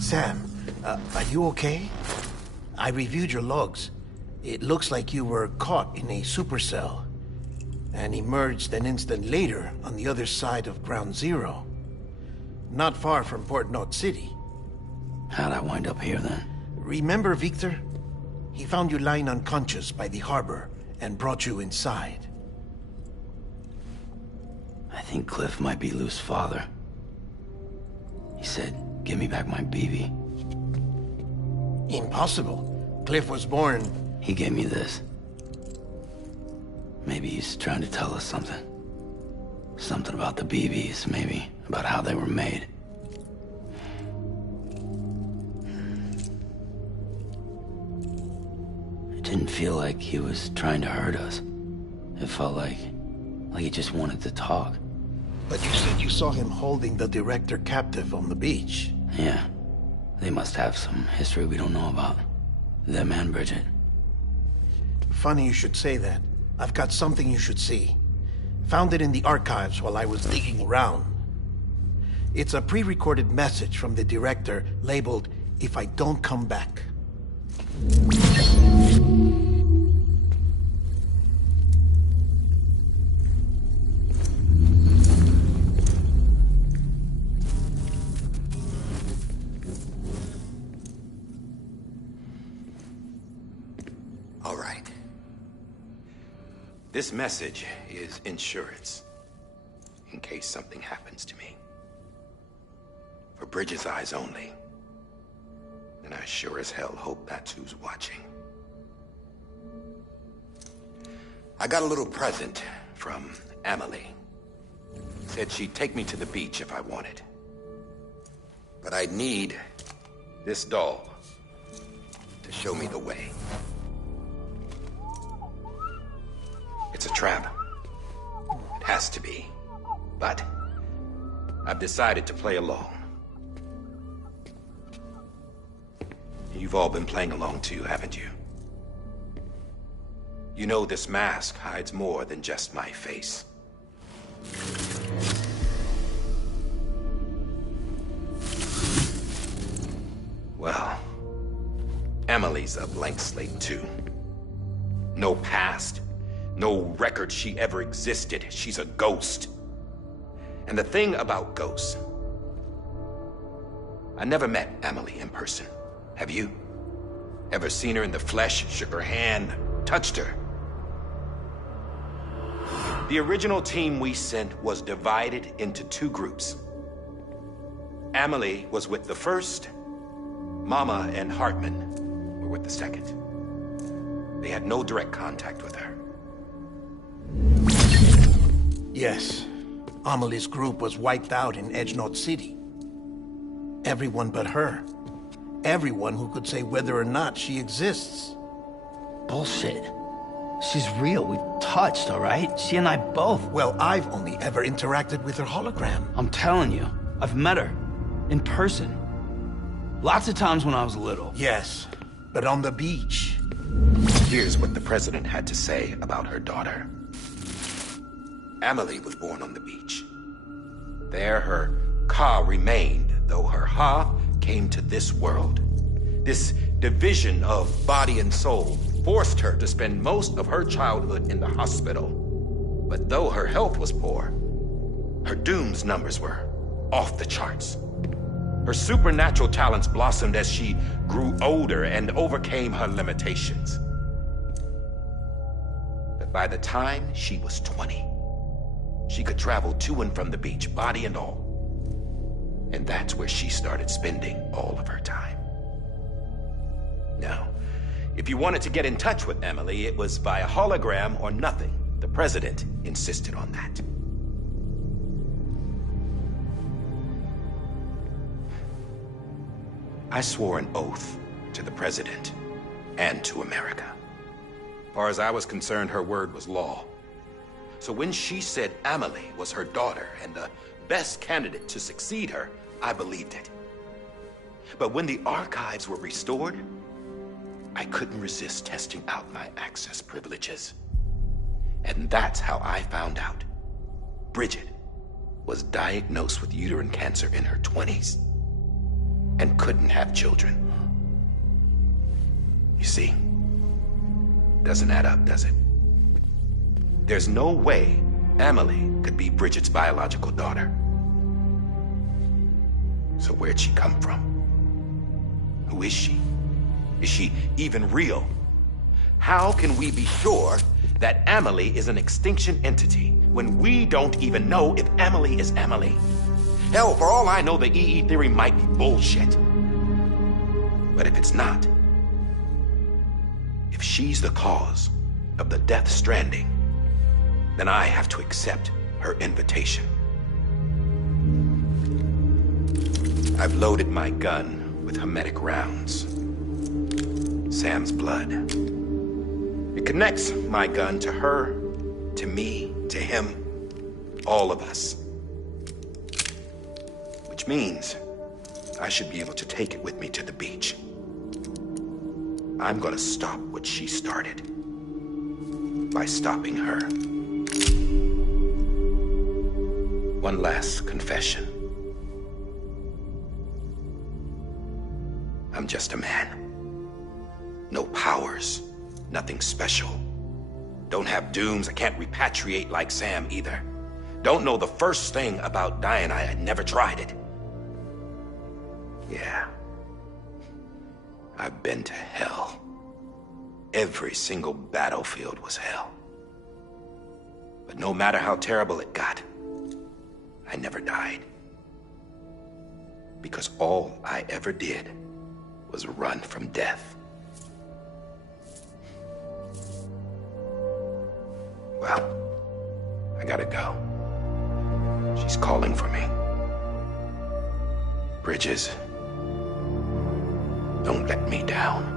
Sam, are you okay? I reviewed your logs. It looks like you were caught in a supercell and emerged an instant later on the other side of Ground Zero. Not far from Port Knot City. How'd I wind up here then? Remember Victor? He found you lying unconscious by the harbor and brought you inside. I think Cliff might be Lou's father. He said, "Give me back my BB." Impossible. Cliff was born... He gave me this. Maybe he's trying to tell us something. Something about the BBs, maybe. About how they were made. It didn't feel like he was trying to hurt us. It felt like he just wanted to talk. But you said you saw him holding the director captive on the beach. Yeah. They must have some history we don't know about. Them and Bridget. Funny you should say that. I've got something you should see. Found it in the archives while I was digging around. It's a pre-recorded message from the director labeled, "If I don't come back." All right. This message is insurance, in case something happens to me. For Bridget's eyes only. And I sure as hell hope that's who's watching. I got a little present from Emily. Said she'd take me to the beach if I wanted. But I'd need this doll to show me the way. It's a trap. It has to be. But I've decided to play along. You've all been playing along too, haven't you? You know this mask hides more than just my face. Well, Emily's a blank slate too. No past. No record she ever existed. She's a ghost. And the thing about ghosts, I never met Emily in person. Have you? Ever seen her in the flesh, shook her hand, touched her? The original team we sent was divided into two groups. Emily was with the first. Mama and Hartman were with the second. They had no direct contact with her. Yes, Amelie's group was wiped out in Edgenot City. Everyone but her. Everyone who could say whether or not she exists. Bullshit. She's real. We've touched, all right? She and I both. Well, I've only ever interacted with her hologram. I'm telling you, I've met her. In person. Lots of times when I was little. Yes, but on the beach. Here's what the President had to say about her daughter. Amelie was born on the beach. There her Ka remained, though her Ha came to this world. This division of body and soul forced her to spend most of her childhood in the hospital. But though her health was poor, her Doom's numbers were off the charts. Her supernatural talents blossomed as she grew older and overcame her limitations. But by the time she was 20, she could travel to and from the beach, body and all. And that's where she started spending all of her time. Now, if you wanted to get in touch with Emily, it was via hologram or nothing. The President insisted on that. I swore an oath to the President and to America. As far as I was concerned, her word was law. So when she said Amelie was her daughter and the best candidate to succeed her, I believed it. But when the archives were restored, I couldn't resist testing out my access privileges. And that's how I found out Bridget was diagnosed with uterine cancer in her 20s and couldn't have children. You see, doesn't add up, does it? There's no way Amelie could be Bridget's biological daughter. So where'd she come from? Who is she? Is she even real? How can we be sure that Amelie is an extinction entity when we don't even know if Amelie is Amelie? Hell, for all I know, the EE theory might be bullshit. But if it's not, if she's the cause of the death stranding, then I have to accept her invitation. I've loaded my gun with hermetic rounds. Sam's blood. It connects my gun to her, to me, to him, all of us. Which means I should be able to take it with me to the beach. I'm gonna stop what she started by stopping her. One last confession. I'm just a man. No powers, nothing special. Don't have dooms, I can't repatriate like Sam either. Don't know the first thing about dying, I had never tried it. Yeah. I've been to hell. Every single battlefield was hell. But no matter how terrible it got, I never died. Because all I ever did was run from death. Well, I gotta go. She's calling for me. Bridges, don't let me down.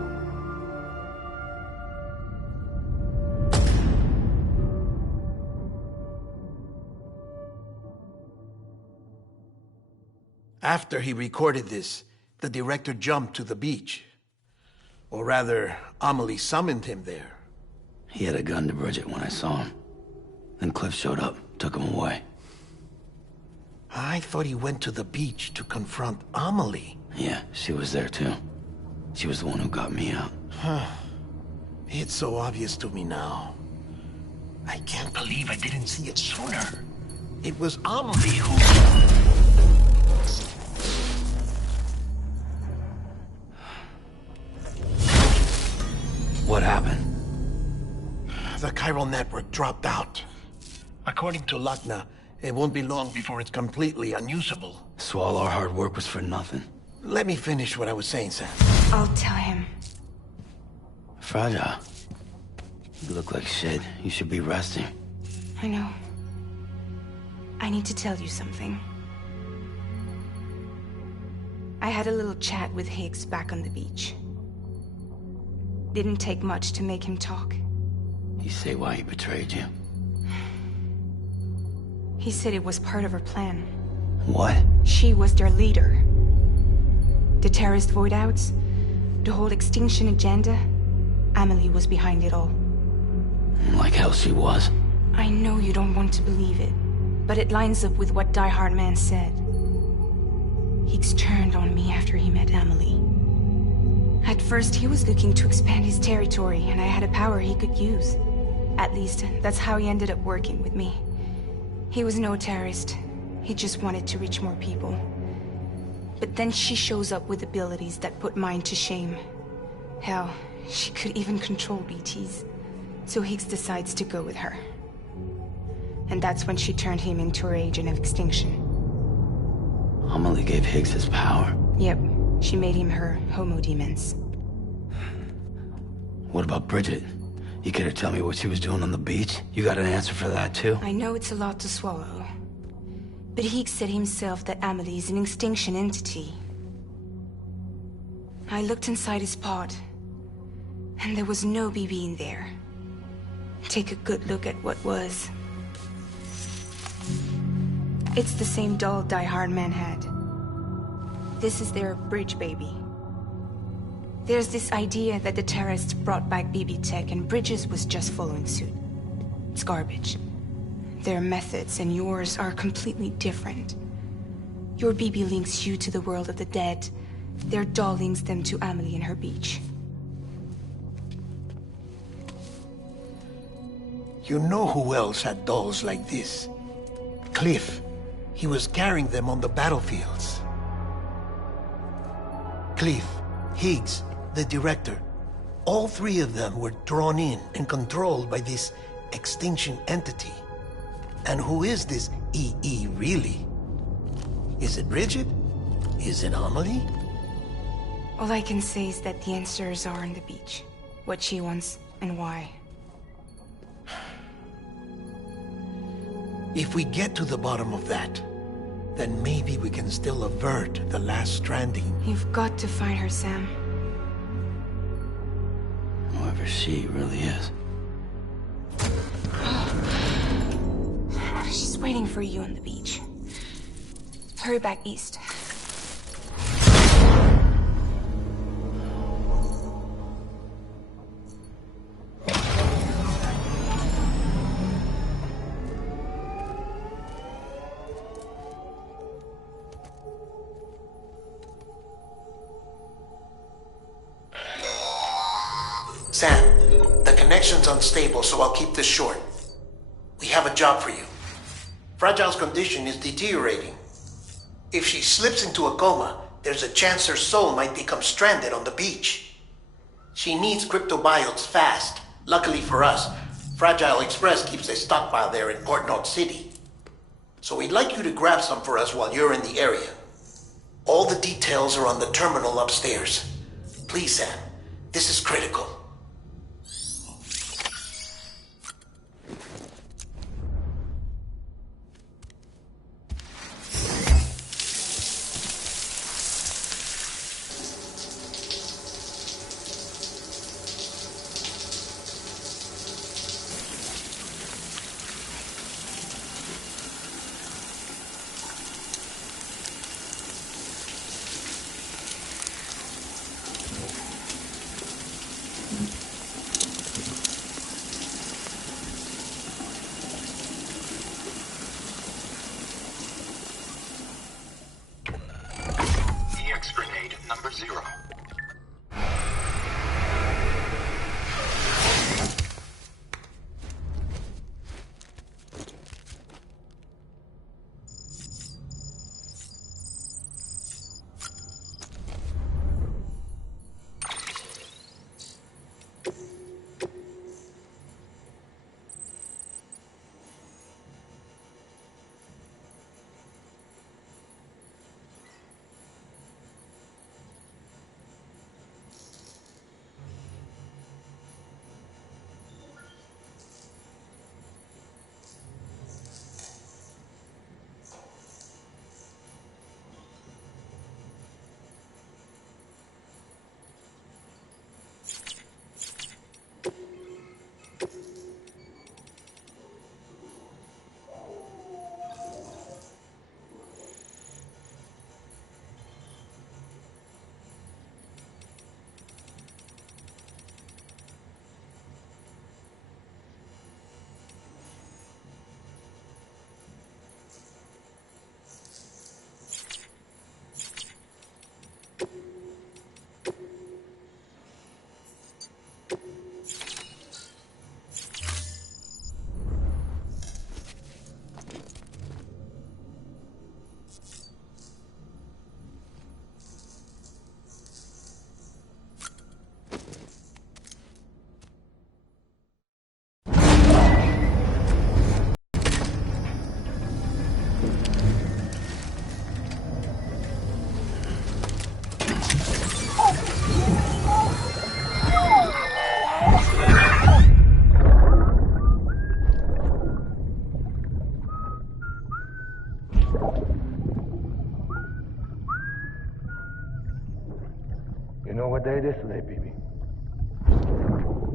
After he recorded this, the director jumped to the beach. Or rather, Amelie summoned him there. He had a gun to Bridget when I saw him. Then Cliff showed up, took him away. I thought he went to the beach to confront Amelie. Yeah, she was there too. She was the one who got me out. It's so obvious to me now. I can't believe I didn't see it sooner. It was Amelie who... What happened? The chiral network dropped out. According to Lakna, it won't be long before it's completely unusable. So all our hard work was for nothing. Let me finish what I was saying, Sam. I'll tell him. Fragile. You look like shit. You should be resting. I know. I need to tell you something. I had a little chat with Higgs back on the beach. Didn't take much to make him talk. You say why he betrayed you? He said it was part of her plan. What? She was their leader. The terrorist voidouts, the whole extinction agenda, Amelie was behind it all. Like hell she was. I know you don't want to believe it, but it lines up with what Die Hard Man said. Higgs turned on me after he met Amelie. At first, he was looking to expand his territory, and I had a power he could use. At least, that's how he ended up working with me. He was no terrorist. He just wanted to reach more people. But then she shows up with abilities that put mine to shame. Hell, she could even control BTs. So Higgs decides to go with her. And that's when she turned him into her agent of extinction. Amelie gave Higgs his power. Yep, she made him her Homo Demens. What about Bridget? You care to tell me what she was doing on the beach? You got an answer for that too? I know it's a lot to swallow. But Higgs said himself that Amelie is an extinction entity. I looked inside his pod, and there was no BB in there. Take a good look at what was. It's the same doll Die Hard Man had. This is their bridge baby. There's this idea that the terrorists brought back BB tech and Bridges was just following suit. It's garbage. Their methods and yours are completely different. Your BB links you to the world of the dead. Their doll links them to Amelie and her beach. You know who else had dolls like this? Cliff. He was carrying them on the battlefields. Cliff, Higgs, the director. All three of them were drawn in and controlled by this extinction entity. And who is this EE really? Is it Bridget? Is it Amelie? All I can say is that the answers are on the beach. What she wants and why. If we get to the bottom of that, then maybe we can still avert the last stranding. You've got to find her, Sam. Whoever she really is. She's waiting for you on the beach. Hurry back east. Sam, the connection's unstable, so I'll keep this short. We have a job for you. Fragile's condition is deteriorating. If she slips into a coma, there's a chance her soul might become stranded on the beach. She needs cryptobiotes fast. Luckily for us, Fragile Express keeps a stockpile there in Port North City. So we'd like you to grab some for us while you're in the area. All the details are on the terminal upstairs. Please, Sam, this is critical. You know what day it is today, baby?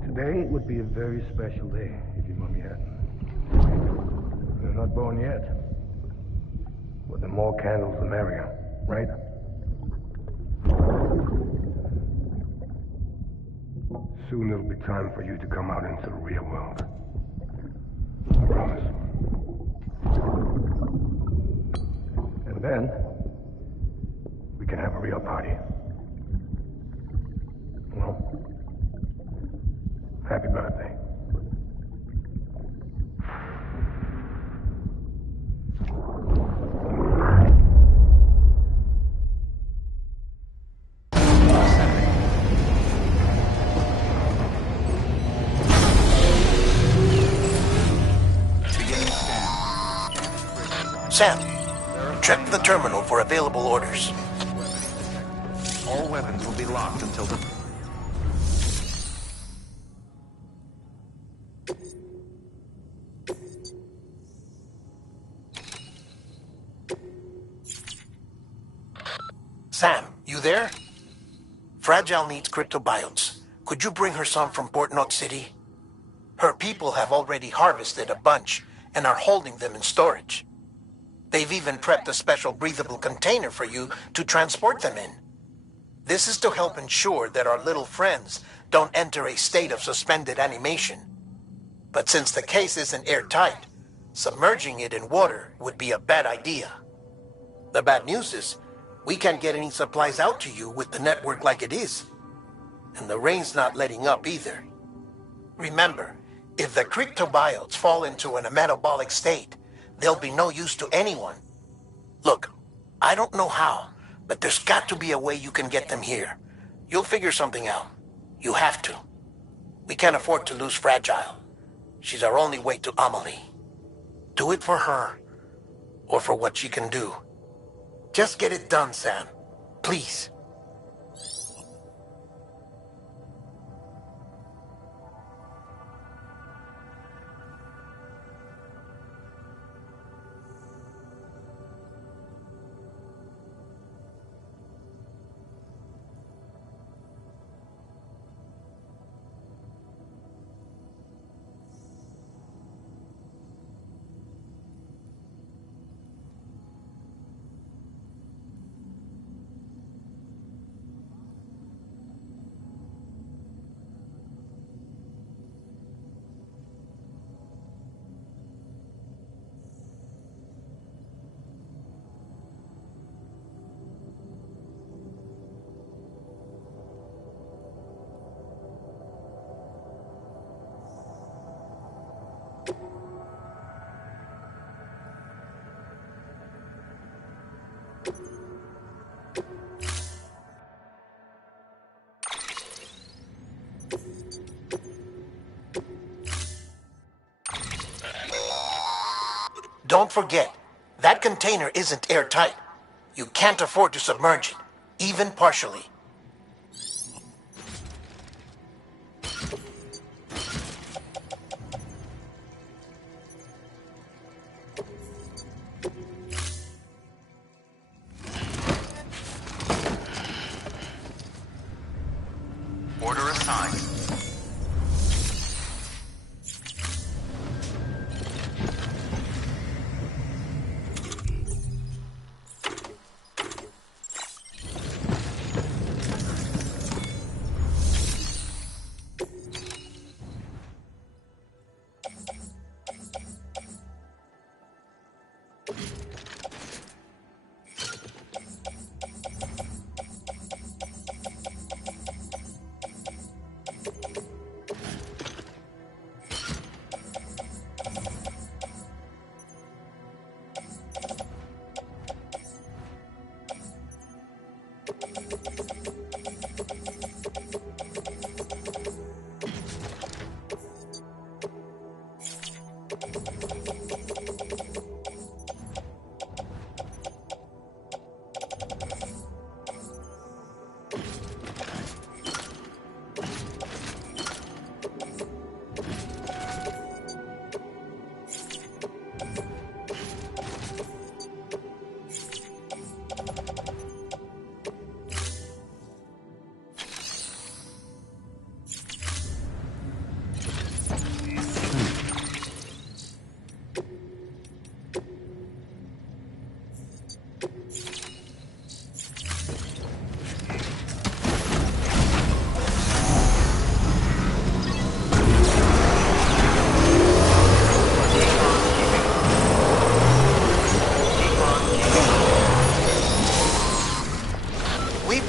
Today would be a very special day if your mommy hadn't. You're not born yet. But the more candles, the merrier, right? Soon it'll be time for you to come out into the real world. I promise. And then, we can have a real party. Well, happy birthday. Sam, check the terminal for available orders. All weapons will be locked until the... Sam, you there? Fragile needs cryptobiotes. Could you bring her some from Port Knot City? Her people have already harvested a bunch and are holding them in storage. They've even prepped a special breathable container for you to transport them in. This is to help ensure that our little friends don't enter a state of suspended animation. But since the case isn't airtight, submerging it in water would be a bad idea. The bad news is, we can't get any supplies out to you with the network like it is. And the rain's not letting up either. Remember, if the cryptobiotes fall into an metabolic state, they'll be no use to anyone. Look, I don't know how, but there's got to be a way you can get them here. You'll figure something out. You have to. We can't afford to lose Fragile. She's our only way to Amelie. Do it for her, or for what she can do. Just get it done, Sam. Please. Don't forget, that container isn't airtight. You can't afford to submerge it, even partially. Order assigned.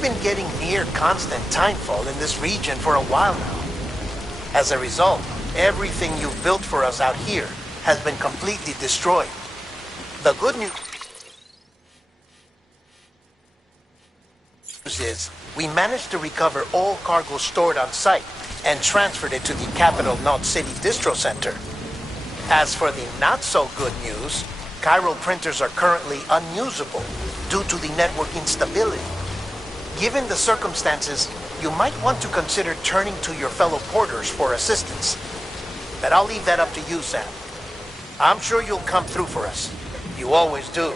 We've been getting near constant timefall in this region for a while now. As a result, everything you've built for us out here has been completely destroyed. The good news is we managed to recover all cargo stored on site and transferred it to the capital Knot City Distro Center. As for the not-so-good news, chiral printers are currently unusable due to the network instability. Given the circumstances, you might want to consider turning to your fellow porters for assistance. But I'll leave that up to you, Sam. I'm sure you'll come through for us. You always do.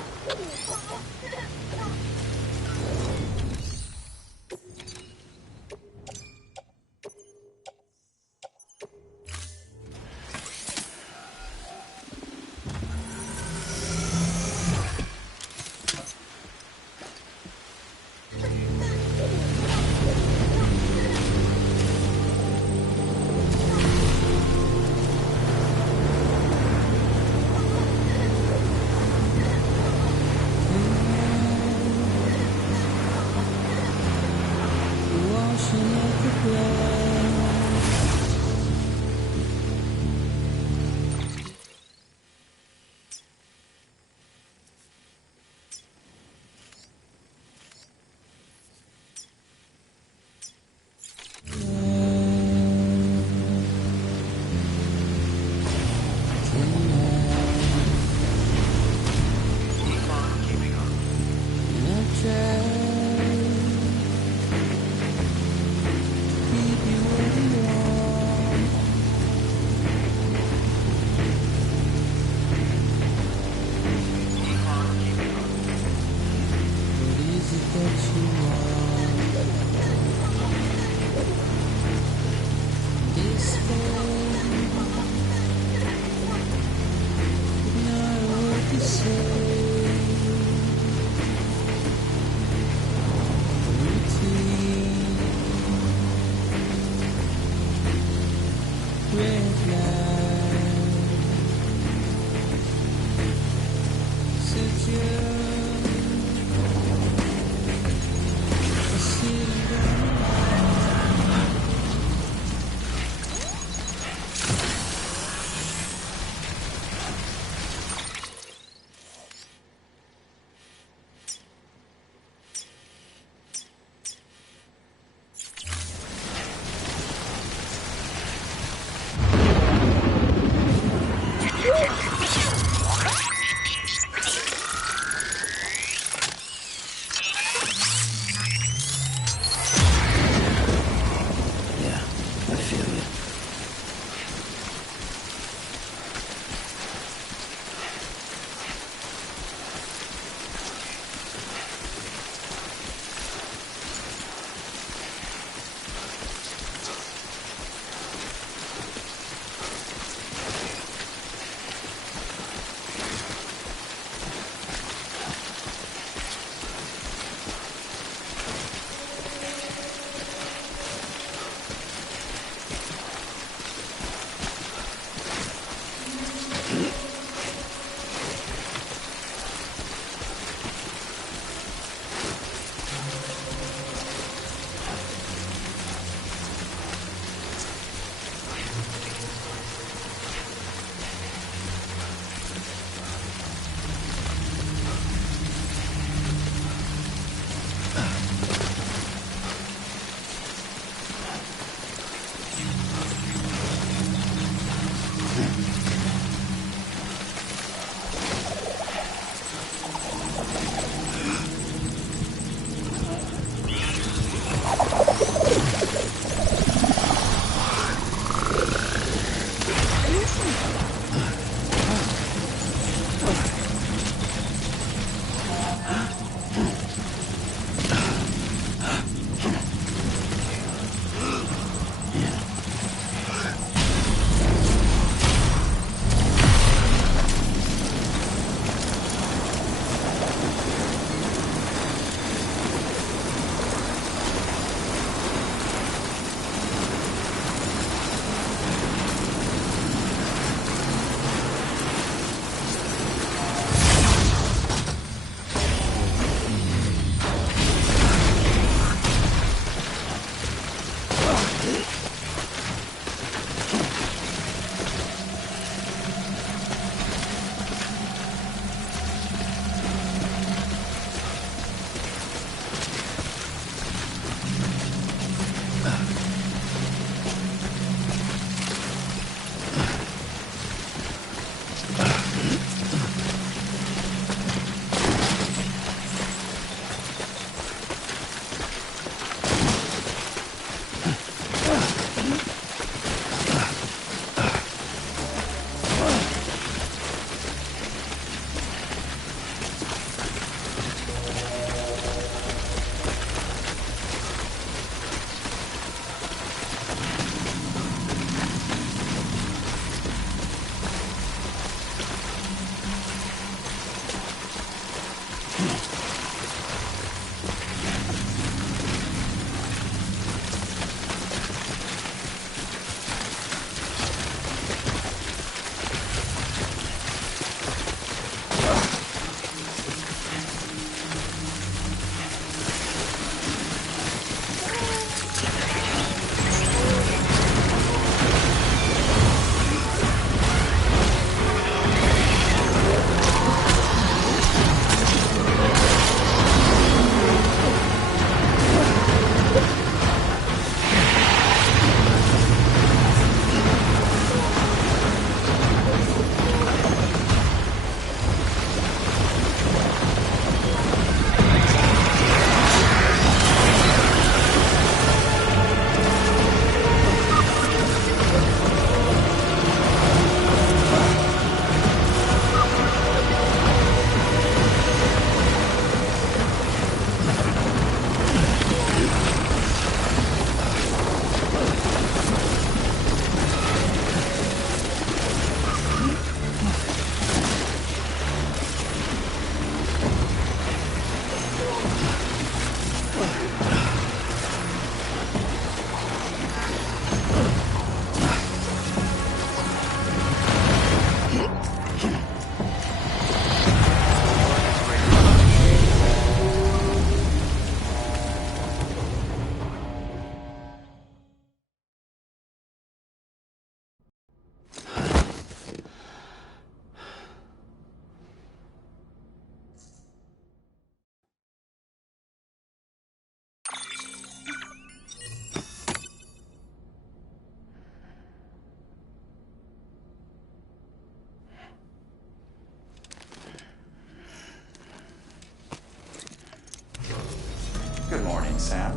Good morning, Sam.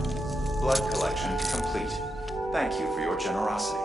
Blood collection complete. Thank you for your generosity.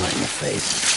Right in the face.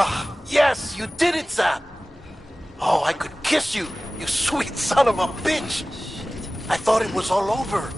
Ah, yes, you did it, Sam. Oh, I could kiss you, you sweet son of a bitch. I thought it was all over.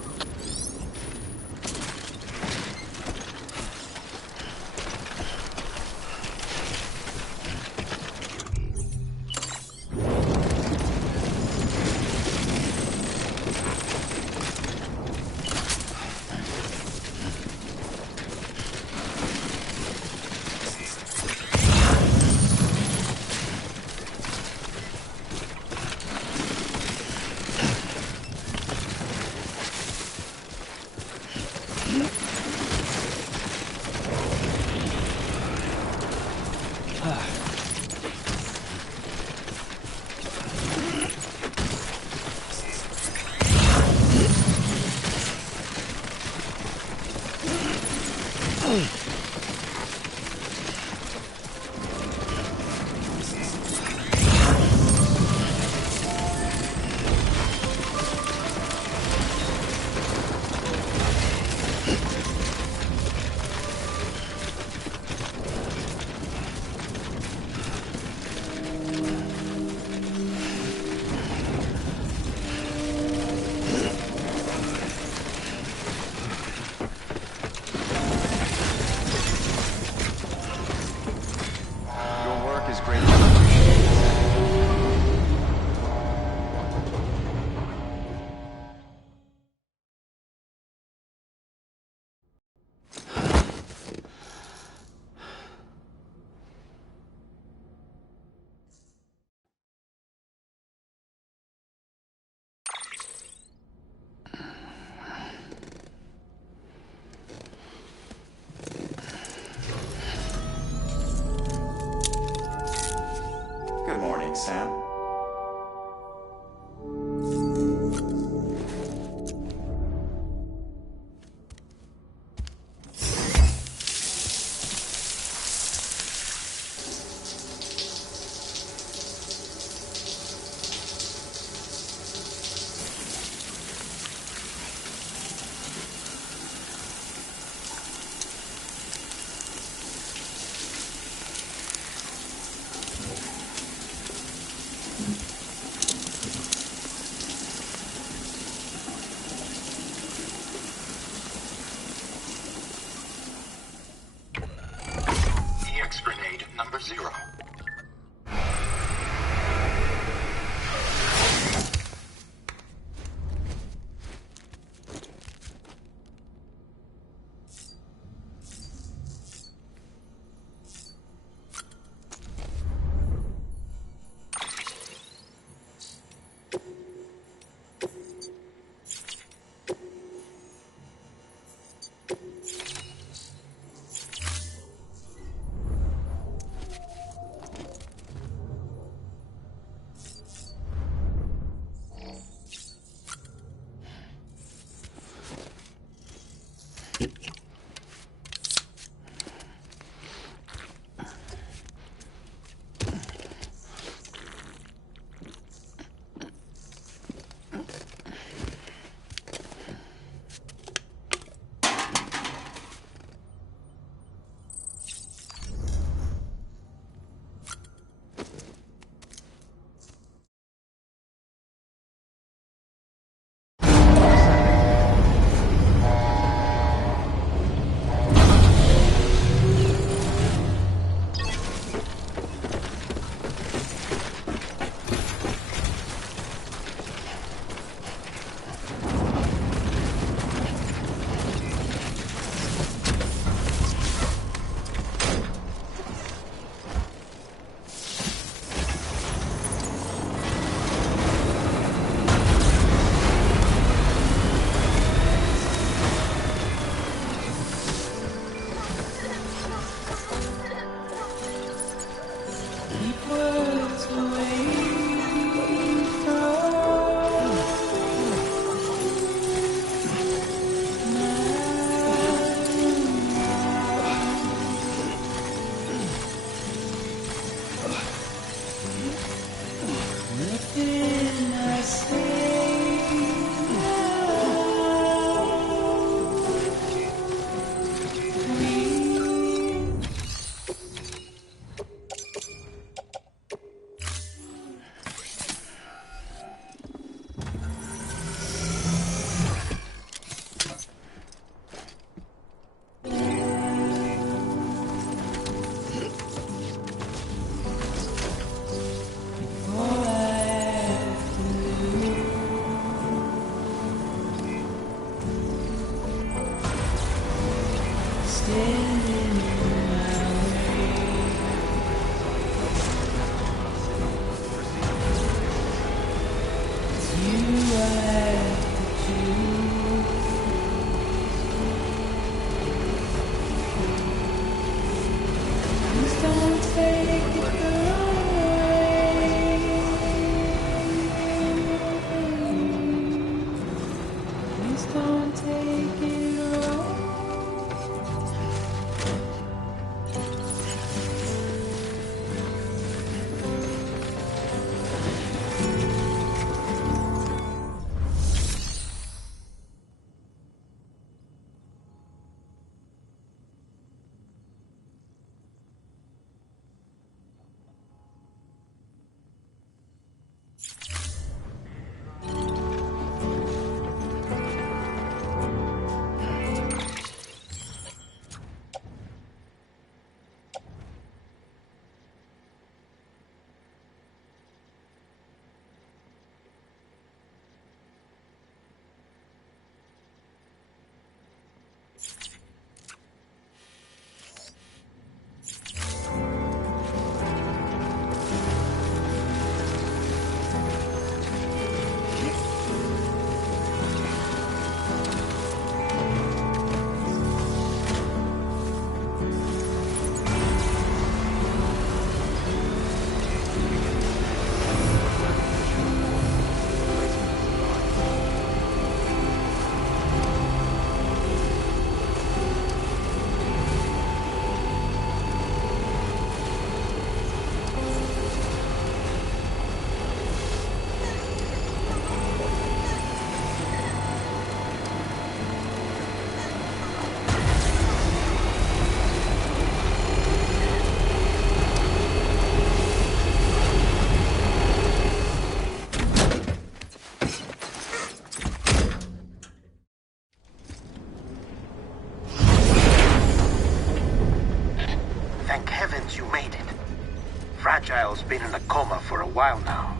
been in a coma for a while now.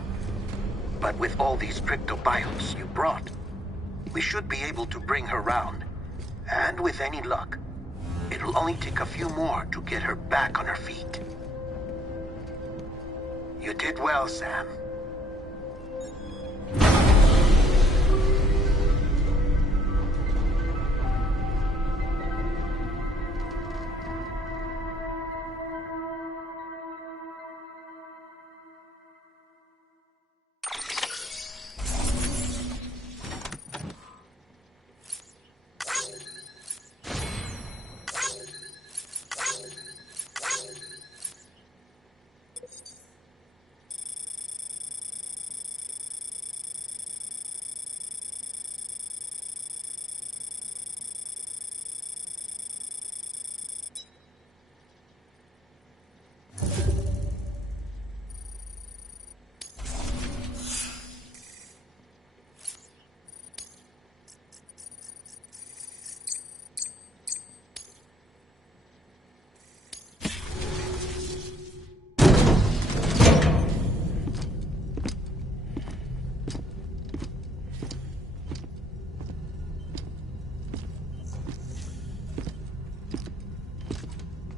But with all these cryptobiotes you brought, we should be able to bring her round. And with any luck, it'll only take a few more to get her back on her feet. You did well, Sam.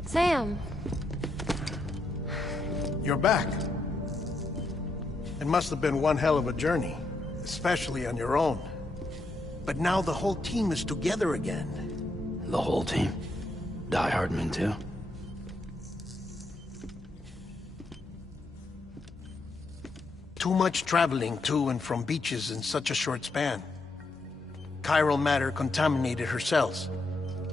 Sam! You're back. It must have been one hell of a journey, especially on your own. But now the whole team is together again. The whole team? Die Hardman too? Too much traveling to and from beaches in such a short span. Chiral matter contaminated her cells,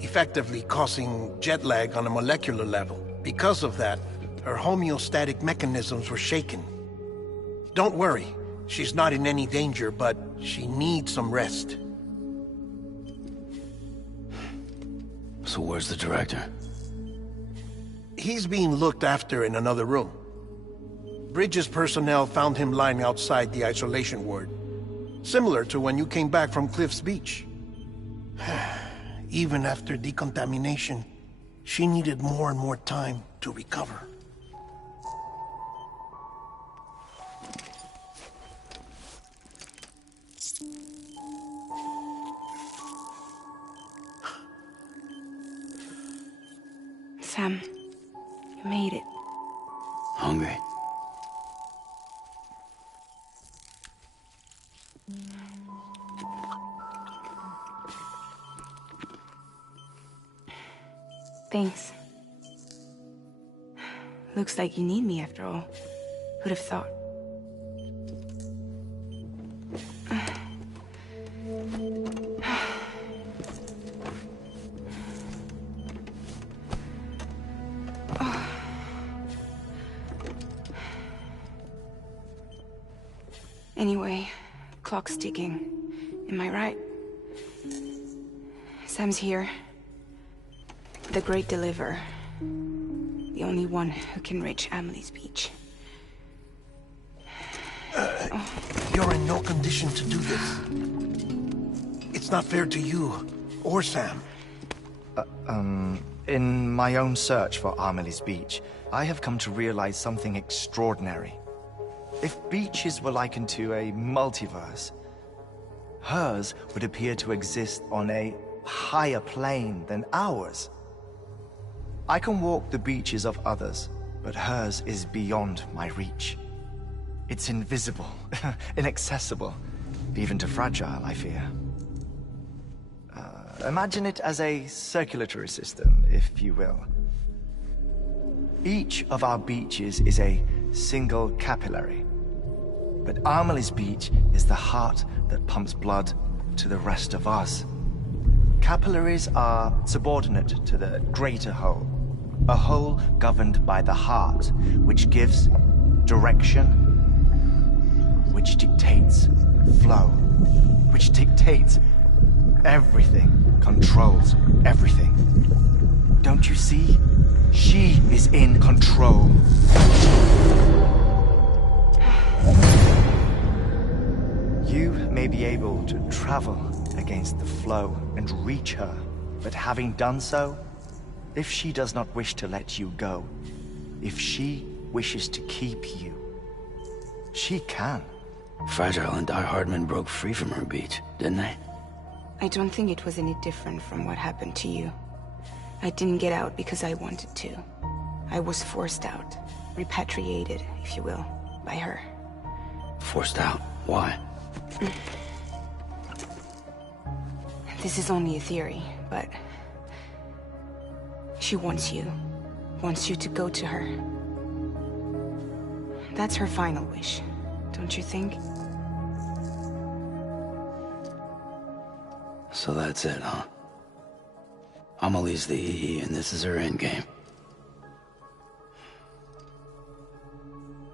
effectively causing jet lag on a molecular level. Because of that, her homeostatic mechanisms were shaken. Don't worry, she's not in any danger, but she needs some rest. So where's the director? He's being looked after in another room. Bridges personnel found him lying outside the isolation ward. Similar to when you came back from Cliff's Beach. Even after decontamination, she needed more and more time to recover. Sam, you made it. Hungry? Thanks. Looks like you need me after all. Who'd have thought? Anyway, clock's ticking. Am I right? Sam's here. The Great Deliverer. The only one who can reach Amelie's Beach. You're in no condition to do this. It's not fair to you, or Sam. In my own search for Amelie's Beach, I have come to realize something extraordinary. If beaches were likened to a multiverse, hers would appear to exist on a higher plane than ours. I can walk the beaches of others, but hers is beyond my reach. It's invisible, inaccessible, even to fragile, I fear. Imagine it as a circulatory system, if you will. Each of our beaches is a single capillary, but Amelie's Beach is the heart that pumps blood to the rest of us. Capillaries are subordinate to the greater whole. A whole governed by the heart, which gives direction, which dictates flow, which dictates everything, controls everything. Don't you see? She is in control. You may be able to travel against the flow and reach her, but having done so, if she does not wish to let you go, if she wishes to keep you. She can. Fragile and Die Hardman broke free from her beach, didn't they? I don't think it was any different from what happened to you. I didn't get out because I wanted to. I was forced out. Repatriated, if you will, by her. Forced out? Why? This is only a theory, but... she wants you. Wants you to go to her. That's her final wish, don't you think? So that's it, huh? Amelie's the EE, and this is her endgame.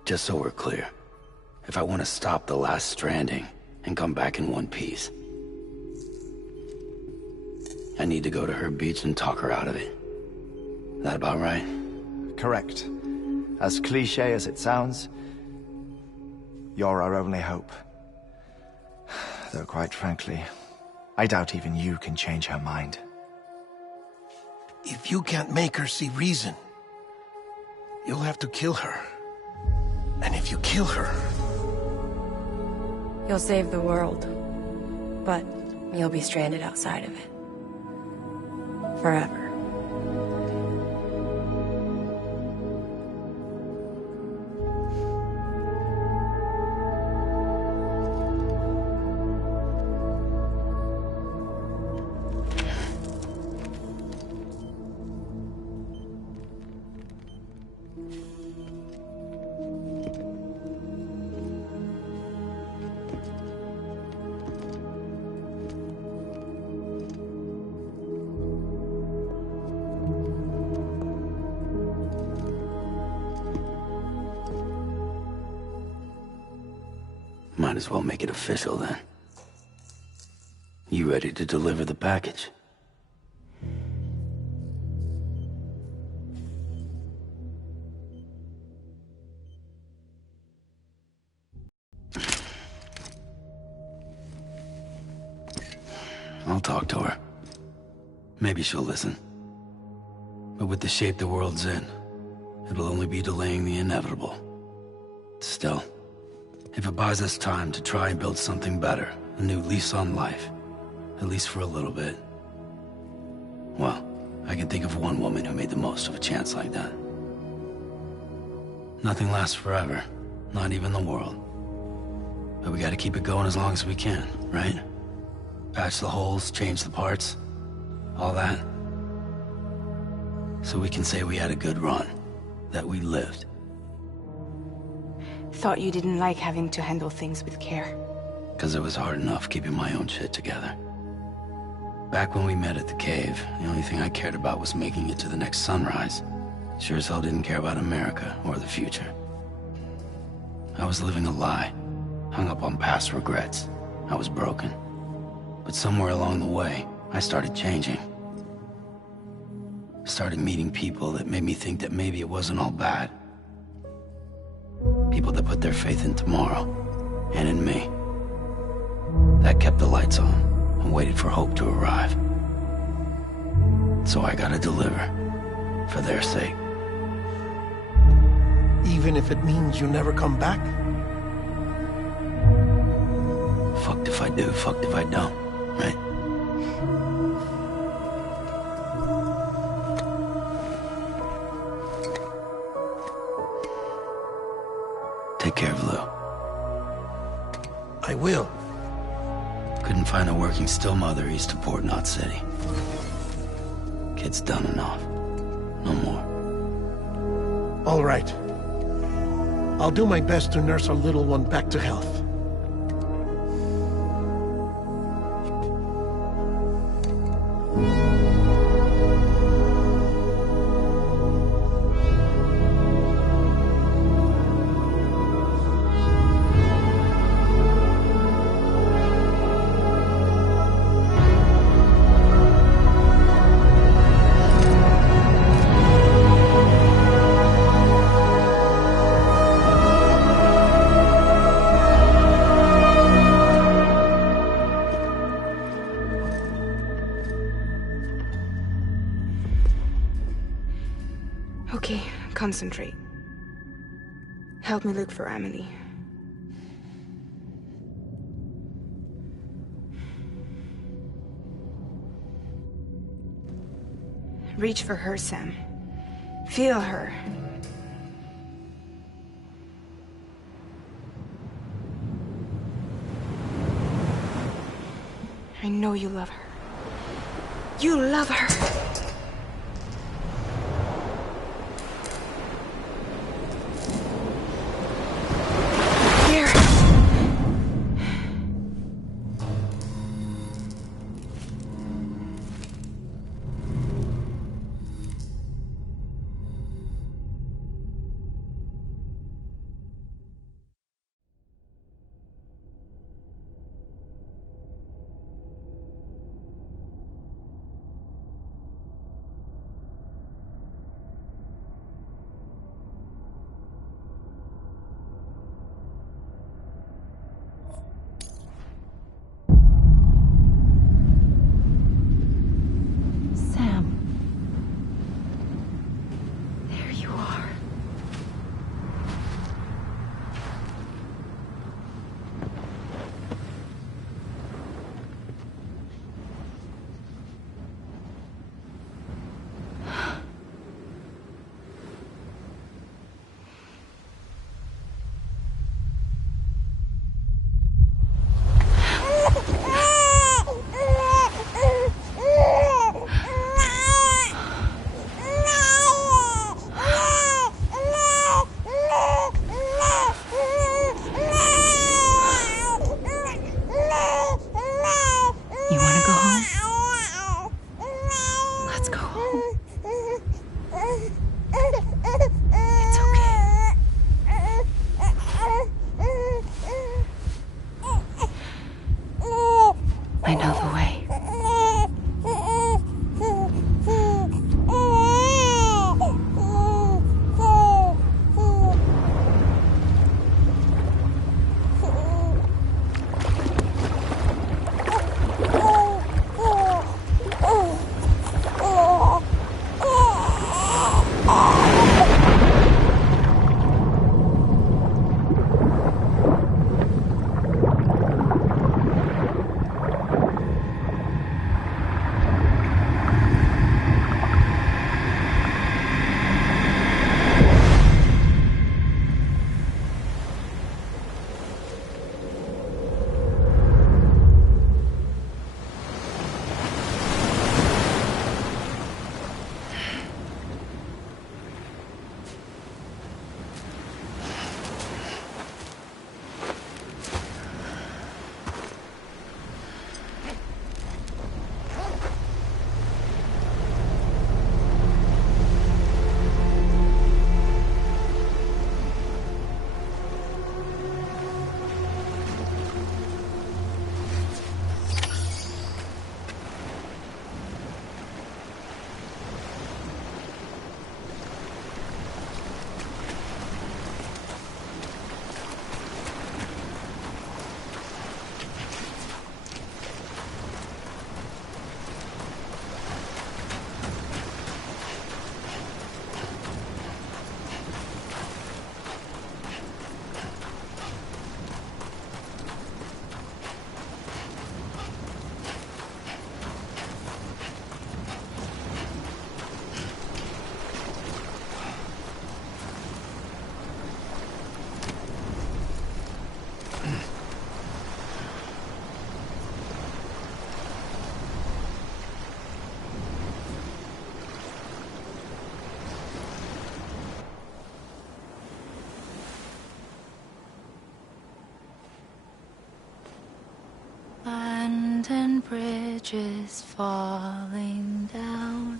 Just so we're clear, if I want to stop the last Stranding and come back in one piece, I need to go to her beach and talk her out of it. That about right? Correct. As cliche as it sounds, you're our only hope. Though quite frankly, I doubt even you can change her mind. If you can't make her see reason, you'll have to kill her. And if you kill her... You'll save the world, but you'll be stranded outside of it. Forever. Might as well make it official then. You ready to deliver the package? I'll talk to her. Maybe she'll listen. But with the shape the world's in, it'll only be delaying the inevitable. Still, if it buys us time to try and build something better, a new lease on life, at least for a little bit, well, I can think of one woman who made the most of a chance like that. Nothing lasts forever, not even the world. But we gotta keep it going as long as we can, right? Patch the holes, change the parts, all that. So we can say we had a good run, that we lived. Thought you didn't like having to handle things with care. 'Cause it was hard enough keeping my own shit together. Back when we met at the cave, the only thing I cared about was making it to the next sunrise. Sure as hell didn't care about America or the future. I was living a lie, hung up on past regrets. I was broken. But somewhere along the way, I started changing. Started meeting people that made me think that maybe it wasn't all bad. People that put their faith in tomorrow, and in me. That kept the lights on, and waited for hope to arrive. So I gotta deliver, for their sake. Even if it means you never come back? Fucked if I do, fucked if I don't, right? Take care of Lou. I will. Couldn't find a working still mother east of Port Knot City. Kid's done enough. No more. All right. I'll do my best to nurse our little one back to health. Okay, concentrate. Help me look for Emily. Reach for her, Sam. Feel her. I know you love her. You love her! Here! Sam. There you are. You want to go home? Let's go home. It's okay. I know the way. London Bridge is falling down,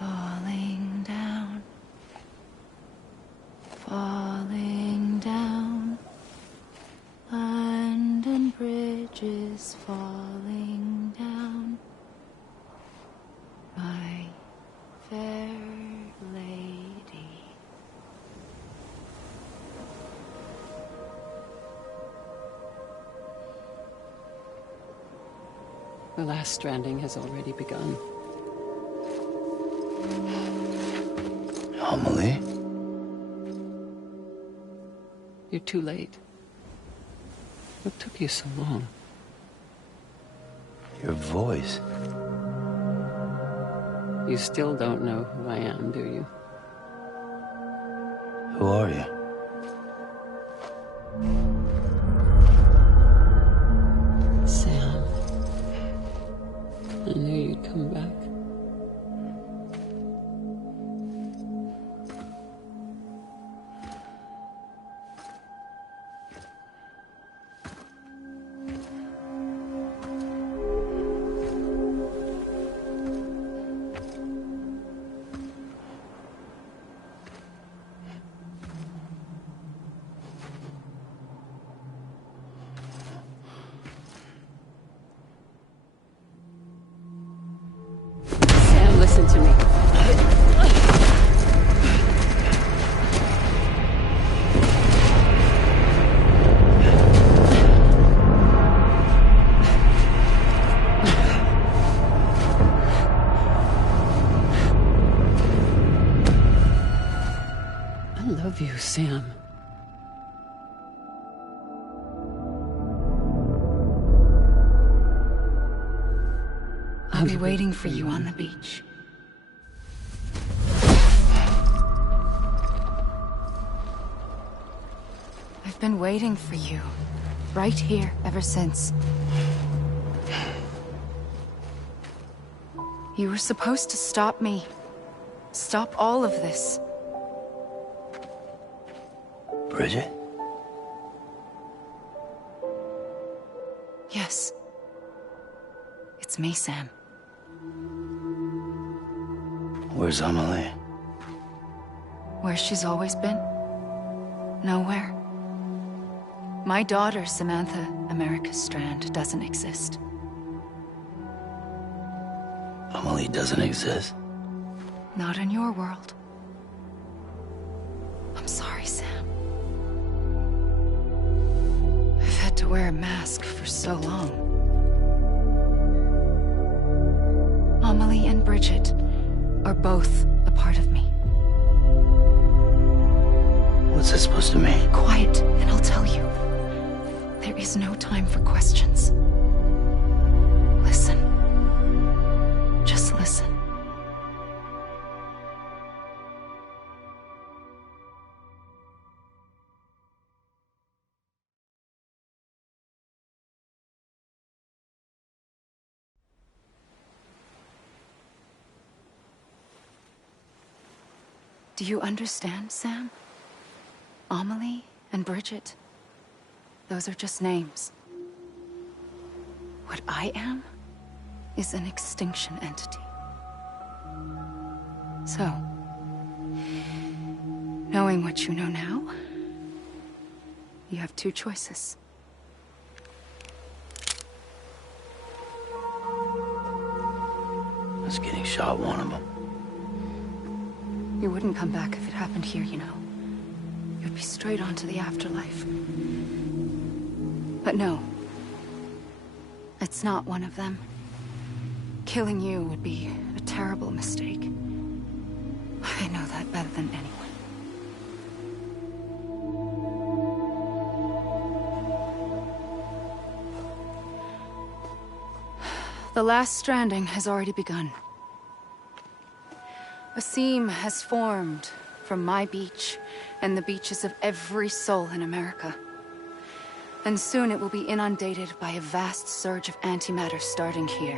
falling down, falling down. London Bridge is falling down, my fair lady. The last stranding has already begun. Amelie? You're too late. What took you so long? Your voice. You still don't know who I am, do you? Who are you? Sam. I knew you'd come back. Listen to me. I love you, Sam. I'll be waiting for you on the beach. I've been waiting for you, right here, ever since. You were supposed to stop me. Stop all of this. Bridget? Yes. It's me, Sam. Where's Amelie? Where she's always been. Nowhere. My daughter, Samantha America Strand, doesn't exist. Amelie doesn't exist? Not in your world. I'm sorry, Sam. I've had to wear a mask for so long. Amelie and Bridget are both a part of me. What's this supposed to mean? Quiet, and I'll tell you. There is no time for questions. Listen. Just listen. Do you understand, Sam? Amelie and Bridget, those are just names. What I am is an extinction entity. So, knowing what you know now, you have two choices. Was getting shot one of them. You wouldn't come back if it happened here, you know. You'd be straight on to the afterlife. But no. It's not one of them. Killing you would be a terrible mistake. I know that better than anyone. The last stranding has already begun. A seam has formed from my beach and the beaches of every soul in America. And soon it will be inundated by a vast surge of antimatter starting here.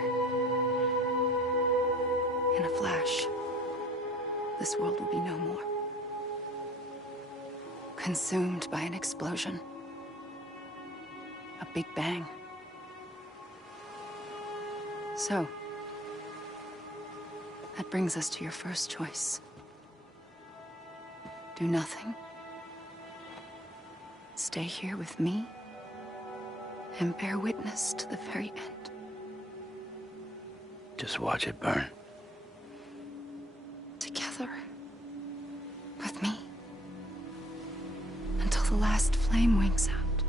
In a flash, this world will be no more. Consumed by an explosion. A big bang. So, that brings us to your first choice. Do nothing. Stay here with me and bear witness to the very end. Just watch it burn. Together. With me. Until the last flame winks out.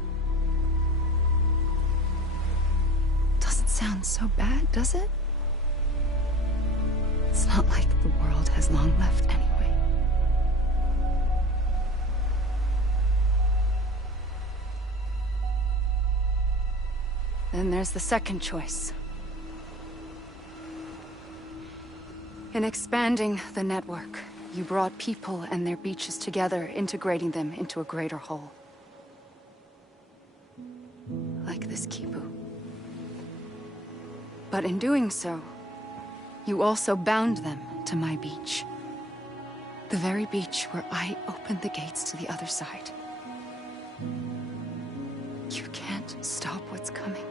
Doesn't sound so bad, does it? It's not like the world has long left anyway. Then there's the second choice. In expanding the network, you brought people and their beaches together, integrating them into a greater whole. Like this Kipu. But in doing so, you also bound them to my beach. The very beach where I opened the gates to the other side. You can't stop what's coming.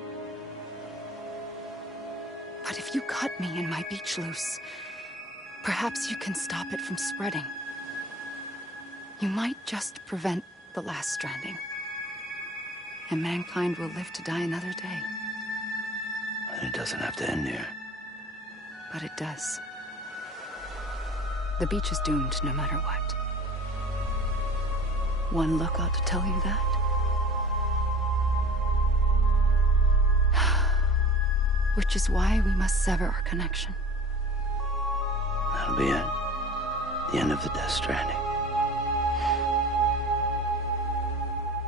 But if you cut me and my beach loose, perhaps you can stop it from spreading. You might just prevent the last stranding. And mankind will live to die another day. And it doesn't have to end here. But it does. The beach is doomed no matter what. One look ought to tell you that. Which is why we must sever our connection. That'll be it. The end of the Death Stranding.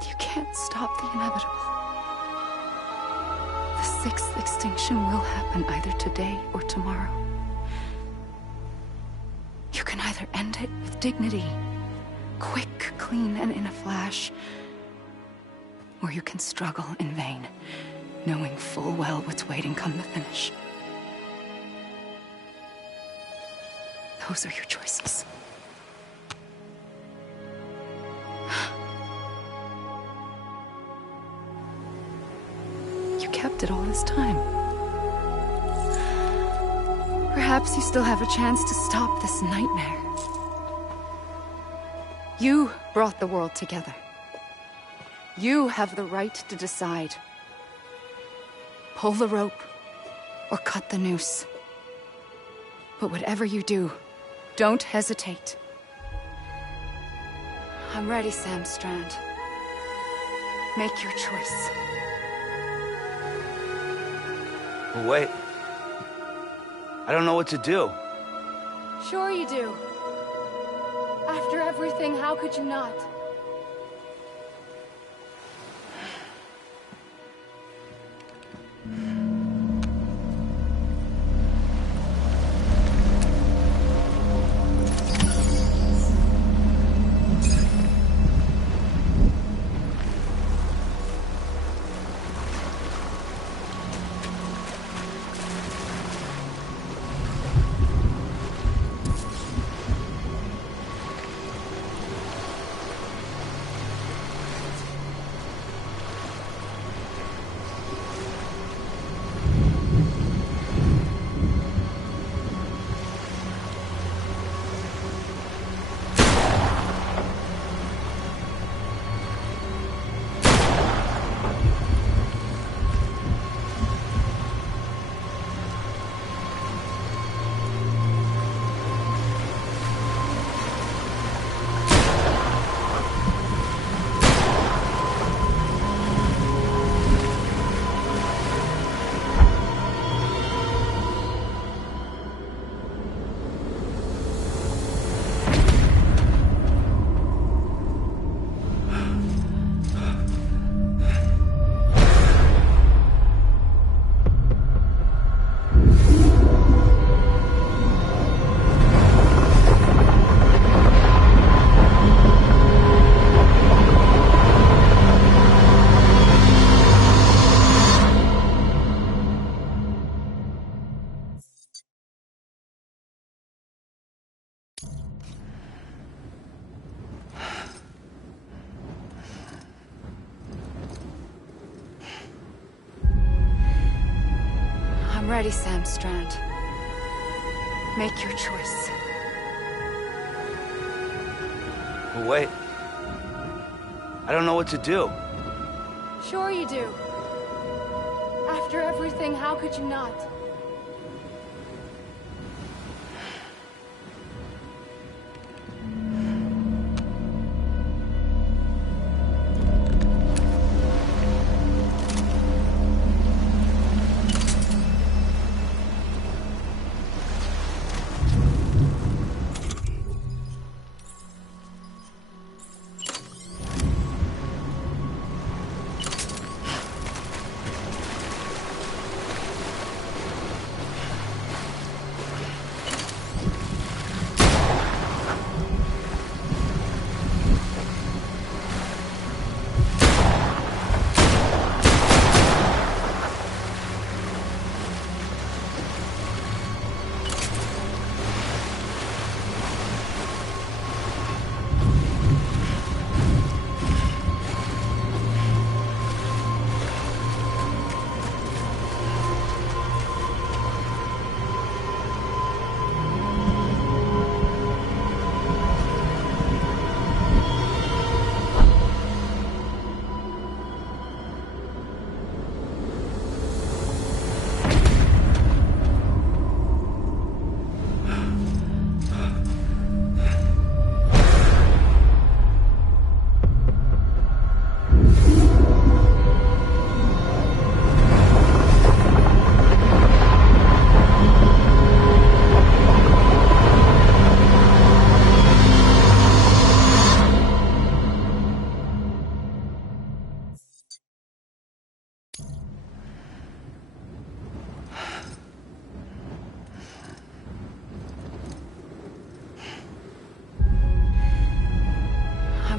You can't stop the inevitable. The sixth extinction will happen either today or tomorrow. You can either end it with dignity, quick, clean, and in a flash, or you can struggle in vain, knowing full well what's waiting come the finish. Those are your choices. You kept it all this time. Perhaps you still have a chance to stop this nightmare. You brought the world together. You have the right to decide. Pull the rope or cut the noose. But whatever you do, don't hesitate. I'm ready, Sam Strand. Make your choice. But wait. I don't know what to do. Sure you do. After everything, how could you not? I'm ready, Sam Strand. Make your choice. But wait. I don't know what to do. Sure you do. After everything, how could you not?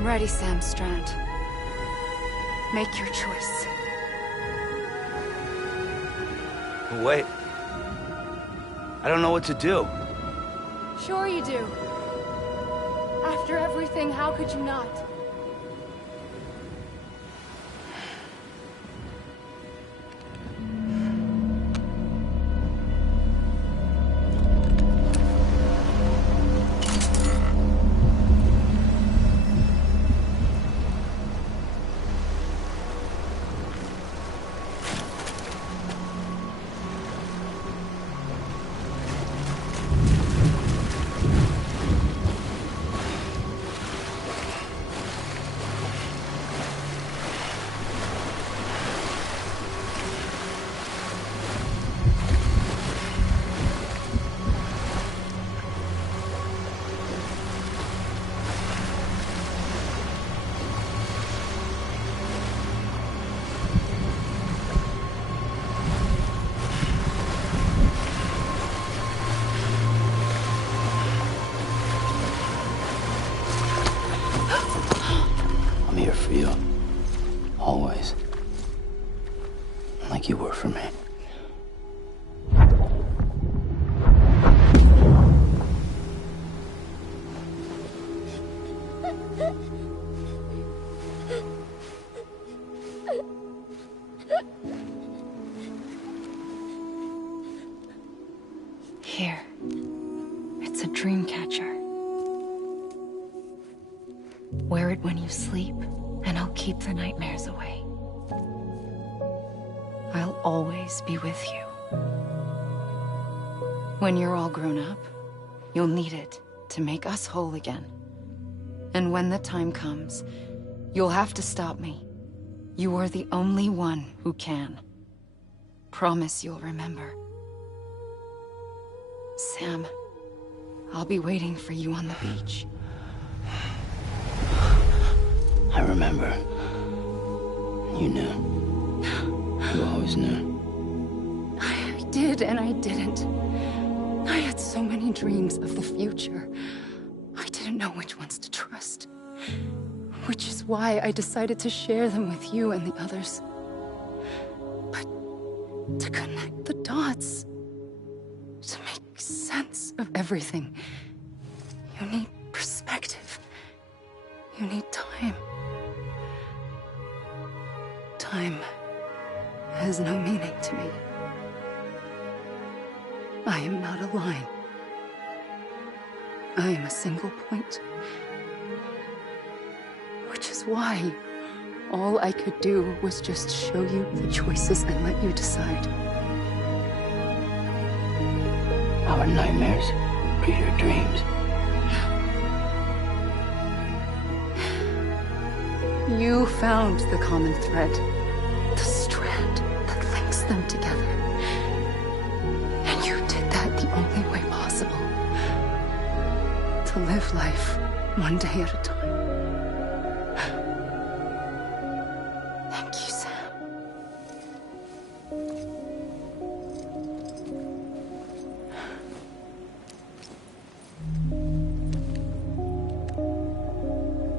ready, Sam Strand. Make your choice. Wait. I don't know what to do. Sure you do. After everything, how could you not? I'm here for you. Always. Like you were for me. Here. It's a dream catcher. Wear it when you sleep, and I'll keep the nightmares away. I'll always be with you. When you're all grown up, you'll need it to make us whole again. And when the time comes, you'll have to stop me. You are the only one who can. Promise you'll remember. Sam, I'll be waiting for you on the beach. I remember. You knew. You always knew. I did and I didn't. I had so many dreams of the future. I didn't know which ones to trust. Which is why I decided to share them with you and the others. But to connect the dots, to make sense of everything, you need perspective. You need time. Time has no meaning to me. I am not a line. I am a single point. Which is why all I could do was just show you the choices and let you decide. Our nightmares are your dreams. You found the common thread, the strand that links them together. And you did that the only way possible. To live life one day at a time. Thank you, Sam.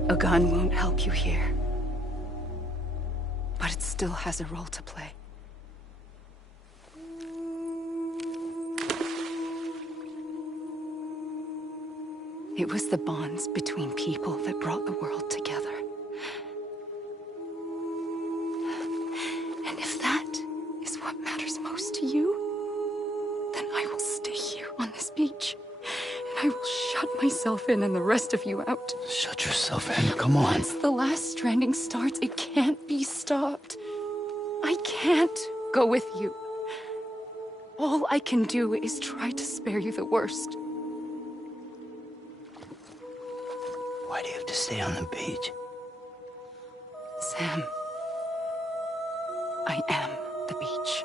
A gun won't help you here. But it still has a role to play. It was the bonds between people that brought the world together. And if that is what matters most to you, then I will stay here on this beach. And I will shut myself in and the rest of you out. Shut yourself in, come on. Once the last stranding starts, it can't be stopped. I can't go with you. All I can do is try to spare you the worst. Why do you have to stay on the beach? Sam, I am the beach.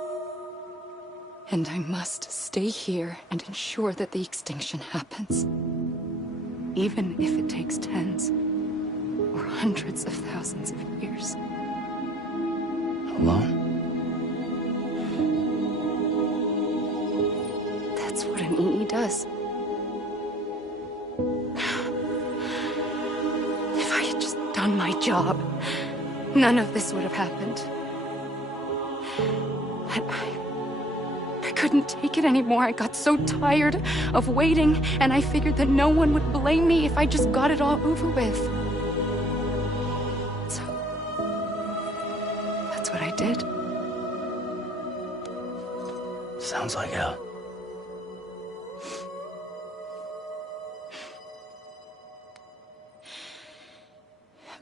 And I must stay here and ensure that the extinction happens. Even if it takes tens or hundreds of thousands of years. Alone? That's what an EE does. If I had just died done my job, none of this would have happened. But I couldn't take it anymore. I got so tired of waiting, and I figured that no one would blame me if I just got it all over with. So, that's what I did. Sounds like hell.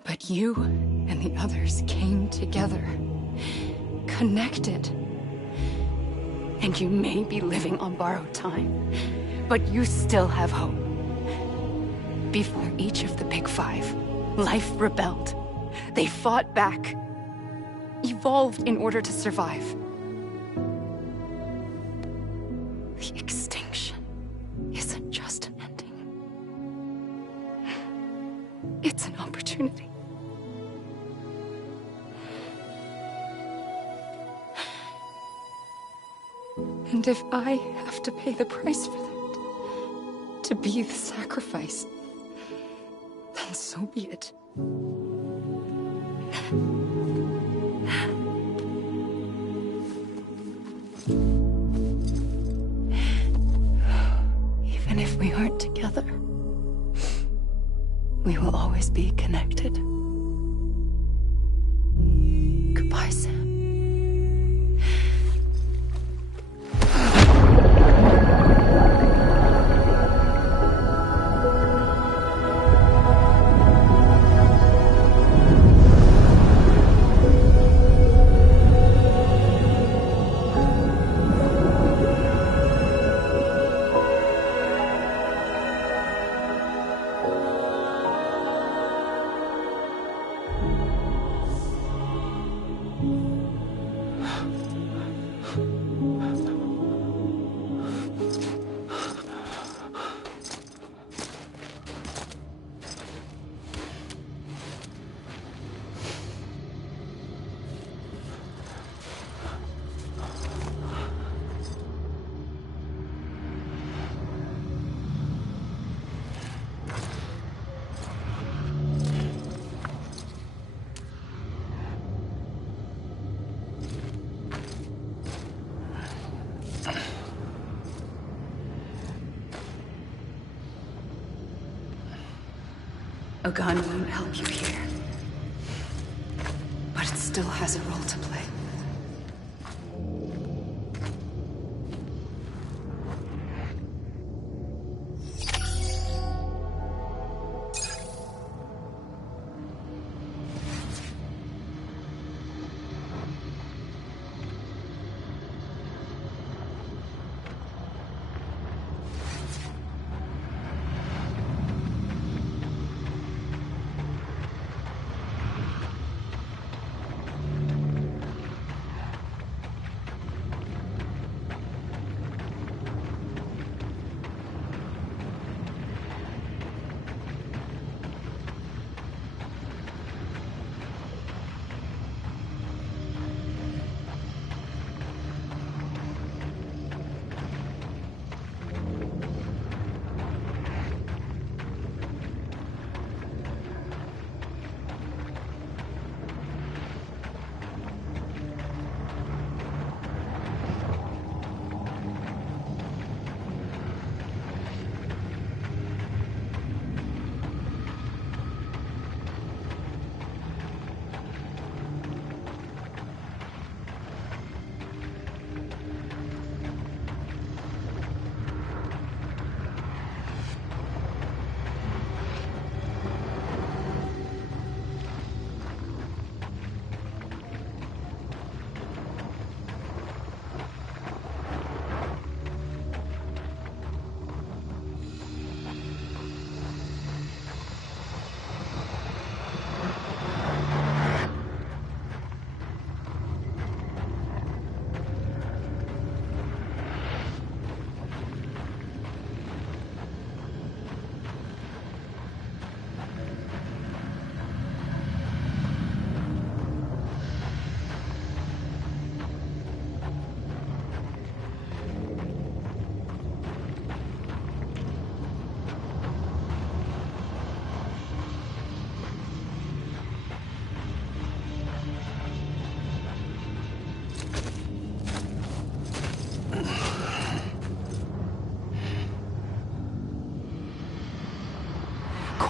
But you and the others came together, connected. And you may be living on borrowed time, but you still have hope. Before each of the Big Five, life rebelled. They fought back, evolved in order to survive. The extinction isn't just an ending. It's an opportunity. And if I have to pay the price for that, to be the sacrifice, then so be it. Even if we aren't together, we will always be connected. Goodbye, Sam. A gun won't help you here, but it still has a role to play.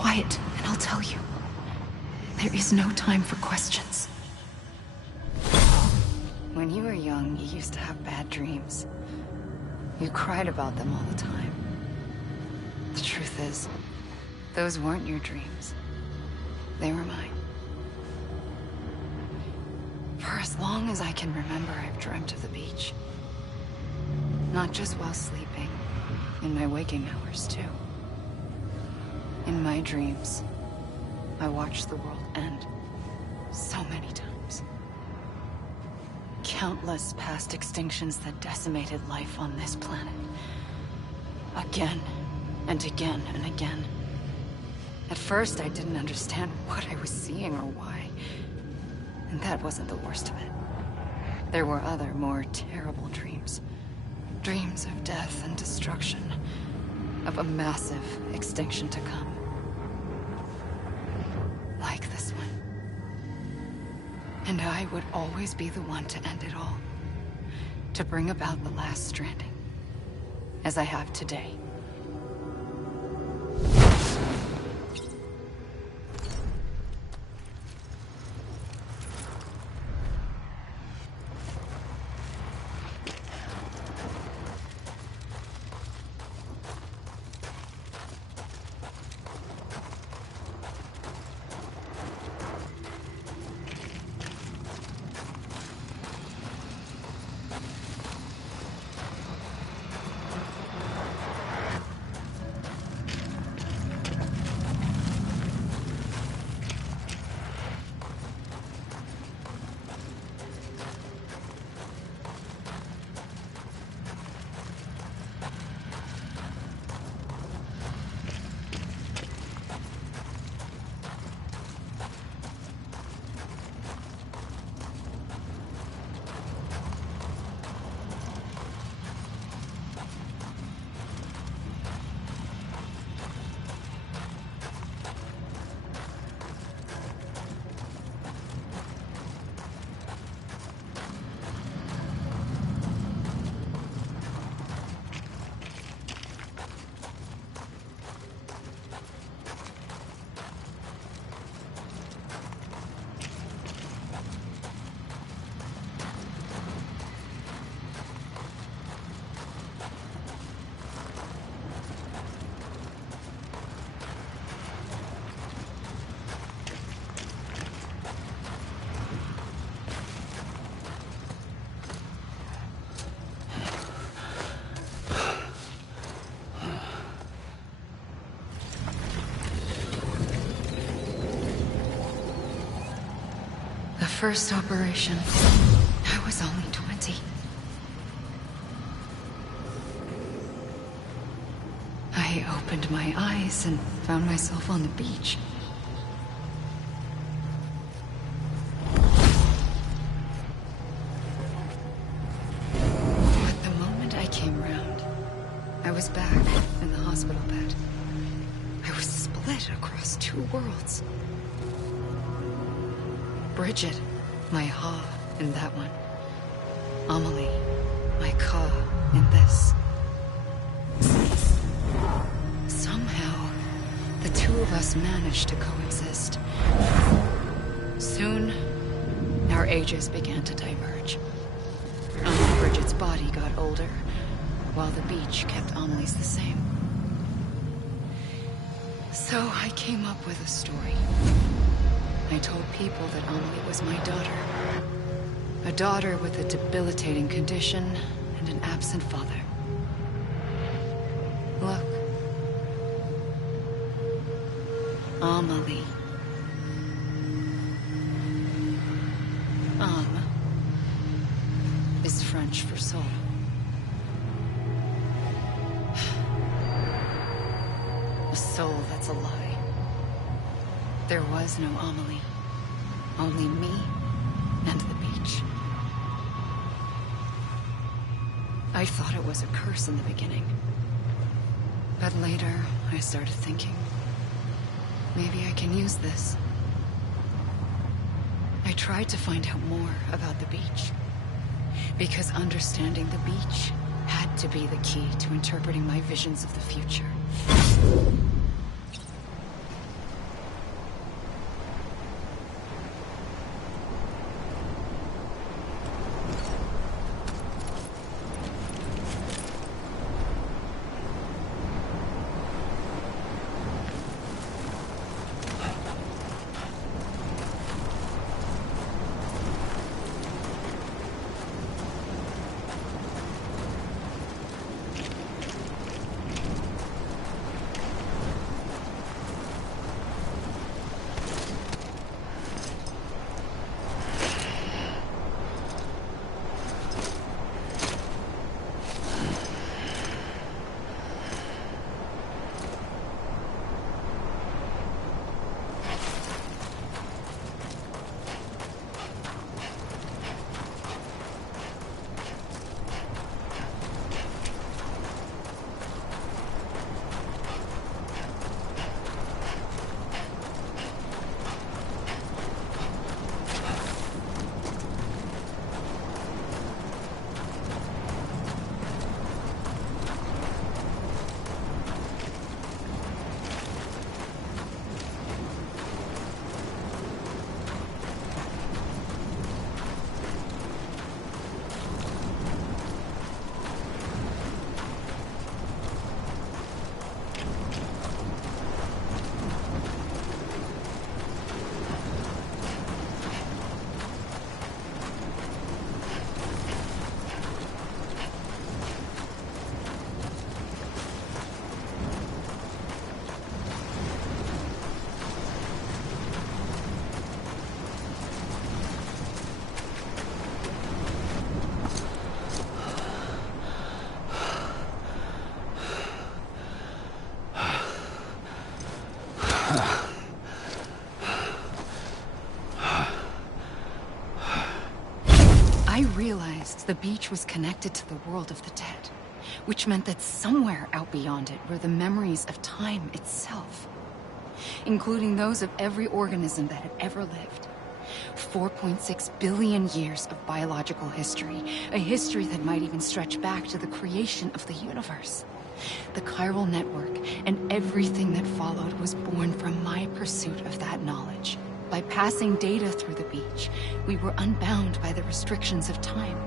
quiet, and I'll tell you. There is no time for questions. When you were young, you used to have bad dreams. You cried about them all the time. The truth is, those weren't your dreams. They were mine. For as long as I can remember, I've dreamt of the beach. Not just while sleeping, in my waking hours, too. In my dreams, I watched the world end so many times. Countless past extinctions that decimated life on this planet. Again, and again, and again. At first, I didn't understand what I was seeing or why. And that wasn't the worst of it. There were other, more terrible dreams. Dreams of death and destruction. Of a massive extinction to come. Like this one. And I would always be the one to end it all. To bring about the last stranding. As I have today. First operation, I was only 20. I opened my eyes and found myself on the beach. But the moment I came round, I was back in the hospital bed. I was split across two worlds. Bridget, my Ha in that one. Amelie, my Ka in this. Somehow, the two of us managed to coexist. Soon, our ages began to diverge. Bridget's body got older, while the beach kept Amelie's the same. So I came up with a story. I told people that Amelie was my daughter. A daughter with a debilitating condition and an absent father. Look. Amelie. Âme is French for soul. A soul that's a lie. There was no Amelie. Only me and the beach. I thought it was a curse in the beginning. But later, I started thinking, maybe I can use this. I tried to find out more about the beach. Because understanding the beach had to be the key to interpreting my visions of the future. The beach was connected to the world of the dead, which meant that somewhere out beyond it were the memories of time itself, including those of every organism that had ever lived. 4.6 billion years of biological history, a history that might even stretch back to the creation of the universe. The chiral network and everything that followed was born from my pursuit of that knowledge. By passing data through the beach, we were unbound by the restrictions of time.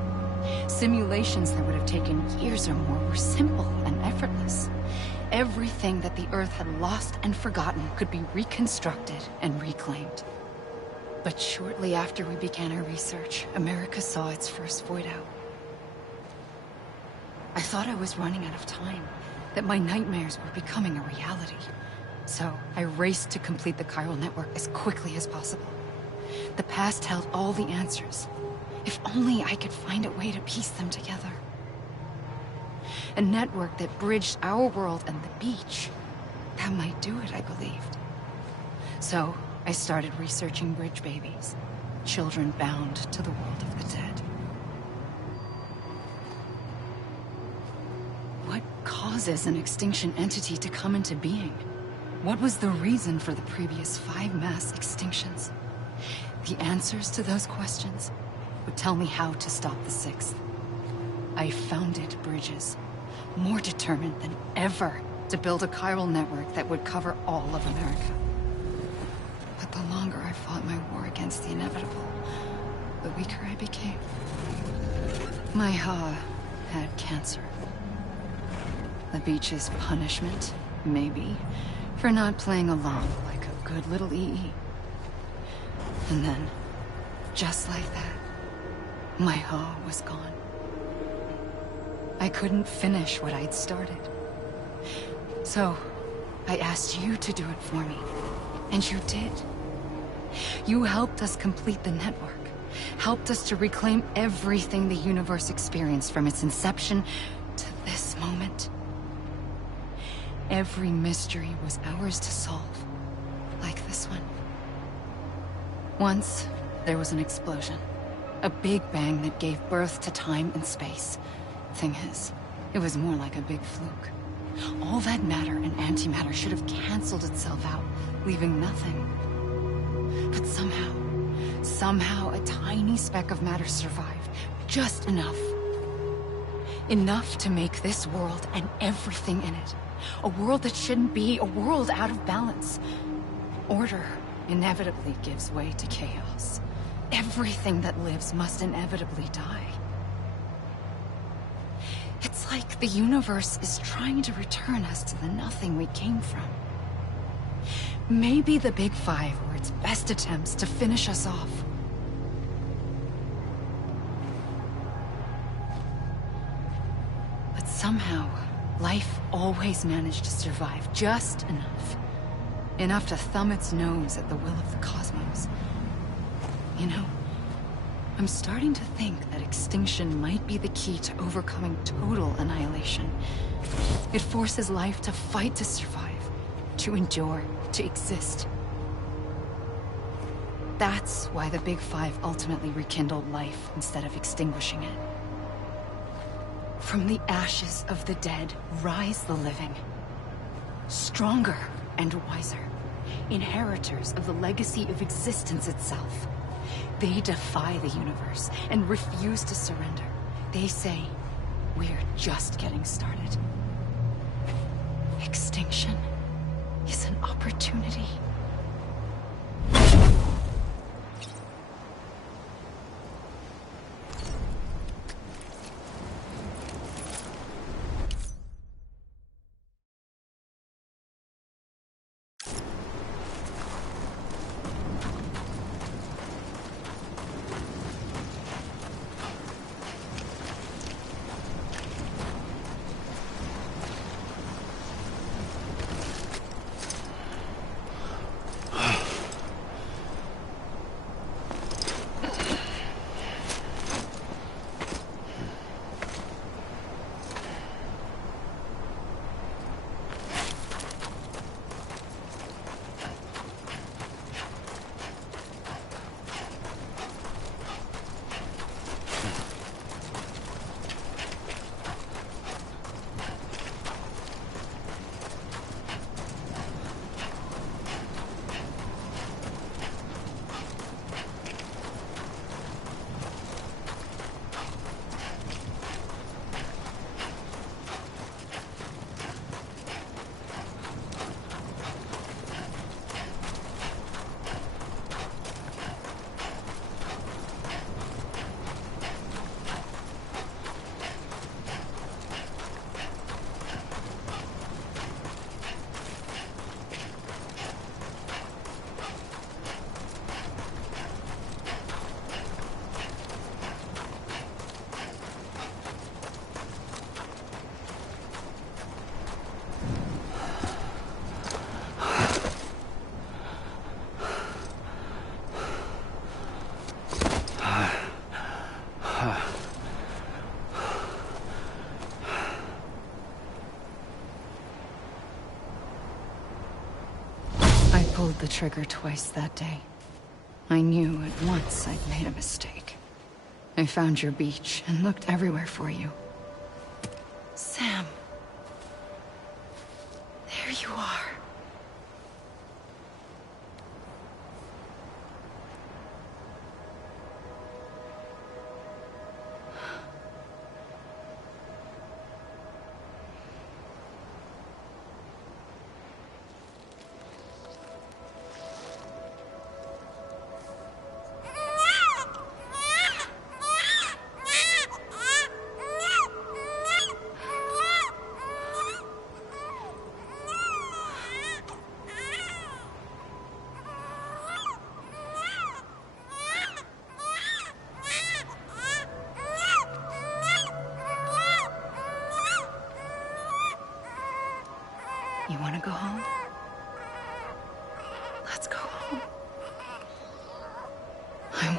Simulations that would have taken years or more were simple and effortless. Everything that the Earth had lost and forgotten could be reconstructed and reclaimed. But shortly after we began our research, America saw its first void out. I thought I was running out of time, that my nightmares were becoming a reality. So I raced to complete the chiral network as quickly as possible. The past held all the answers. If only I could find a way to piece them together. A network that bridged our world and the beach. That might do it, I believed. So I started researching bridge babies, children bound to the world of the dead. What causes an extinction entity to come into being? What was the reason for the previous 5 mass extinctions? The answers to those questions would tell me how to stop the 6th. I founded bridges, more determined than ever to build a chiral network that would cover all of America. But the longer I fought my war against the inevitable, the weaker I became. My Ha had cancer. The beach's punishment, maybe, for not playing along like a good little EE. And then, just like that, my Ha was gone. I couldn't finish what I'd started. So, I asked you to do it for me. And you did. You helped us complete the network. Helped us to reclaim everything the universe experienced from its inception to this moment. Every mystery was ours to solve. Like this one. Once, there was an explosion. A big bang that gave birth to time and space. Thing is, it was more like a big fluke. All that matter and antimatter should have canceled itself out, leaving nothing. But somehow a tiny speck of matter survived. Just enough. Enough to make this world and everything in it. A world that shouldn't be, a world out of balance. Order inevitably gives way to chaos. Everything that lives must inevitably die. It's like the universe is trying to return us to the nothing we came from. Maybe the Big Five were its best attempts to finish us off. But somehow, life always managed to survive just enough. Enough to thumb its nose at the will of the cosmos. You know, I'm starting to think that extinction might be the key to overcoming total annihilation. It forces life to fight to survive, to endure, to exist. That's why the Big Five ultimately rekindled life instead of extinguishing it. From the ashes of the dead rise the living. Stronger and wiser. Inheritors of the legacy of existence itself. They defy the universe and refuse to surrender. They say, we're just getting started. Extinction is an opportunity. pulled the trigger twice that day. I knew at once I'd made a mistake. I found your beach and looked everywhere for you. Sam. There you are. You want to go home? Let's go home. I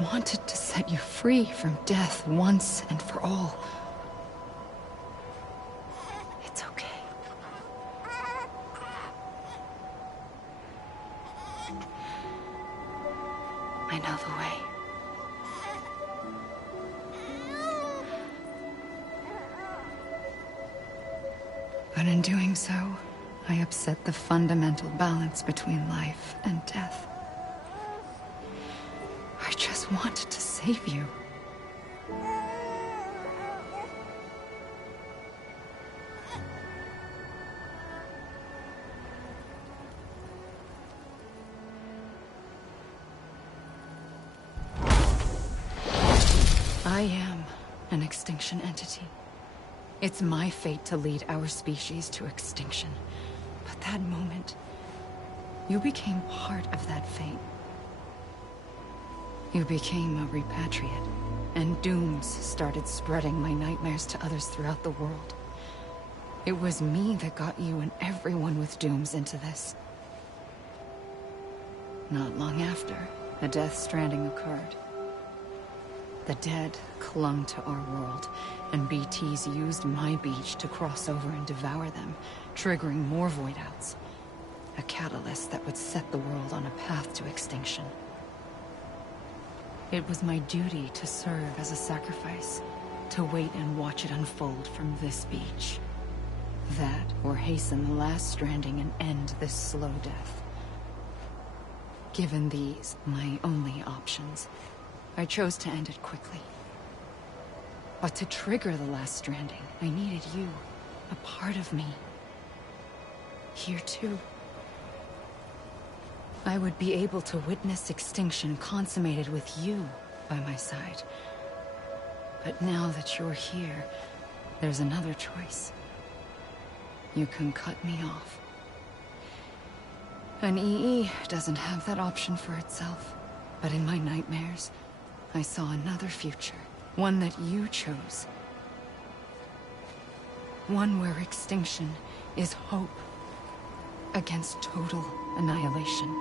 wanted to set you free from death once and for all. It's okay. I know the way. But in doing so, I upset the fundamental balance between life and death. I just wanted to save you. I am an extinction entity. It's my fate to lead our species to extinction. But that moment, you became part of that fate. You became a repatriate, and dooms started spreading my nightmares to others throughout the world. It was me that got you and everyone with dooms into this. Not long after, a death stranding occurred. The dead clung to our world, and BTs used my beach to cross over and devour them, triggering more void outs. A catalyst that would set the world on a path to extinction. It was my duty to serve as a sacrifice, to wait and watch it unfold from this beach. That, or hasten the last stranding and end this slow death. Given these, my only options, I chose to end it quickly. But to trigger the last stranding, I needed you, a part of me. Here too. I would be able to witness extinction consummated with you by my side. But now that you're here, there's another choice. You can cut me off. An EE doesn't have that option for itself. But in my nightmares, I saw another future. One that you chose. One where extinction is hope against total annihilation.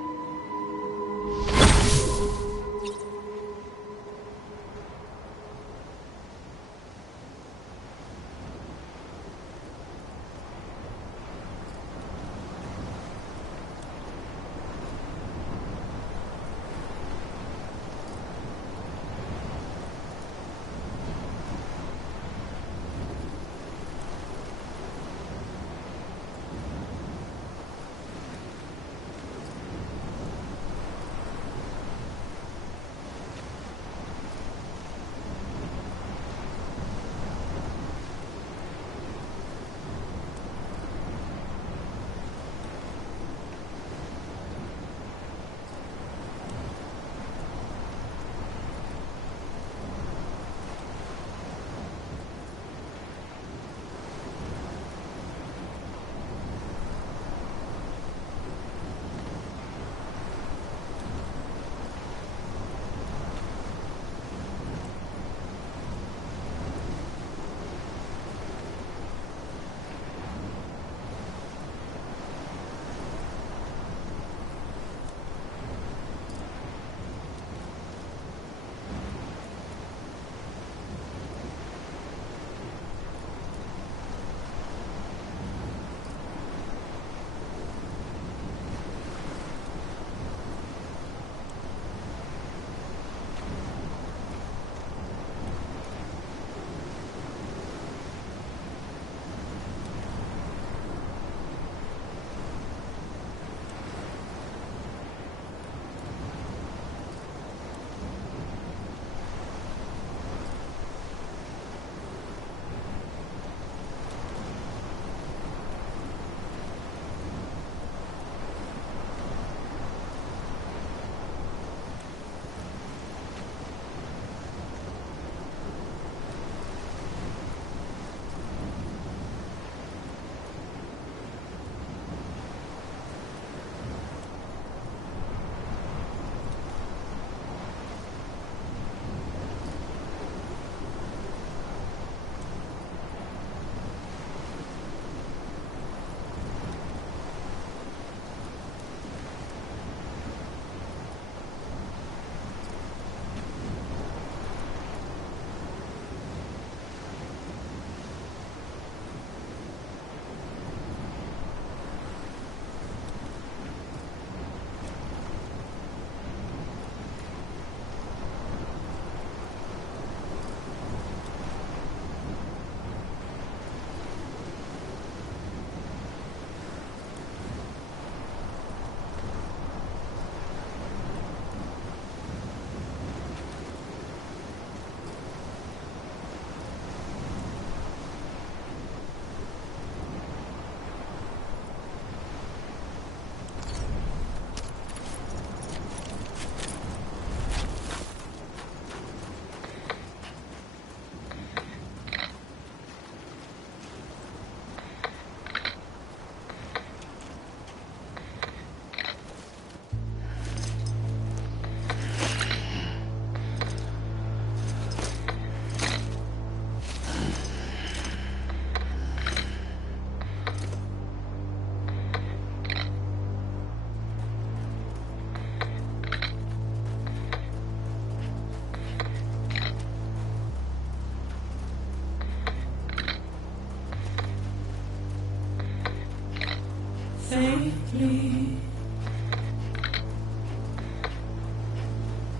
safely.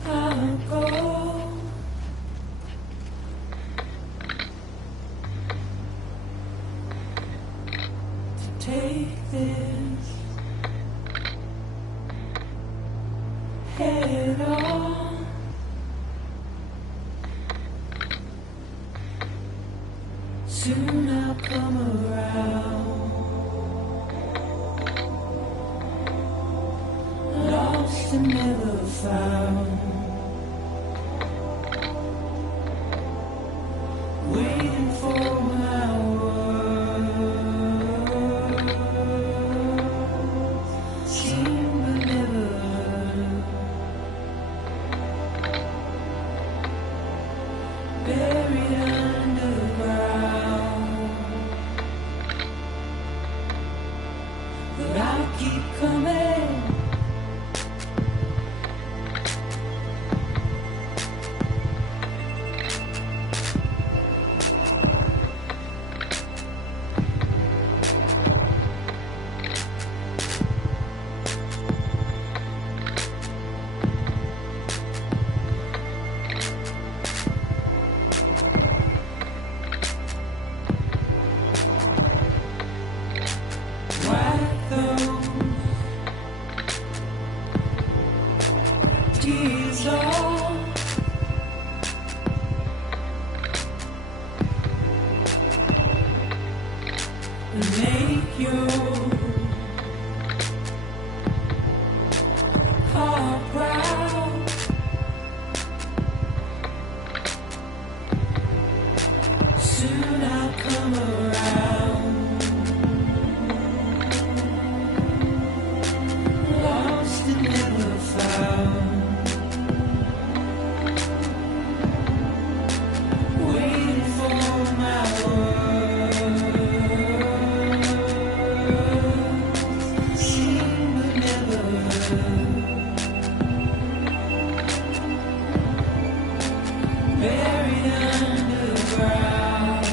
I'll go. To take this head on. Soon I'll come around. Lost and never found. Waiting for my words. Seen but never heard. Buried underground. But I'll keep coming. Wipe those tears off. And make your heart proud. Soon I'll come around. Lost and never found. Waiting for my words. Seen but never heard. Buried underground.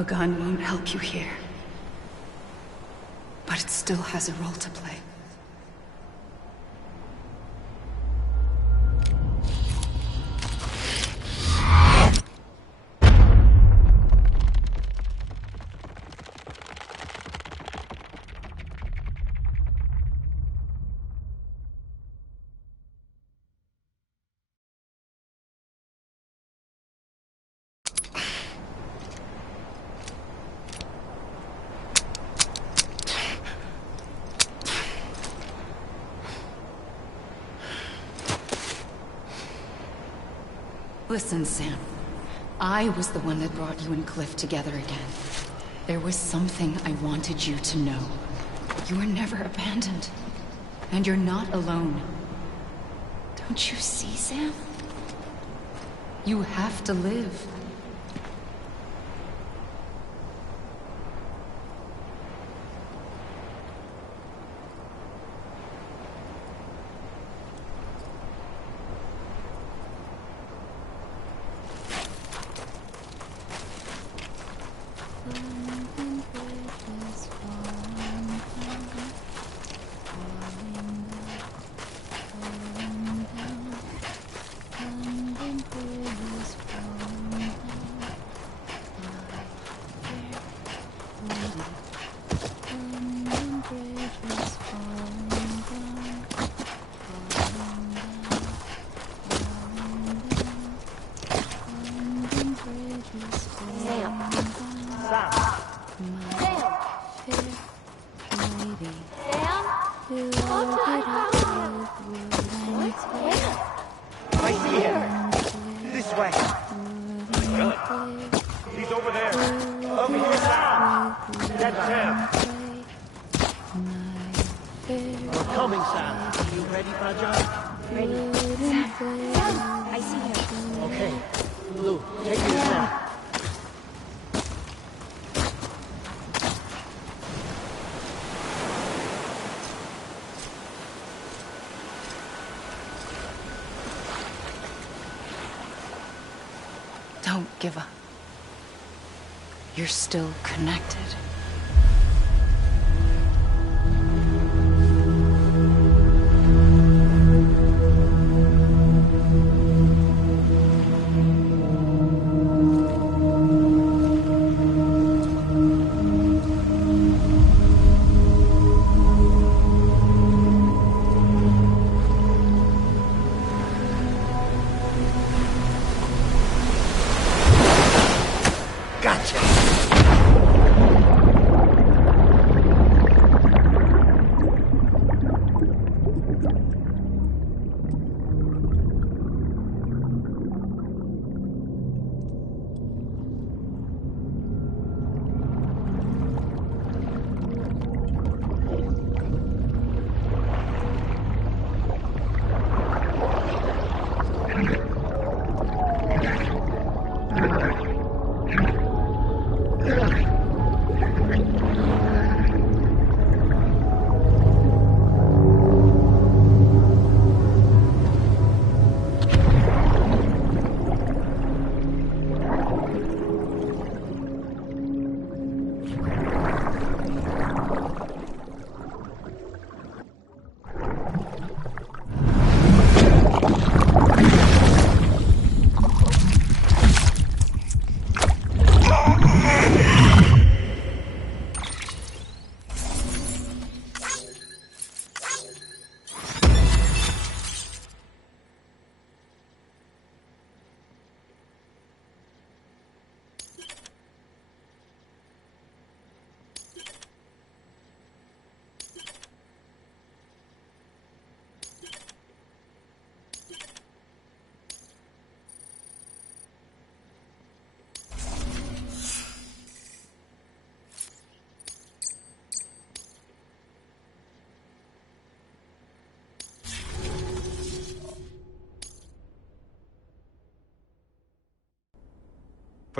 A gun won't help you here. But it still has a role to play. Listen, Sam. I was the one that brought you and Cliff together again. There was something I wanted you to know. You were never abandoned. And you're not alone. Don't you see, Sam? You have to live. Don't give up. You're still connected.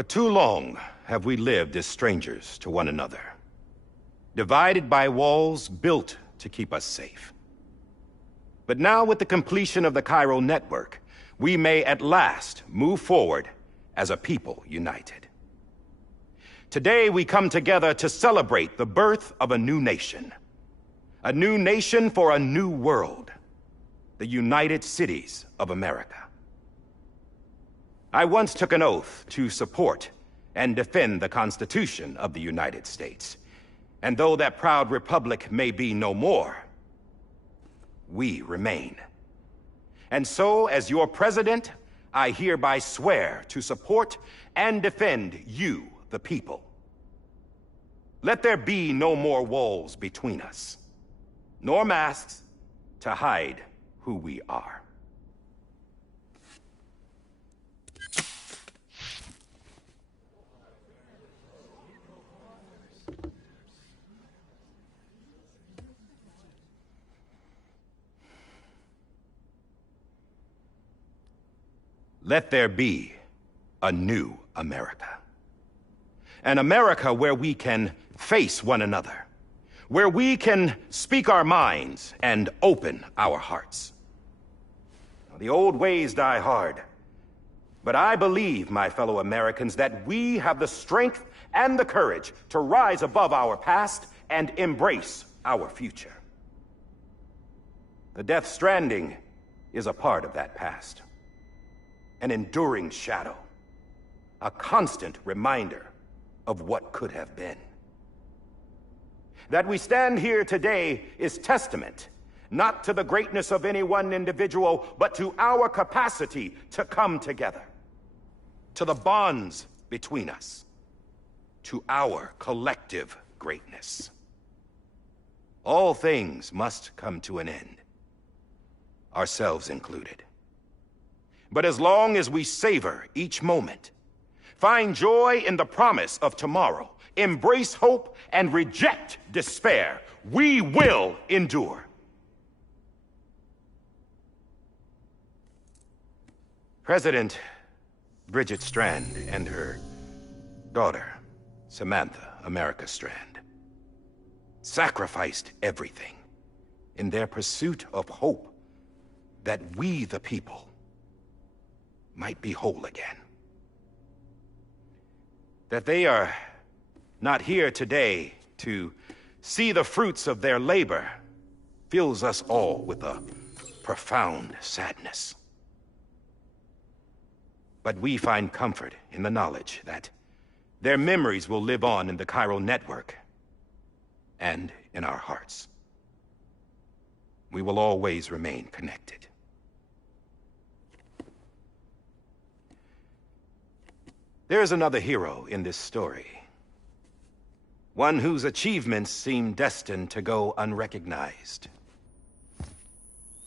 For too long have we lived as strangers to one another, divided by walls built to keep us safe. But now, with the completion of the Chiral network, we may at last move forward as a people united. Today we come together to celebrate the birth of a new nation. A new nation for a new world. The United Cities of America. I once took an oath to support and defend the Constitution of the United States. And though that proud republic may be no more, we remain. And so, as your president, I hereby swear to support and defend you, the people. Let there be no more walls between us, nor masks to hide who we are. Let there be a new America. An America where we can face one another, where we can speak our minds and open our hearts. The old ways die hard, but I believe, my fellow Americans, that we have the strength and the courage to rise above our past and embrace our future. The Death Stranding is a part of that past. An enduring shadow, a constant reminder of what could have been. That we stand here today is testament, not to the greatness of any one individual, but to our capacity to come together, to the bonds between us, to our collective greatness. All things must come to an end, ourselves included. But as long as we savor each moment, find joy in the promise of tomorrow, embrace hope, and reject despair, we will endure. President Bridget Strand and her daughter, Samantha America Strand, sacrificed everything in their pursuit of hope that we, the people, might be whole again. That they are not here today to see the fruits of their labor fills us all with a profound sadness. But we find comfort in the knowledge that their memories will live on in the chiral network and in our hearts. We will always remain connected. There is another hero in this story. One whose achievements seem destined to go unrecognized.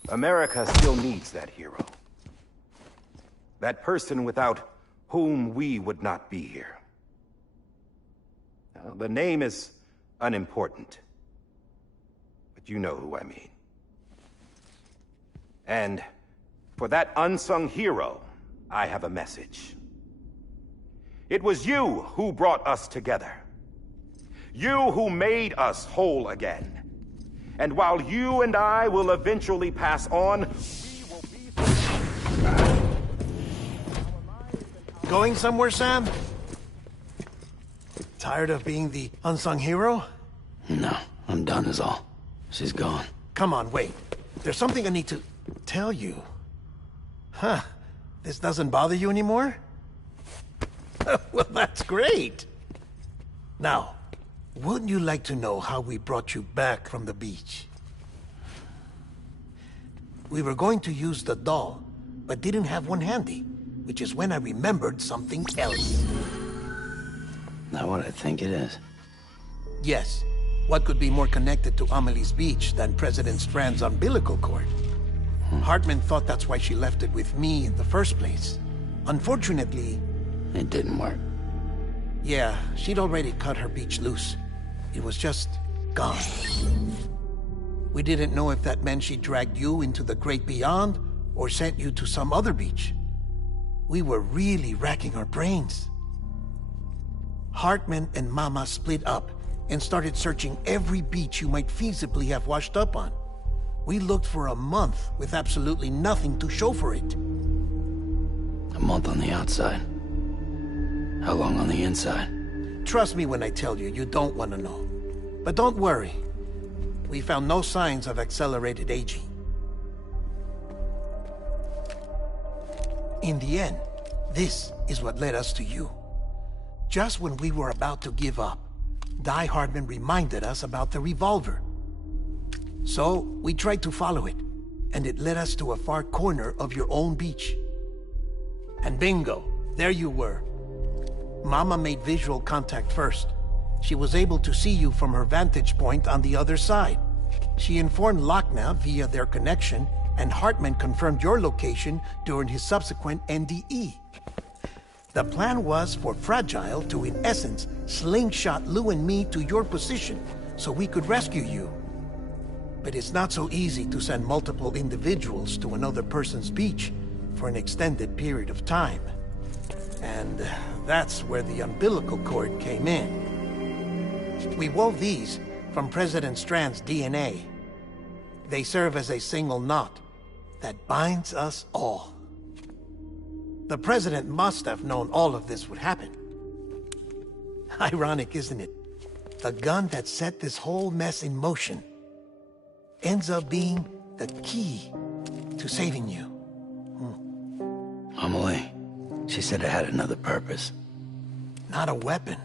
America still needs that hero. That person without whom we would not be here. Now, the name is unimportant, but you know who I mean. And for that unsung hero, I have a message. It was you who brought us together. You who made us whole again. And while you and I will eventually pass on, we will be... Going somewhere, Sam? Tired of being the unsung hero? No, I'm done is all. She's gone. Come on, wait. There's something I need to tell you. Huh. This doesn't bother you anymore? Well, that's great. Now, wouldn't you like to know how we brought you back from the beach? We were going to use the doll, but didn't have one handy, which is when I remembered something else. Not what I think it is. Yes. What could be more connected to Amelie's beach than President Strand's umbilical cord? Hartman thought that's why she left it with me in the first place. Unfortunately... It didn't work. Yeah, she'd already cut her beach loose. It was just gone. We didn't know if that meant she dragged you into the great beyond or sent you to some other beach. We were really racking our brains. Hartman and Mama split up and started searching every beach you might feasibly have washed up on. We looked for a month with absolutely nothing to show for it. A month on the outside. How long on the inside? Trust me when I tell you, you don't want to know. But don't worry. We found no signs of accelerated aging. In the end, this is what led us to you. Just when we were about to give up, Die Hardman reminded us about the revolver. So, we tried to follow it, and it led us to a far corner of your own beach. And bingo, there you were. Mama made visual contact first. She was able to see you from her vantage point on the other side. She informed Lochna via their connection, and Hartman confirmed your location during his subsequent NDE. The plan was for Fragile to, in essence, slingshot Lou and me to your position so we could rescue you. But it's not so easy to send multiple individuals to another person's beach for an extended period of time. And that's where the umbilical cord came in. We wove these from President Strand's DNA. They serve as a single knot that binds us all. The President must have known all of this would happen. Ironic, isn't it? The gun that set this whole mess in motion ends up being the key to saving you. Amelie, she said it had another purpose. Not a weapon,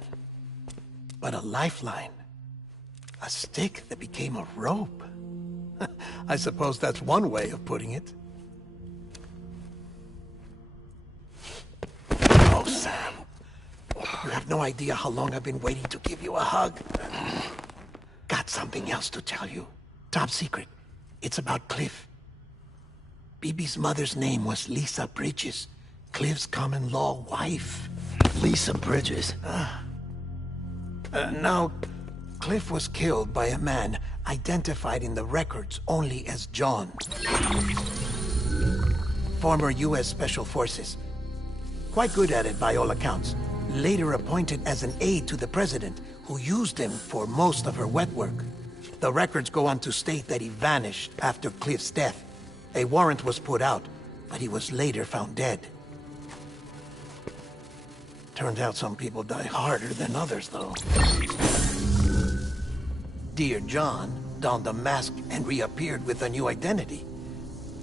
but a lifeline. A stick that became a rope. I suppose that's one way of putting it. Oh, Sam. You have no idea how long I've been waiting to give you a hug. Got something else to tell you. Top secret. It's about Cliff. Bibi's mother's name was Lisa Bridges, Cliff's common-law wife. Lisa Bridges? Now, Cliff was killed by a man identified in the records only as John. Former U.S. Special Forces. Quite good at it by all accounts. Later appointed as an aide to the President, who used him for most of her wet work. The records go on to state that he vanished after Cliff's death. A warrant was put out, but he was later found dead. Turned out some people die harder than others, though. Dear John donned a mask and reappeared with a new identity.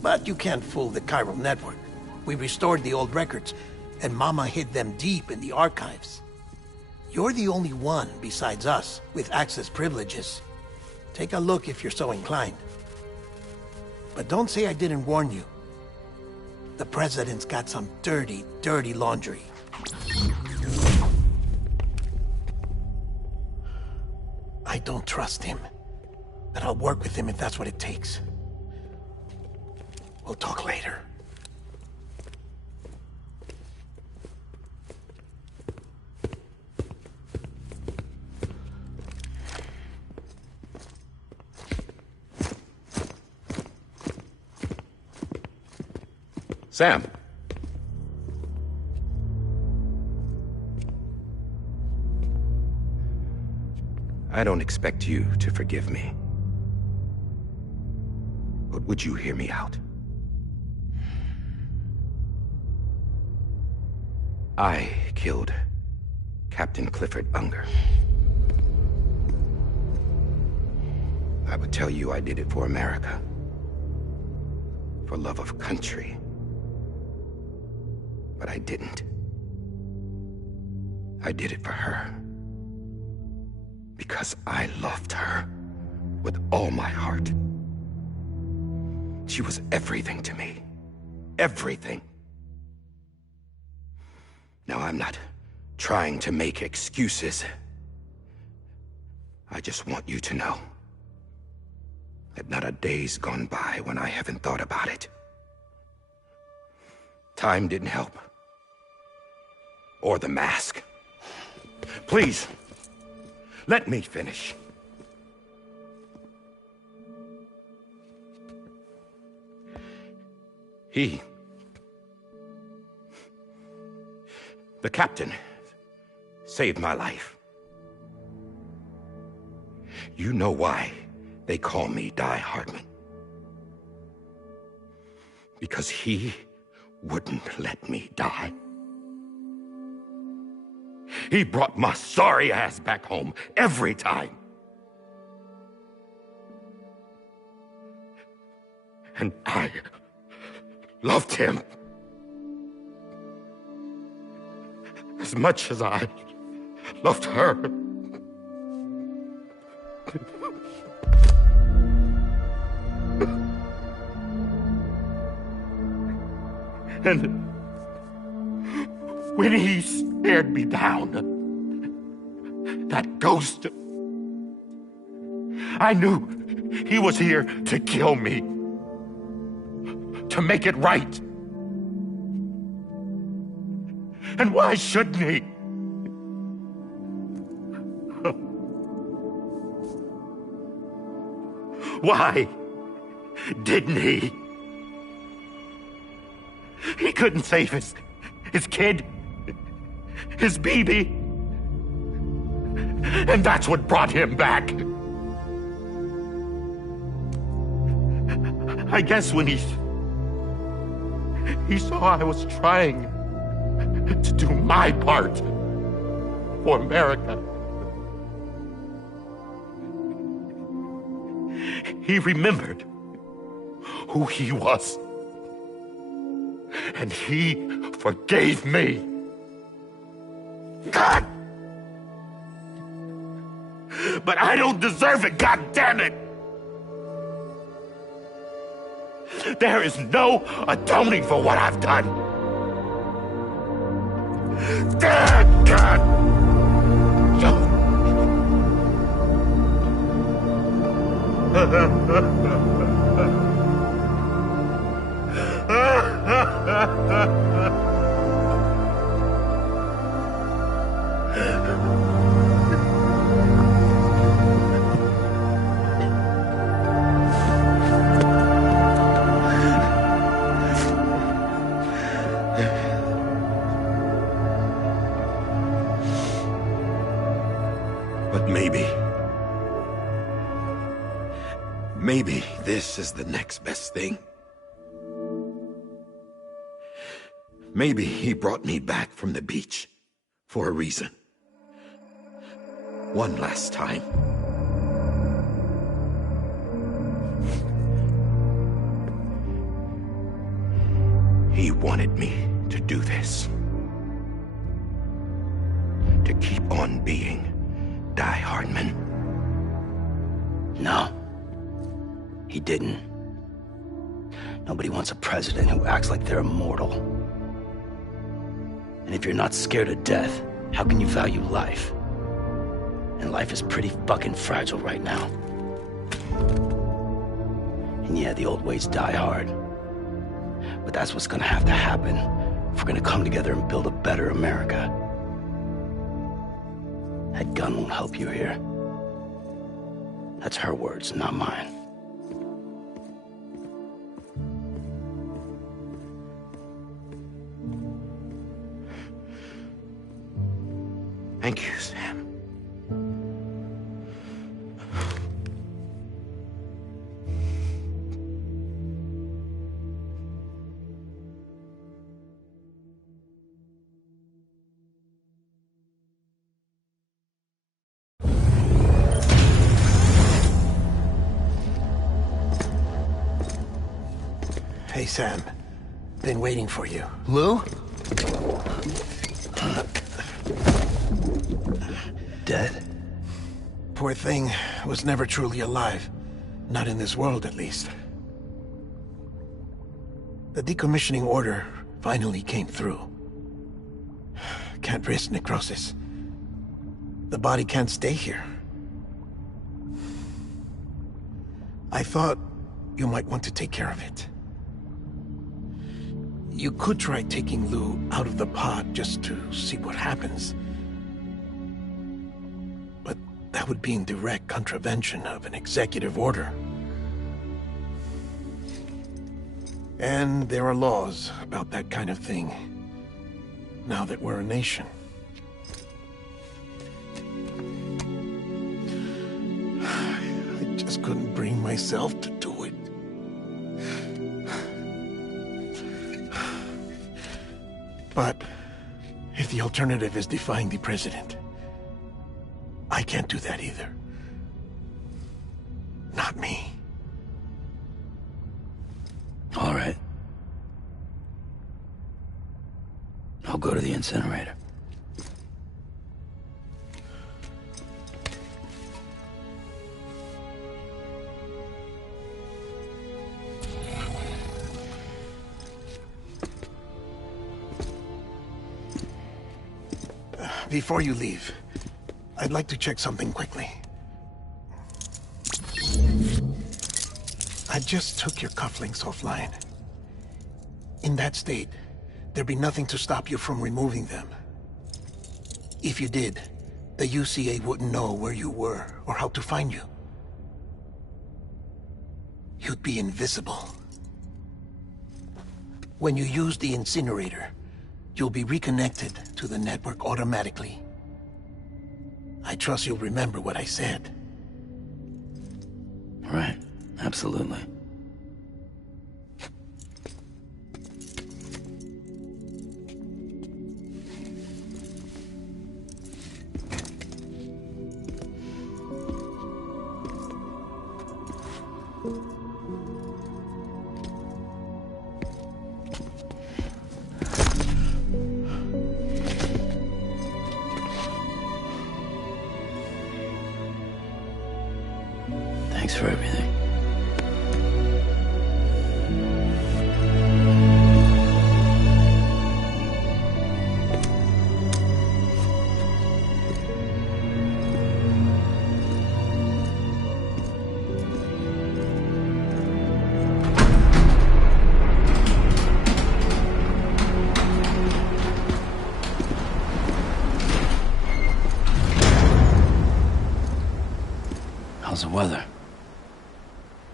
But you can't fool the chiral network. We restored the old records, and Mama hid them deep in the archives. You're the only one, besides us, with access privileges. Take a look if you're so inclined. But don't say I didn't warn you. The President's got some dirty, dirty laundry. I don't trust him, but I'll work with him if that's what it takes. We'll talk later. Sam. I don't expect you to forgive me. But would you hear me out? I killed Captain Clifford Unger. I would tell you I did it for America. For love of country. But I didn't. I did it for her. Because I loved her with all my heart. She was everything to me. Everything. Now, I'm not trying to make excuses. I just want you to know that not a day's gone by when I haven't thought about it. Time didn't help. Or the mask. Please, let me finish. The captain, saved my life. You know why they call me Die Hardman. Because he wouldn't let me die. He brought my sorry ass back home every time. And I loved him as much as I loved her. And when he stared me down, that ghost, I knew he was here to kill me, to make it right. And why shouldn't he? Why didn't he? He couldn't save his kid, his baby. And that's what brought him back. I guess when he saw I was trying to do my part for America, he remembered who he was. And he forgave me. God! But I don't deserve it, God damn it! There is no atoning for what I've done. Damn, God! But maybe this is the next best thing. Maybe he brought me back from the beach for a reason. One last time. He wanted me to do this. To keep on being Die Hardman. No. He didn't. Nobody wants a president who acts like they're immortal. And if you're not scared of death, how can you value life? And life is pretty fucking fragile right now. And yeah, the old ways die hard. But that's what's gonna have to happen if we're gonna come together and build a better America. That gun won't help you here. That's her words, not mine. Thank you, Sam. Hey, Sam. Been waiting for you. Lou? Dead? Poor thing was never truly alive. Not in this world, at least. The decommissioning order finally came through. Can't risk necrosis. The body can't stay here. I thought you might want to take care of it. You could try taking Lou out of the pod just to see what happens. But that would be in direct contravention of an executive order. And there are laws about that kind of thing, now that we're a nation. I just couldn't bring myself to do it. But If the alternative is defying the President, I can't do that either. Not me. All right. I'll go to the incinerator. Before you leave, I'd like to check something quickly. I just took your cufflinks offline. In that state, there'd be nothing to stop you from removing them. If you did, the UCA wouldn't know where you were or how to find you. You'd be invisible. When you use the incinerator, you'll be reconnected to the network automatically. I trust you'll remember what I said. Right. Absolutely. Thanks for everything. How's the weather?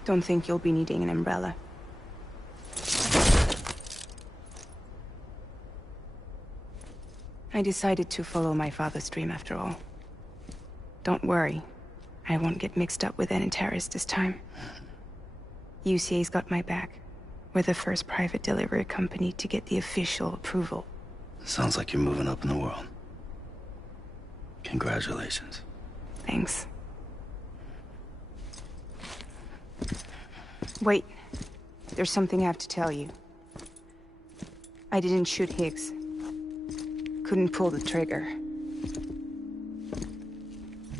Don't think you'll be needing an umbrella. I decided to follow my father's dream after all. Don't worry. I won't get mixed up with any terrorists this time. UCA's got my back. We're the first private delivery company to get the official approval. Sounds like you're moving up in the world. Congratulations. Thanks. Wait. There's something I have to tell you. I didn't shoot Higgs. Couldn't pull the trigger.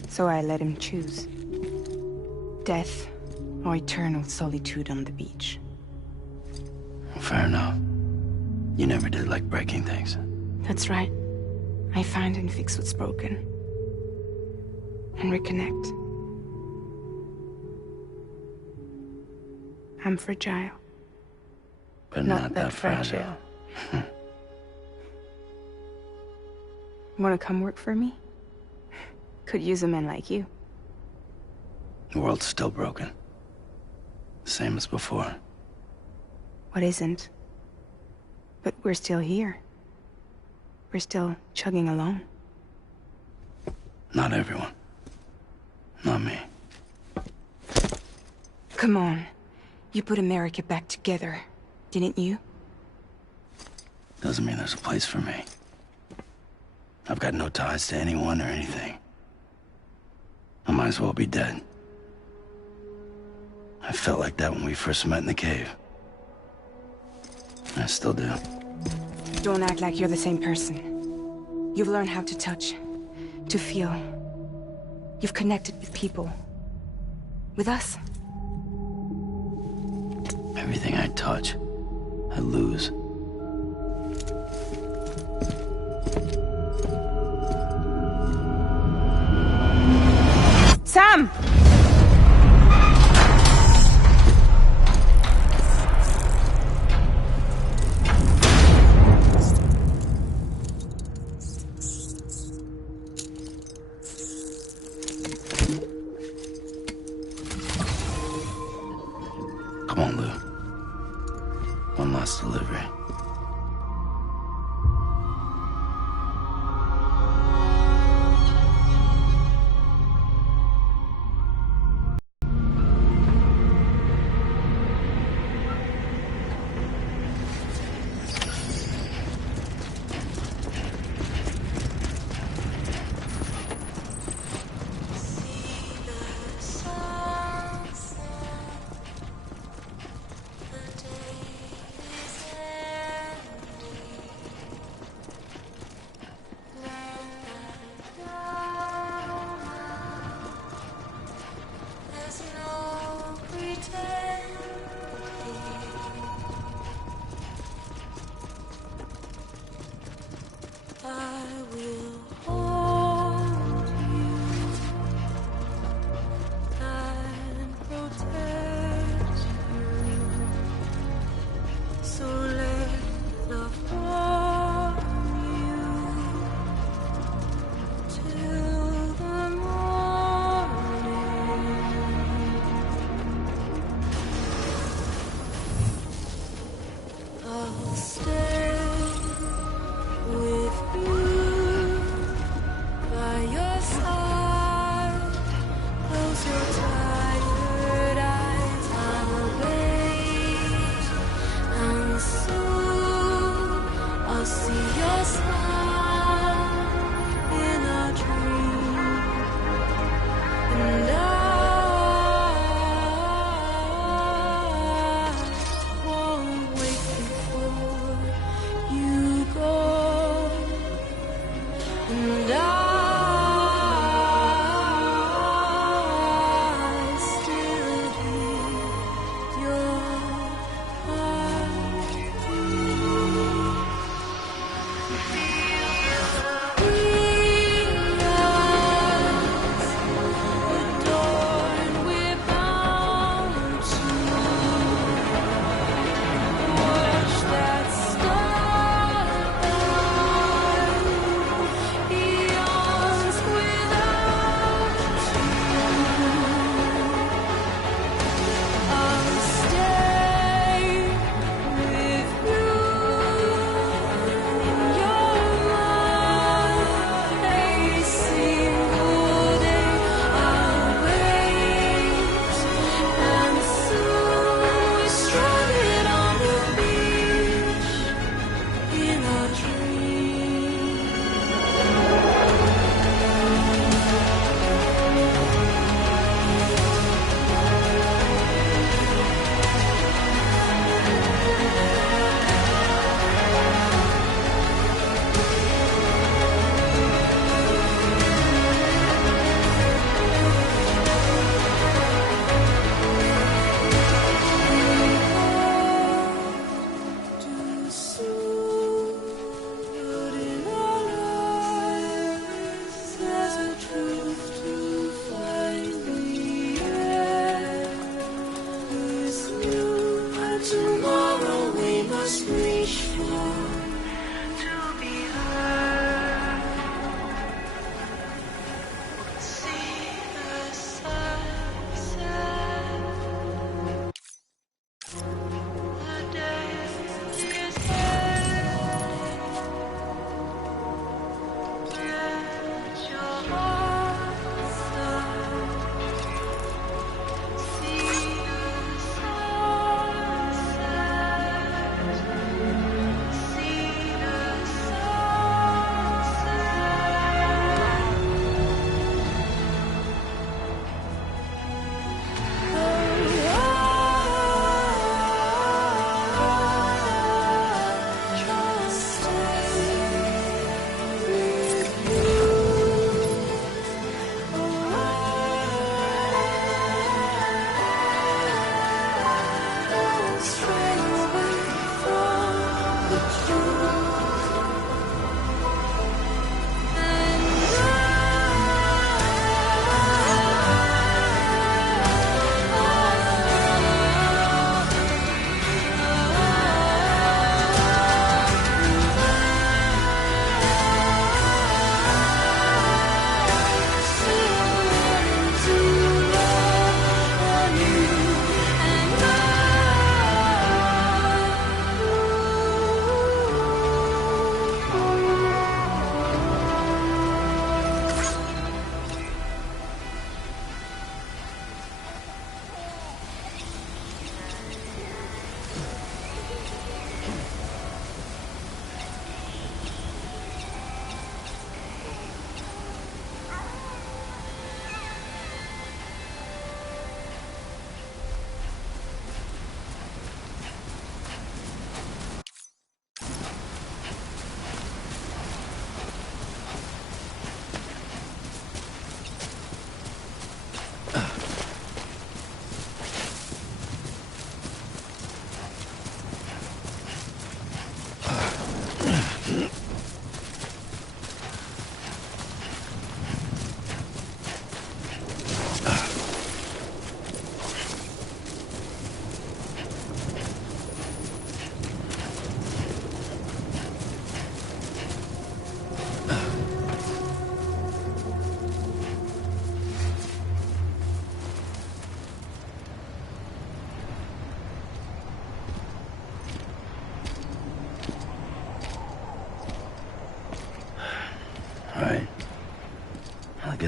So I let him choose. Death or eternal solitude on the beach. Fair enough. You never did like breaking things. That's right. I find and fix what's broken. And reconnect. I'm fragile. But not that fragile. Wanna come work for me? Could use a man like you. The world's still broken. Same as before. What isn't? But we're still here. We're still chugging along. Not everyone. Not me. Come on. You put America back together, didn't you? Doesn't mean there's a place for me. I've got no ties to anyone or anything. I might as well be dead. I felt like that when we first met in the cave. I still do. Don't act like you're the same person. You've learned how to touch, to feel. You've connected with people. With us. Everything I touch, I lose. Sam! Come on, Lou. One last delivery.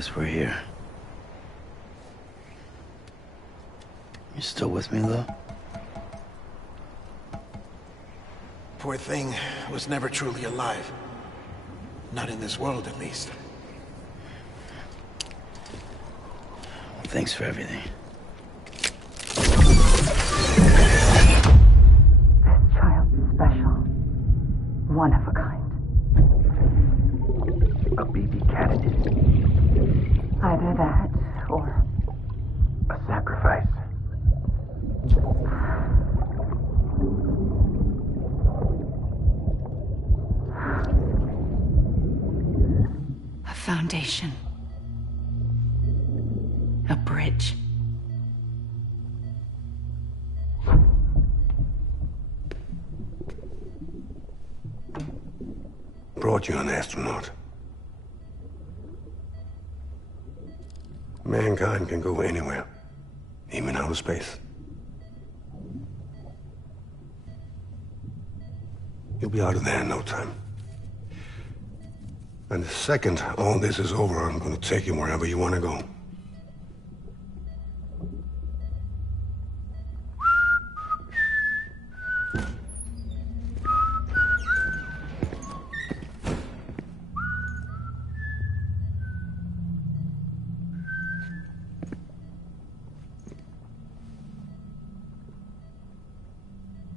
guess we're here. You still with me, though? Poor thing was never truly alive. Not in this world, at least. Well, thanks for everything. Special. One of a kind. A BB candidate. Either that, or... a sacrifice. A foundation. A bridge. Brought you an astronaut. Mankind can go anywhere, even outer space. You'll be out of there in no time. And the second all this is over, I'm gonna take you wherever you wanna go.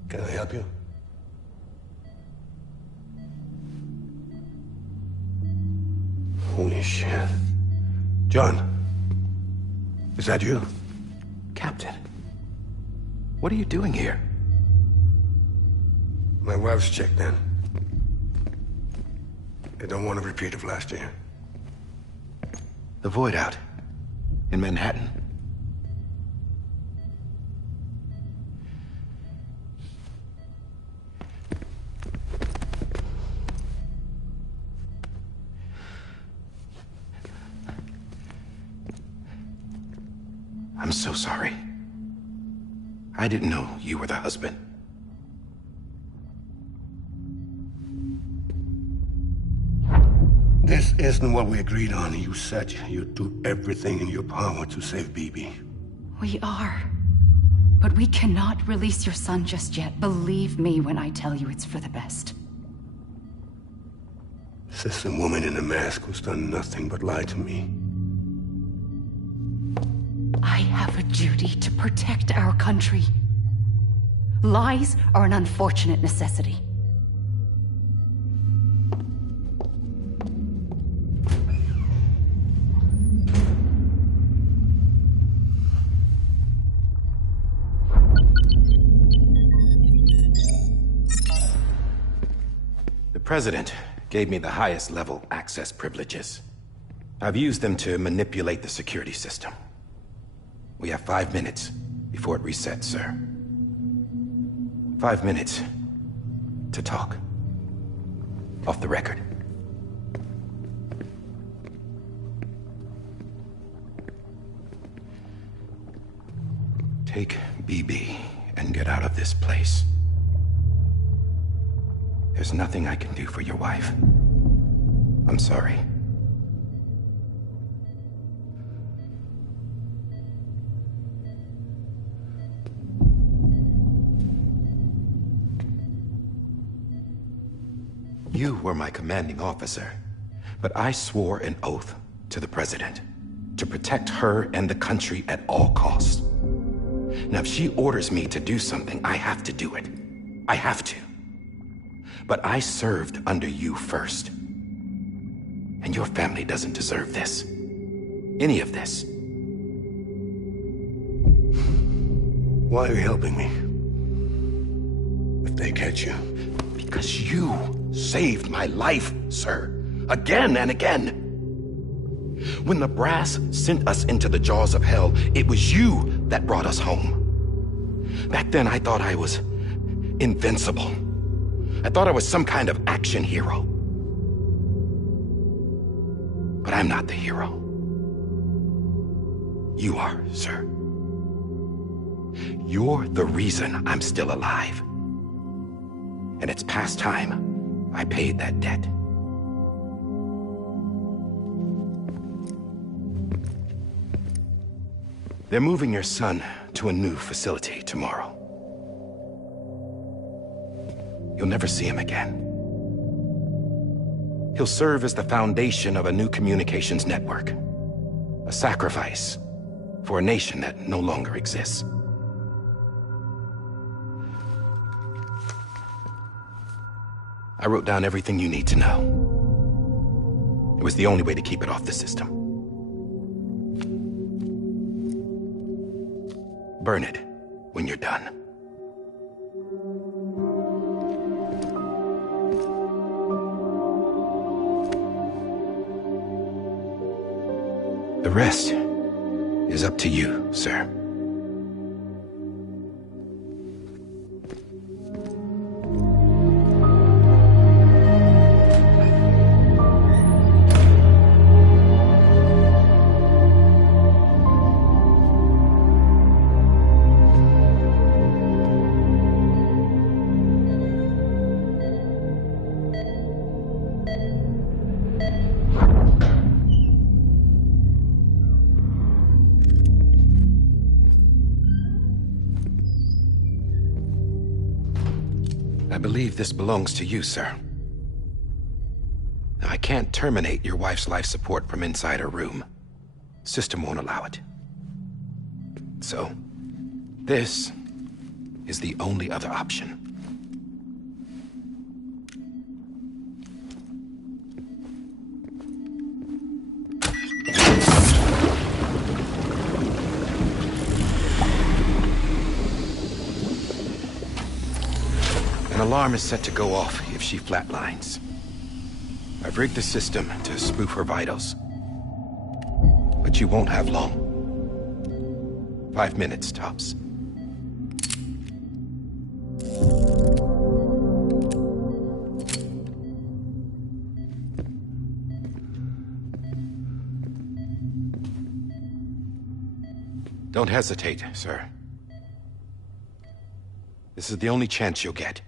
Can I help you? Holy shit. John, is that you? Captain, what are you doing here? My wife's checked in. They don't want a repeat of last year. The Void out in Manhattan. I'm so sorry. I didn't know you were the husband. This isn't what we agreed on. You said you'd do everything in your power to save BB. We are. But we cannot release your son just yet. Believe me when I tell you it's for the best. This is a woman in a mask who's done nothing but lie to me. I have a duty to protect our country. Lies are an unfortunate necessity. The President gave me the highest level access privileges. I've used them to manipulate the security system. We have 5 minutes before it resets, sir. 5 minutes to talk. Off the record. Take BB and get out of this place. There's nothing I can do for your wife. I'm sorry. You were my commanding officer, but I swore an oath to the President to protect her and the country at all costs. Now, if she orders me to do something, I have to do it. I have to. But I served under you first. And your family doesn't deserve this. Any of this. Why are you helping me? If they catch you. Because you saved my life, sir. Again and again. When the brass sent us into the jaws of hell, it was you that brought us home. Back then, I thought I was invincible. I thought I was some kind of action hero. But I'm not the hero. You are, sir. You're the reason I'm still alive. And it's past time I paid that debt. They're moving your son to a new facility tomorrow. You'll never see him again. He'll serve as the foundation of a new communications network. A sacrifice for a nation that no longer exists. I wrote down everything you need to know. It was the only way to keep it off the system. Burn it when you're done. The rest is up to you, sir. I believe this belongs to you, sir. I can't terminate your wife's life support from inside her room. System won't allow it. So, this is the only other option. An alarm is set to go off if she flatlines. I've rigged the system to spoof her vitals. But you won't have long. 5 minutes, tops. Don't hesitate, sir. This is the only chance you'll get.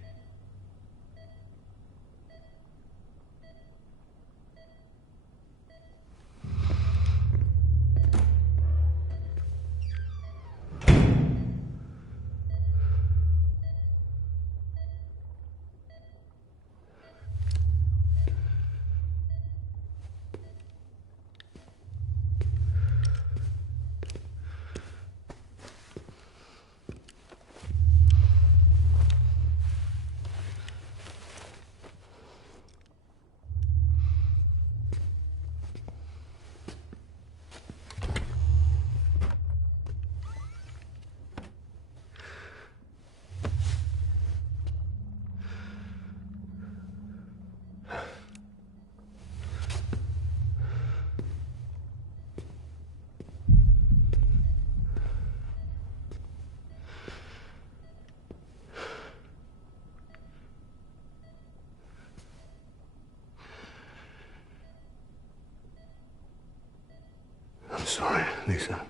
I'm sorry, Lisa.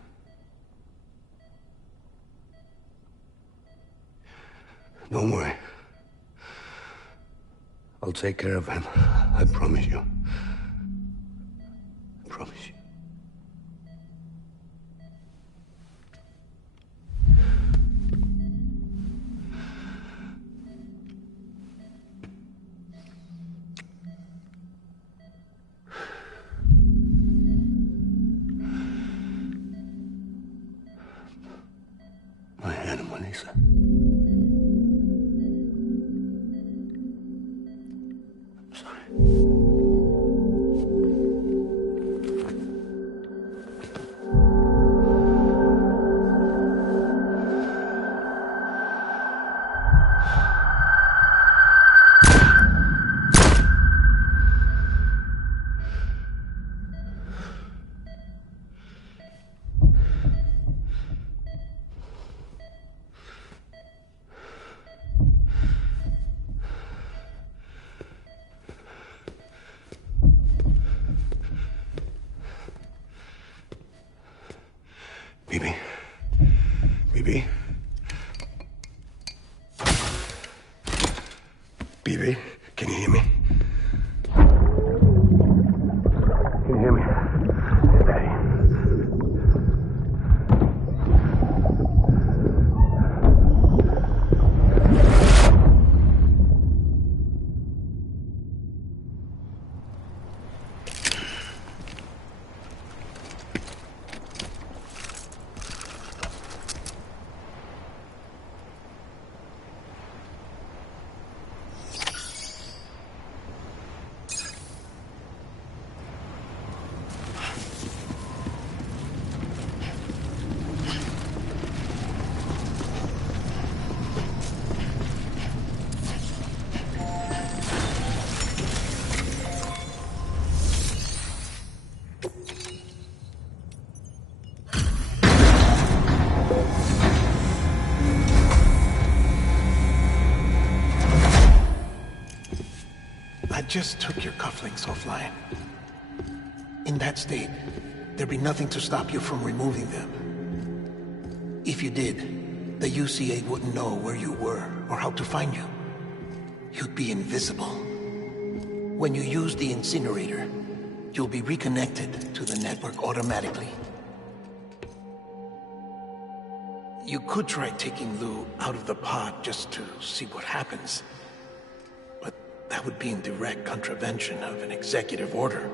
Don't worry. I'll take care of him. I promise you. I promise you. My animal, Lisa. I'm sorry. Bibi. Bibi. Bibi, can you hear me? Can you hear me? Daddy. just took your cufflinks offline. In that state, there'd be nothing to stop you from removing them. If you did, the UCA wouldn't know where you were or how to find you. You'd be invisible. When you use the incinerator, you'll be reconnected to the network automatically. You could try taking Lou out of the pod just to see what happens. But that would be in direct contravention of an executive order.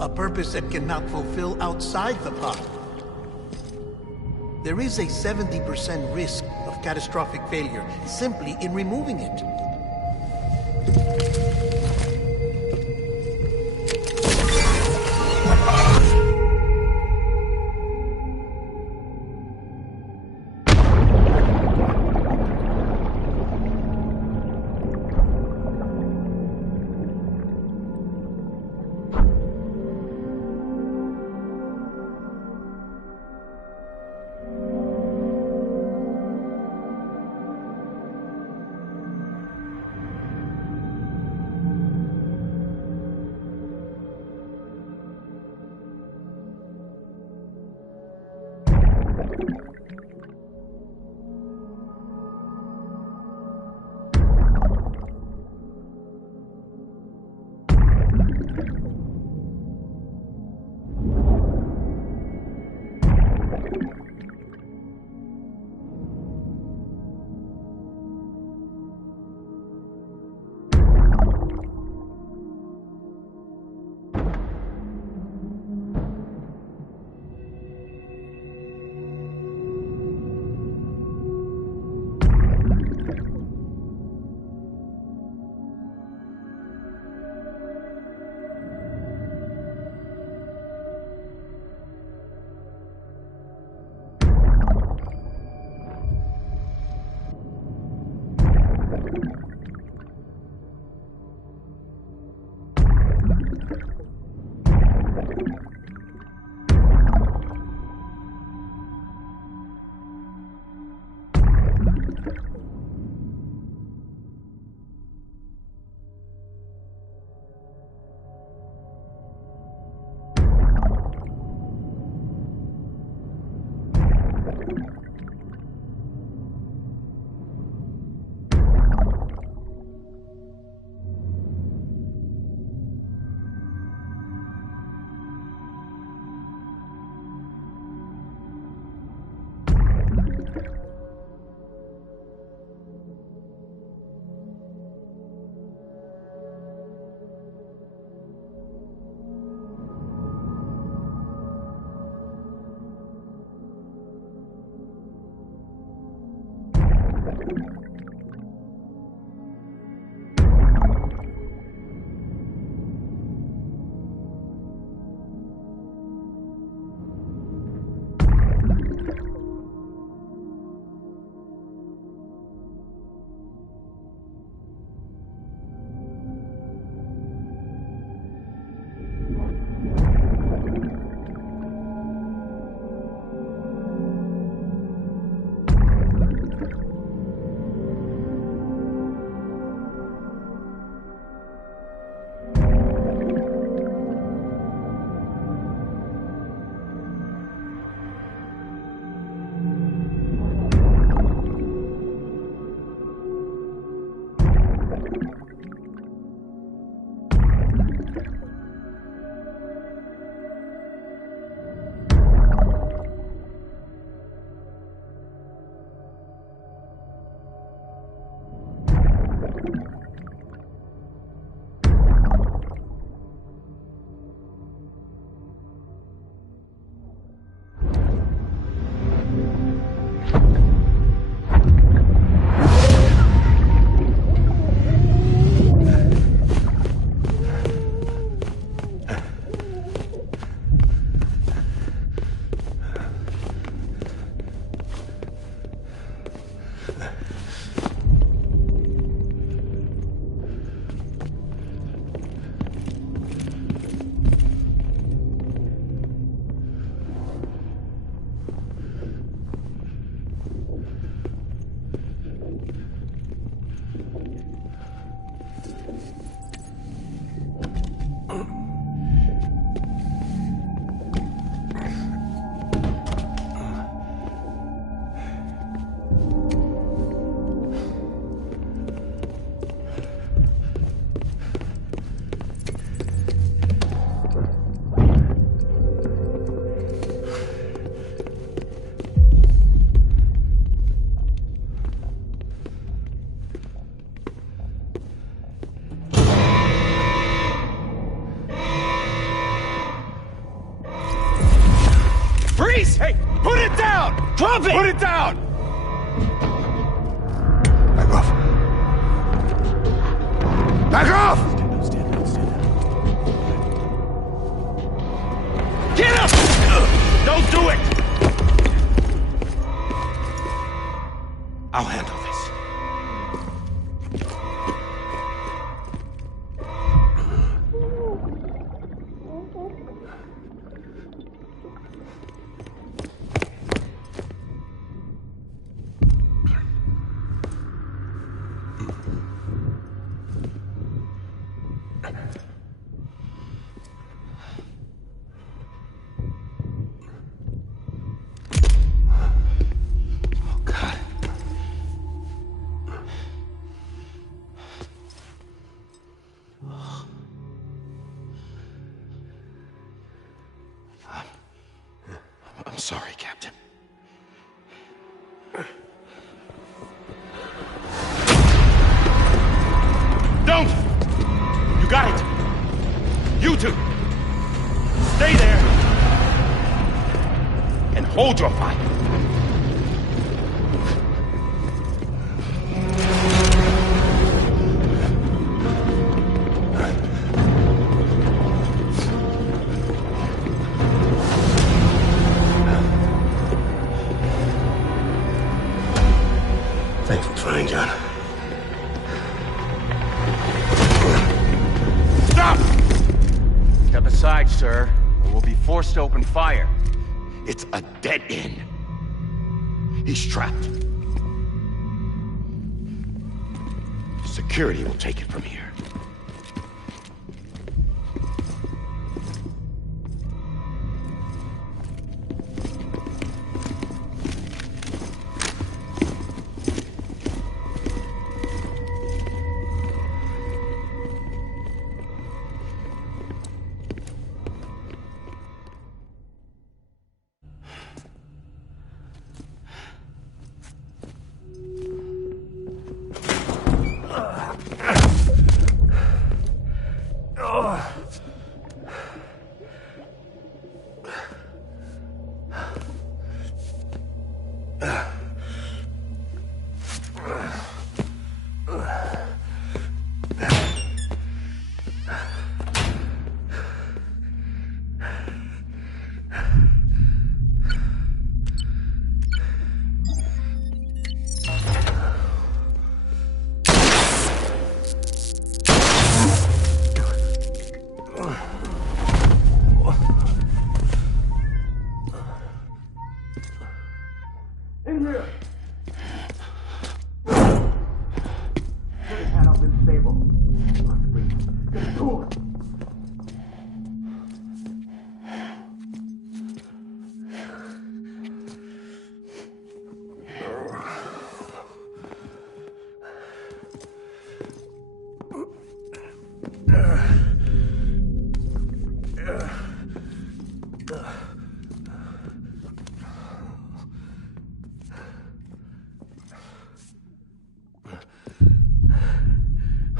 A purpose that cannot fulfill outside the pod. There is a 70% risk of catastrophic failure simply in removing it. Freeze! Hey, put it down! Drop it! Put it down! Back off. Back off! Get up! Don't do it! I'll handle this. I'm sorry, Captain. Don't! You got it! You two! Stay there! And hold your fire! Thanks for trying, John. Stop! Step aside, sir, or we'll be forced to open fire. It's a dead end. He's trapped. Security will take it from here.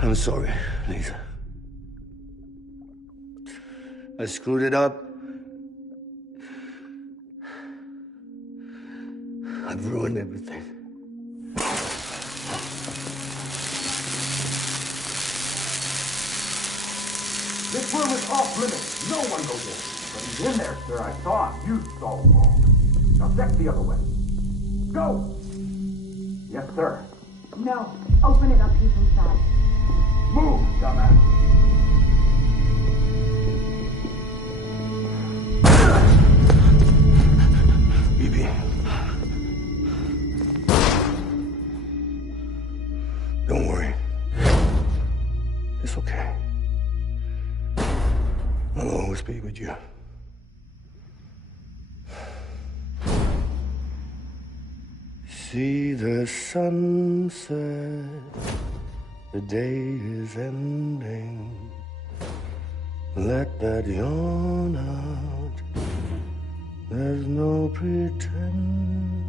I'm sorry, Lisa. I screwed it up. I've ruined everything. This room is off limits. No one goes in. But he's in there, sir. I saw him. You saw him wrong. Now check the other way. Go! Yes, sir. No. Open it up. He's inside. Move, dumbass. Bibi. Don't worry. It's okay. I'll always be with you. See the sunset, the day is ending. Let that yawn out, there's no pretending.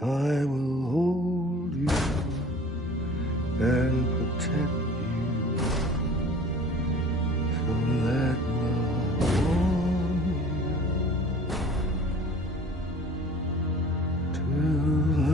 I will hold you and protect you. So let love warm you to the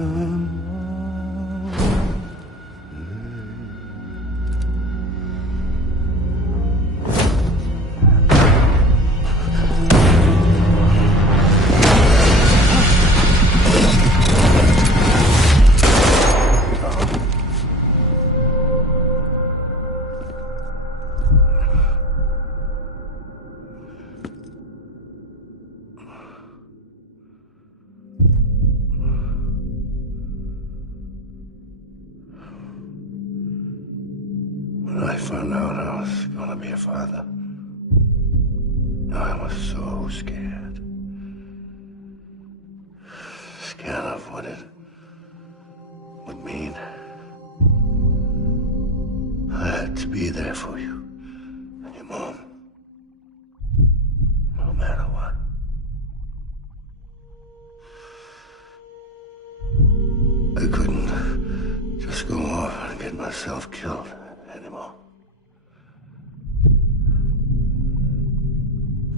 When I found out I was gonna be a father, I was so scared. Scared of what it would mean. I had to be there for you and your mom, no matter what. I couldn't just go off and get myself killed anymore.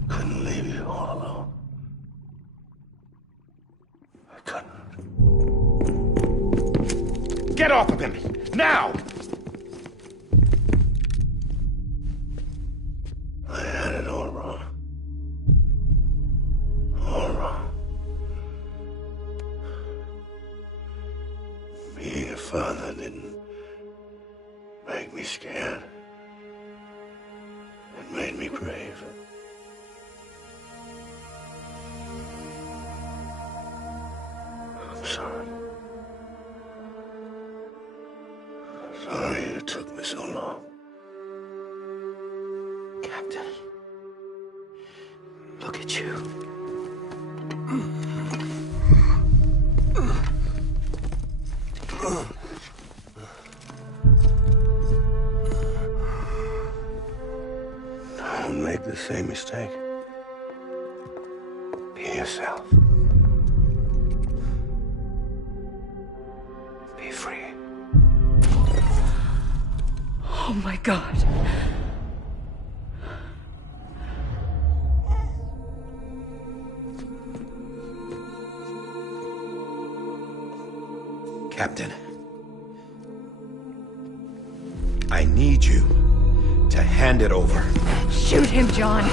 Couldn't leave you all alone. I couldn't. Get off of him! Now! I had it all wrong. All wrong. Being a father didn't make me scared. It made me brave. I'm sorry. Sorry it took me so long. Captain. Look at you. Don't make the same mistake. Be yourself. Be free. Oh my God. Captain, I need you to hand it over. Shoot him, John.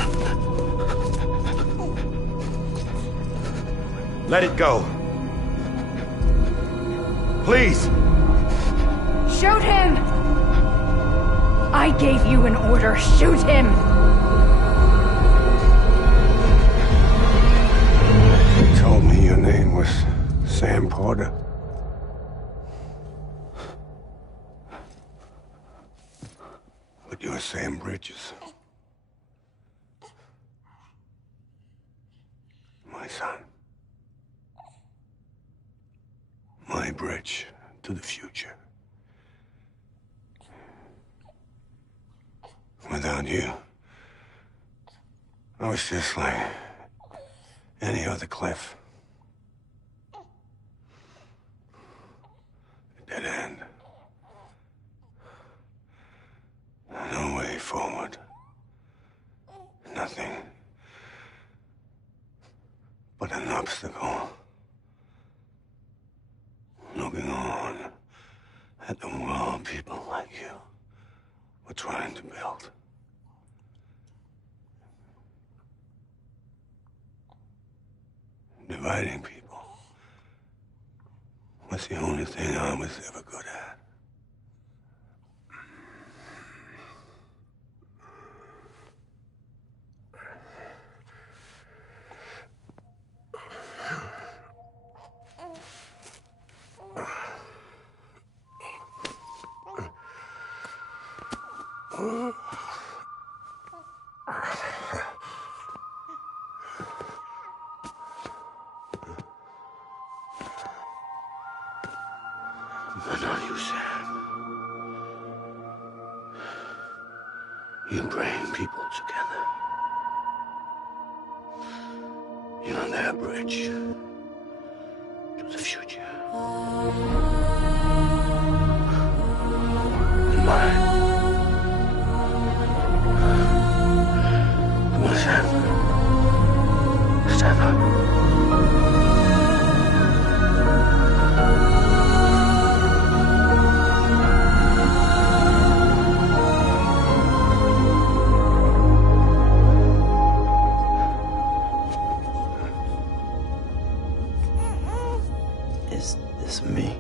Let it go. Please. Shoot him! I gave you an order. Shoot him! You told me your name was Sam Porter. But you're Sam Bridges. My son. My bridge to the future. Without you, I was just like any other Cliff. dead end. No way forward. Nothing but an obstacle. Looking on at the world people like you were trying to build. Dividing people was the only thing I was ever good at. But not you, Sam. You bring people together. You're on their bridge to the future. And mine. Come on, Sam. Stand up. Is this me?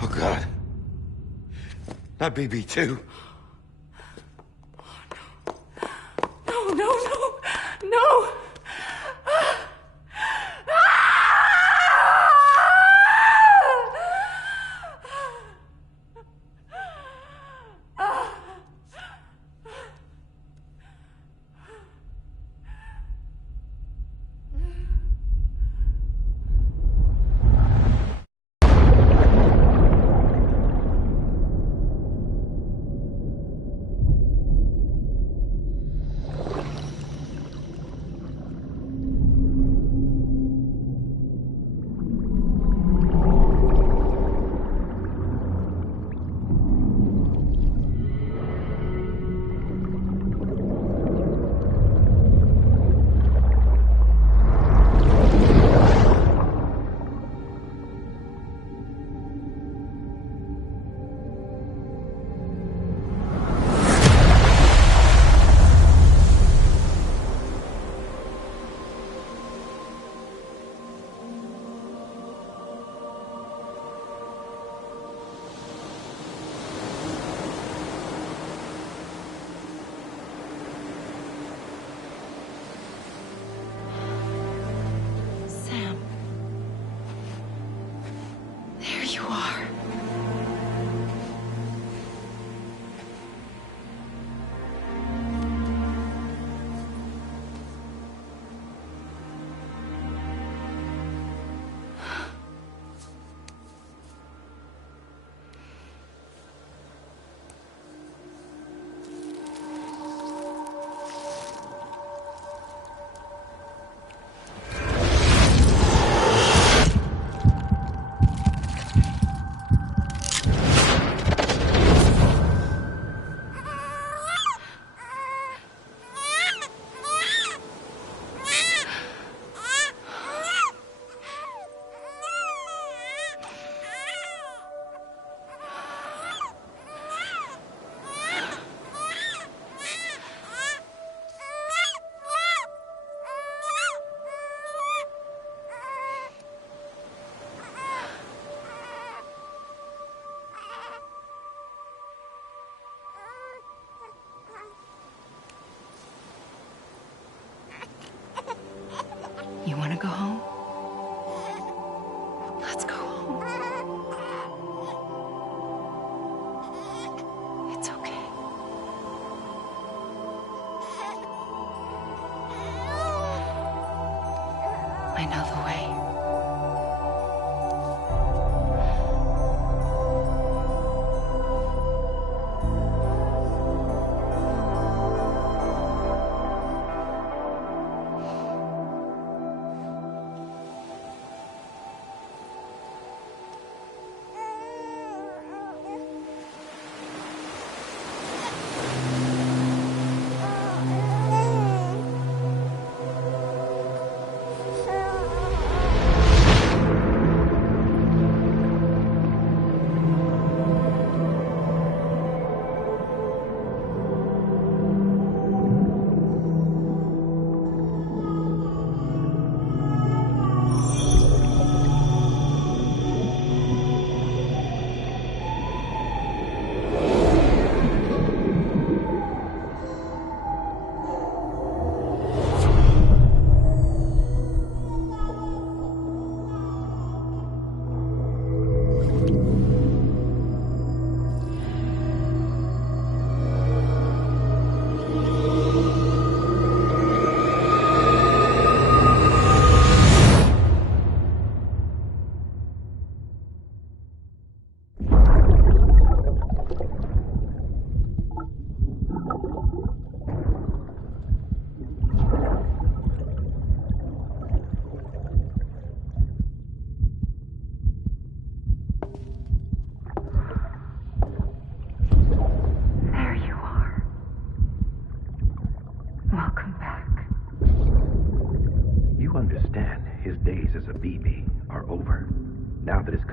Oh, God. Not BB2. No, no, no, no!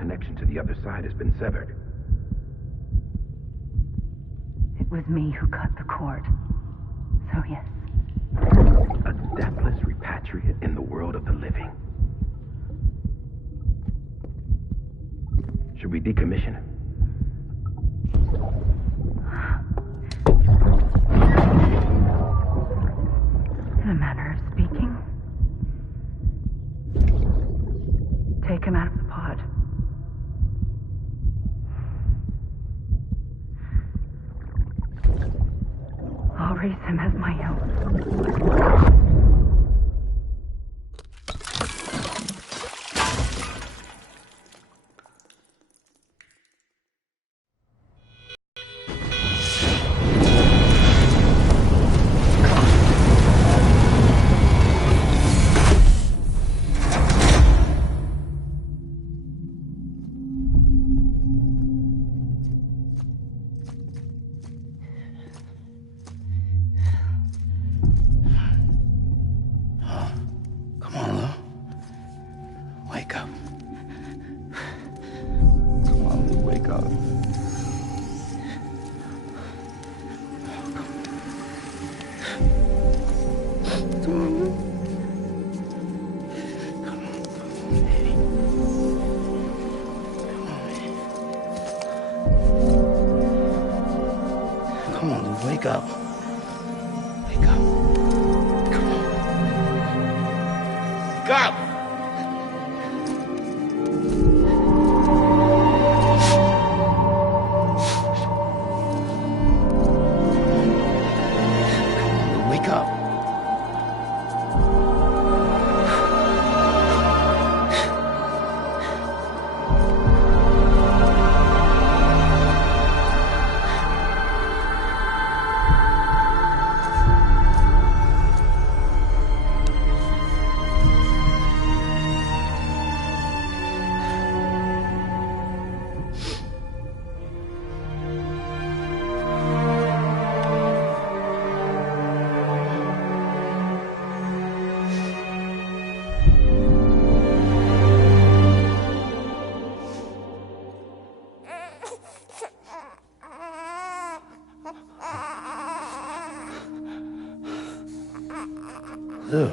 connection to the other side has been severed. It was me who cut the cord. So yes. A deathless repatriate in the world of the living. Should we decommission him? In a manner of speaking. Take him out of the pod. I'll raise him as my own. Come on, Lou, wake up. Wake up. Come on. Wake up! Come on, Lou, wake up. Lou.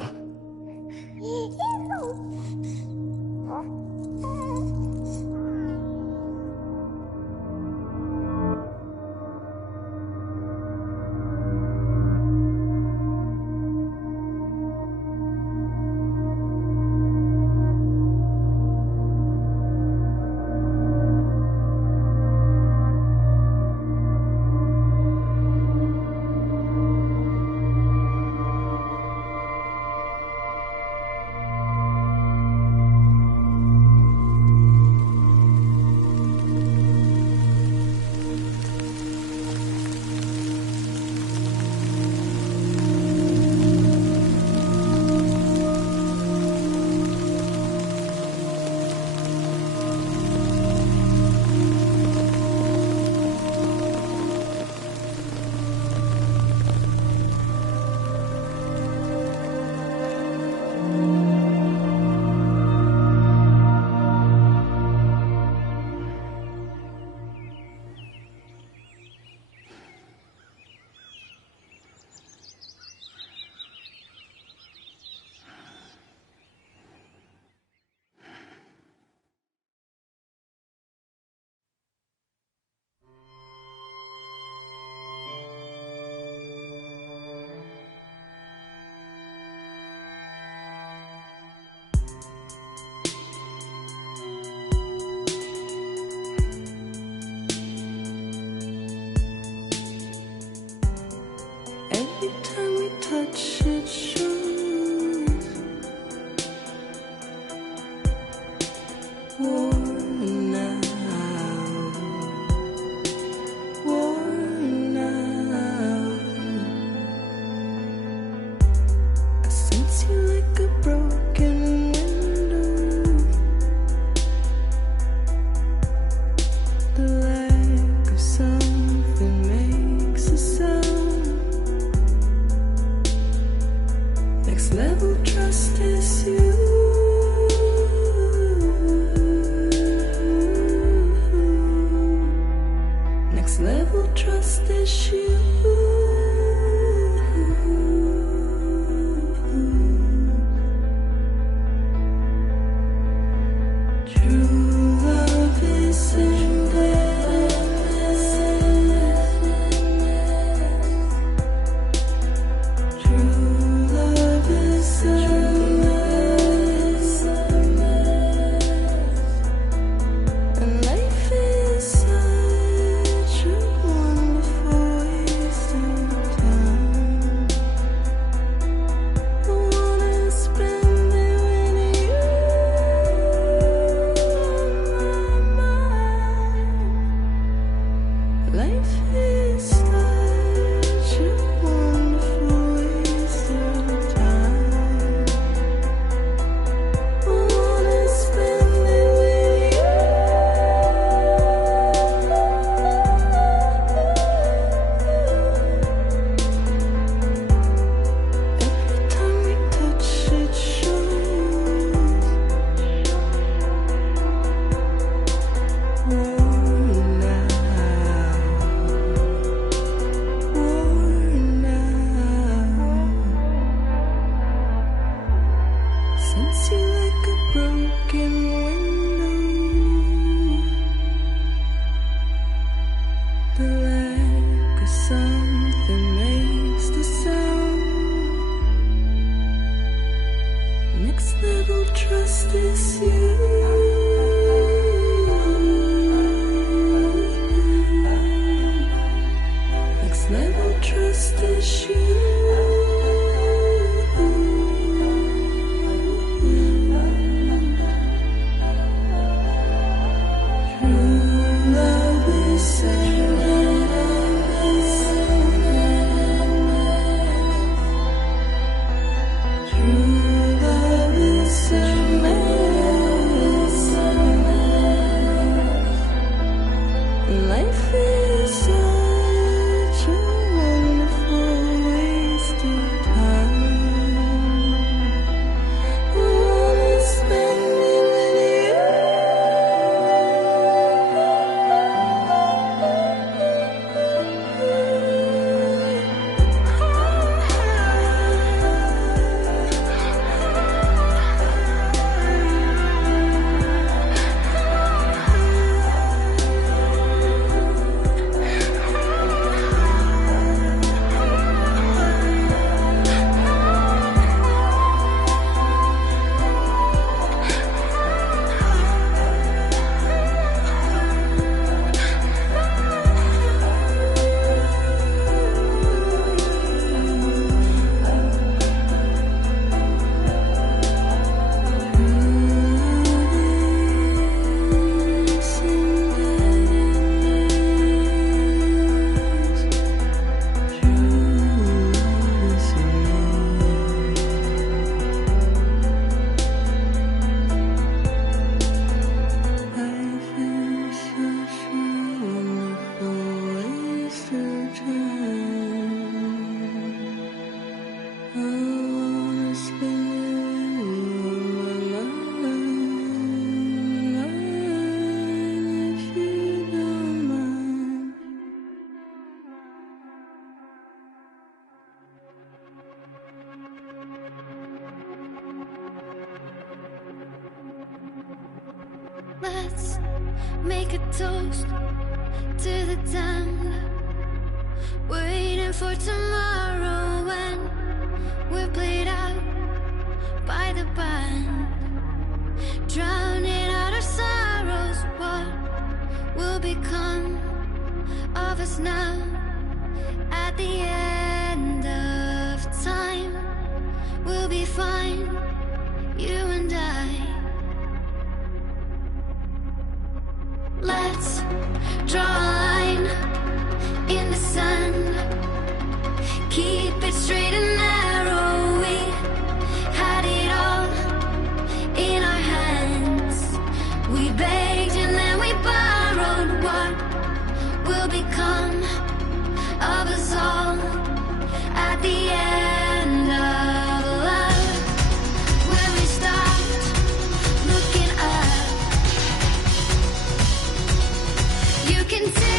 Next level trust issue. Let's make a toast to the damned, waiting for tomorrow when we're played out by the band, drowning out our sorrows. What will become of us now at the end of time? We'll be fine, you and I. Let's draw a line in the sand, keep it straight and narrow. We had it all in our hands. We begged and then we borrowed. What will become of us all at the end of love? When we stopped looking up, you can tell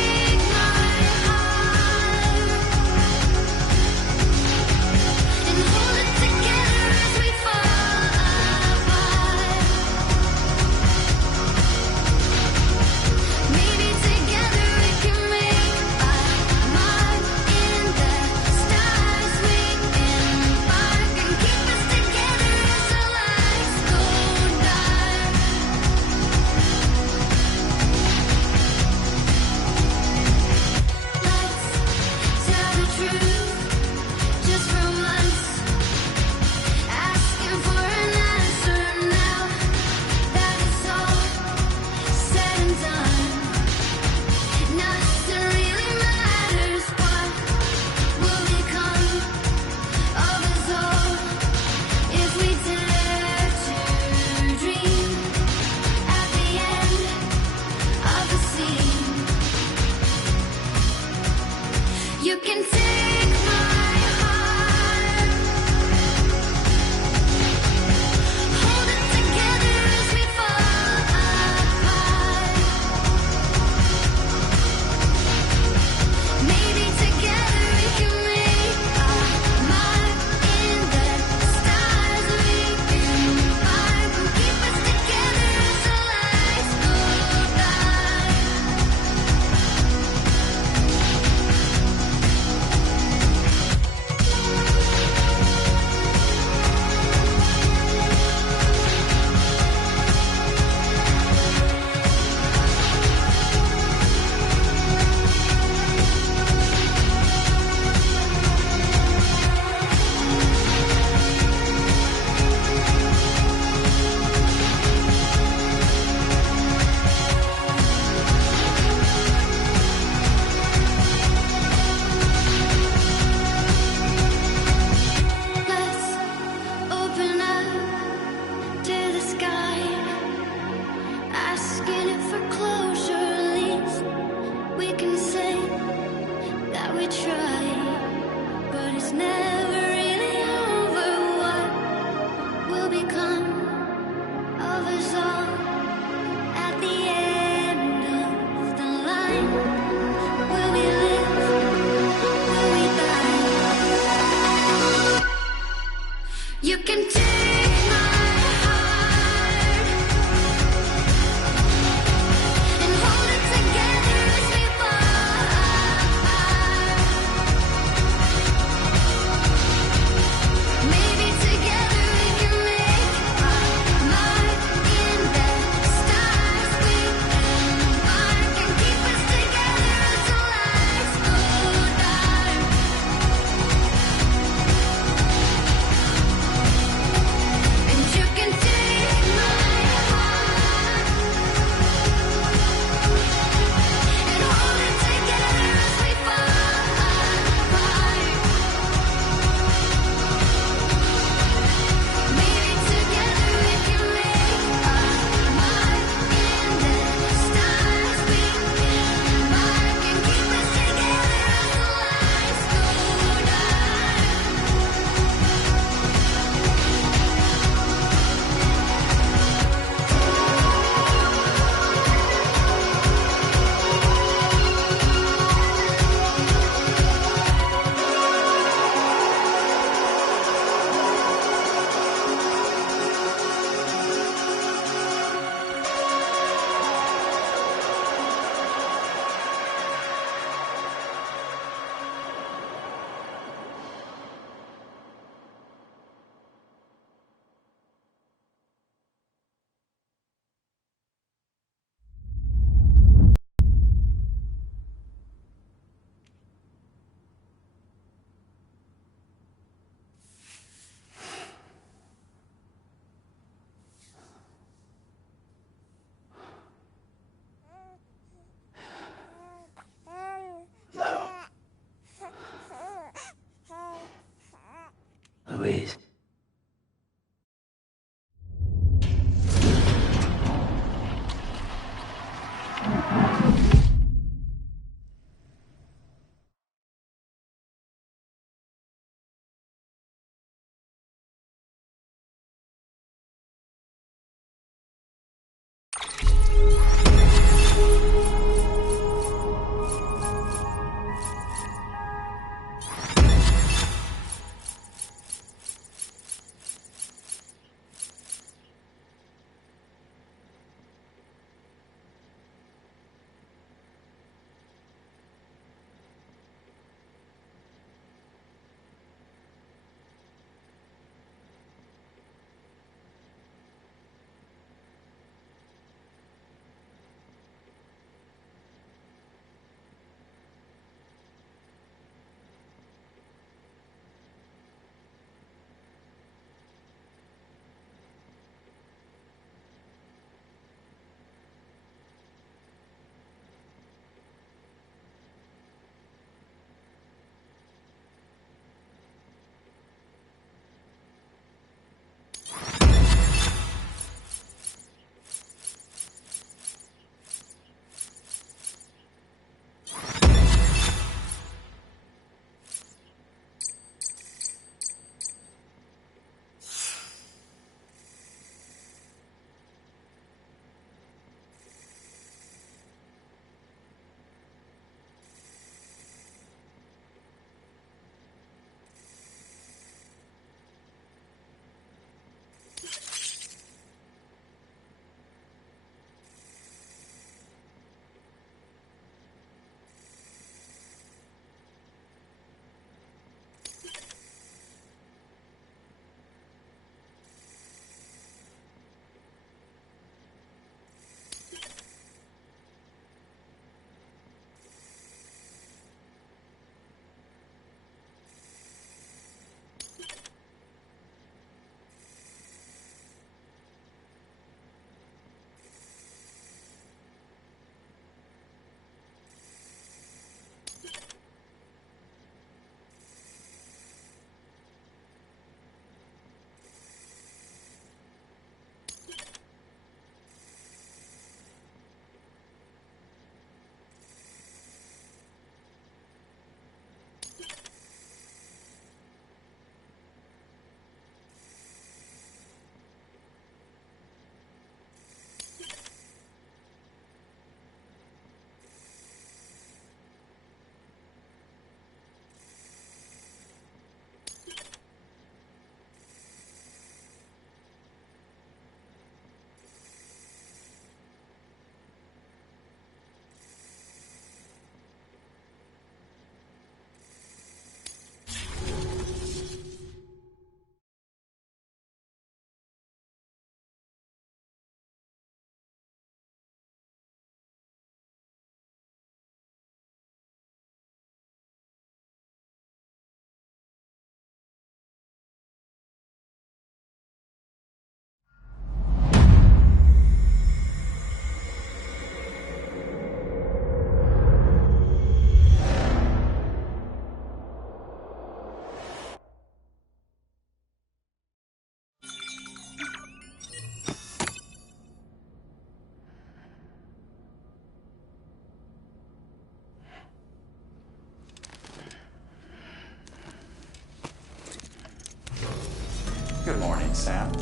Sam.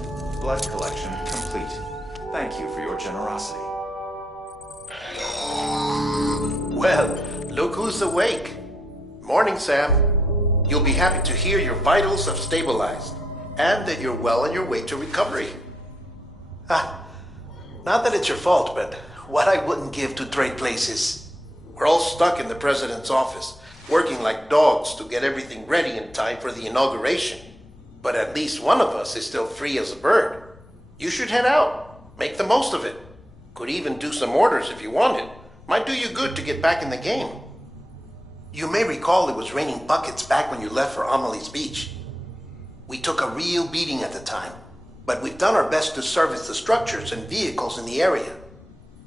Blood collection complete. Thank you for your generosity. Well, look who's awake. Morning, Sam. You'll be happy to hear your vitals have stabilized, and that you're well on your way to recovery. Not that it's your fault, but what I wouldn't give to trade places. We're all stuck in the president's office, working like dogs to get everything ready in time for the inauguration. But at least one of us is still free as a bird. You should head out. Make the most of it. Could even do some orders if you wanted. Might do you good to get back in the game. You may recall it was raining buckets back when you left for Amelie's Beach. We took a real beating at the time, but we've done our best to service the structures and vehicles in the area.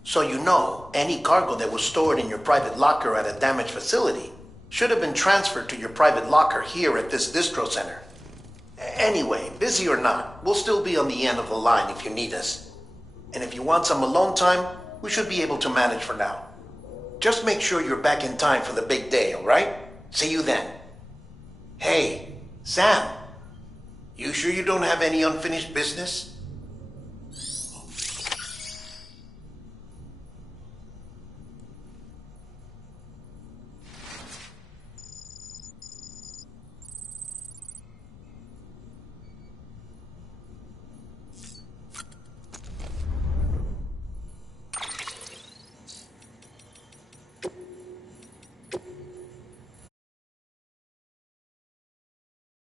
So you know, any cargo that was stored in your private locker at a damaged facility should have been transferred to your private locker here at this distro center. Anyway, busy or not, we'll still be on the end of the line if you need us. And if you want some alone time, we should be able to manage for now. Just make sure you're back in time for the big day, all right? See you then. Hey, Sam, you sure you don't have any unfinished business?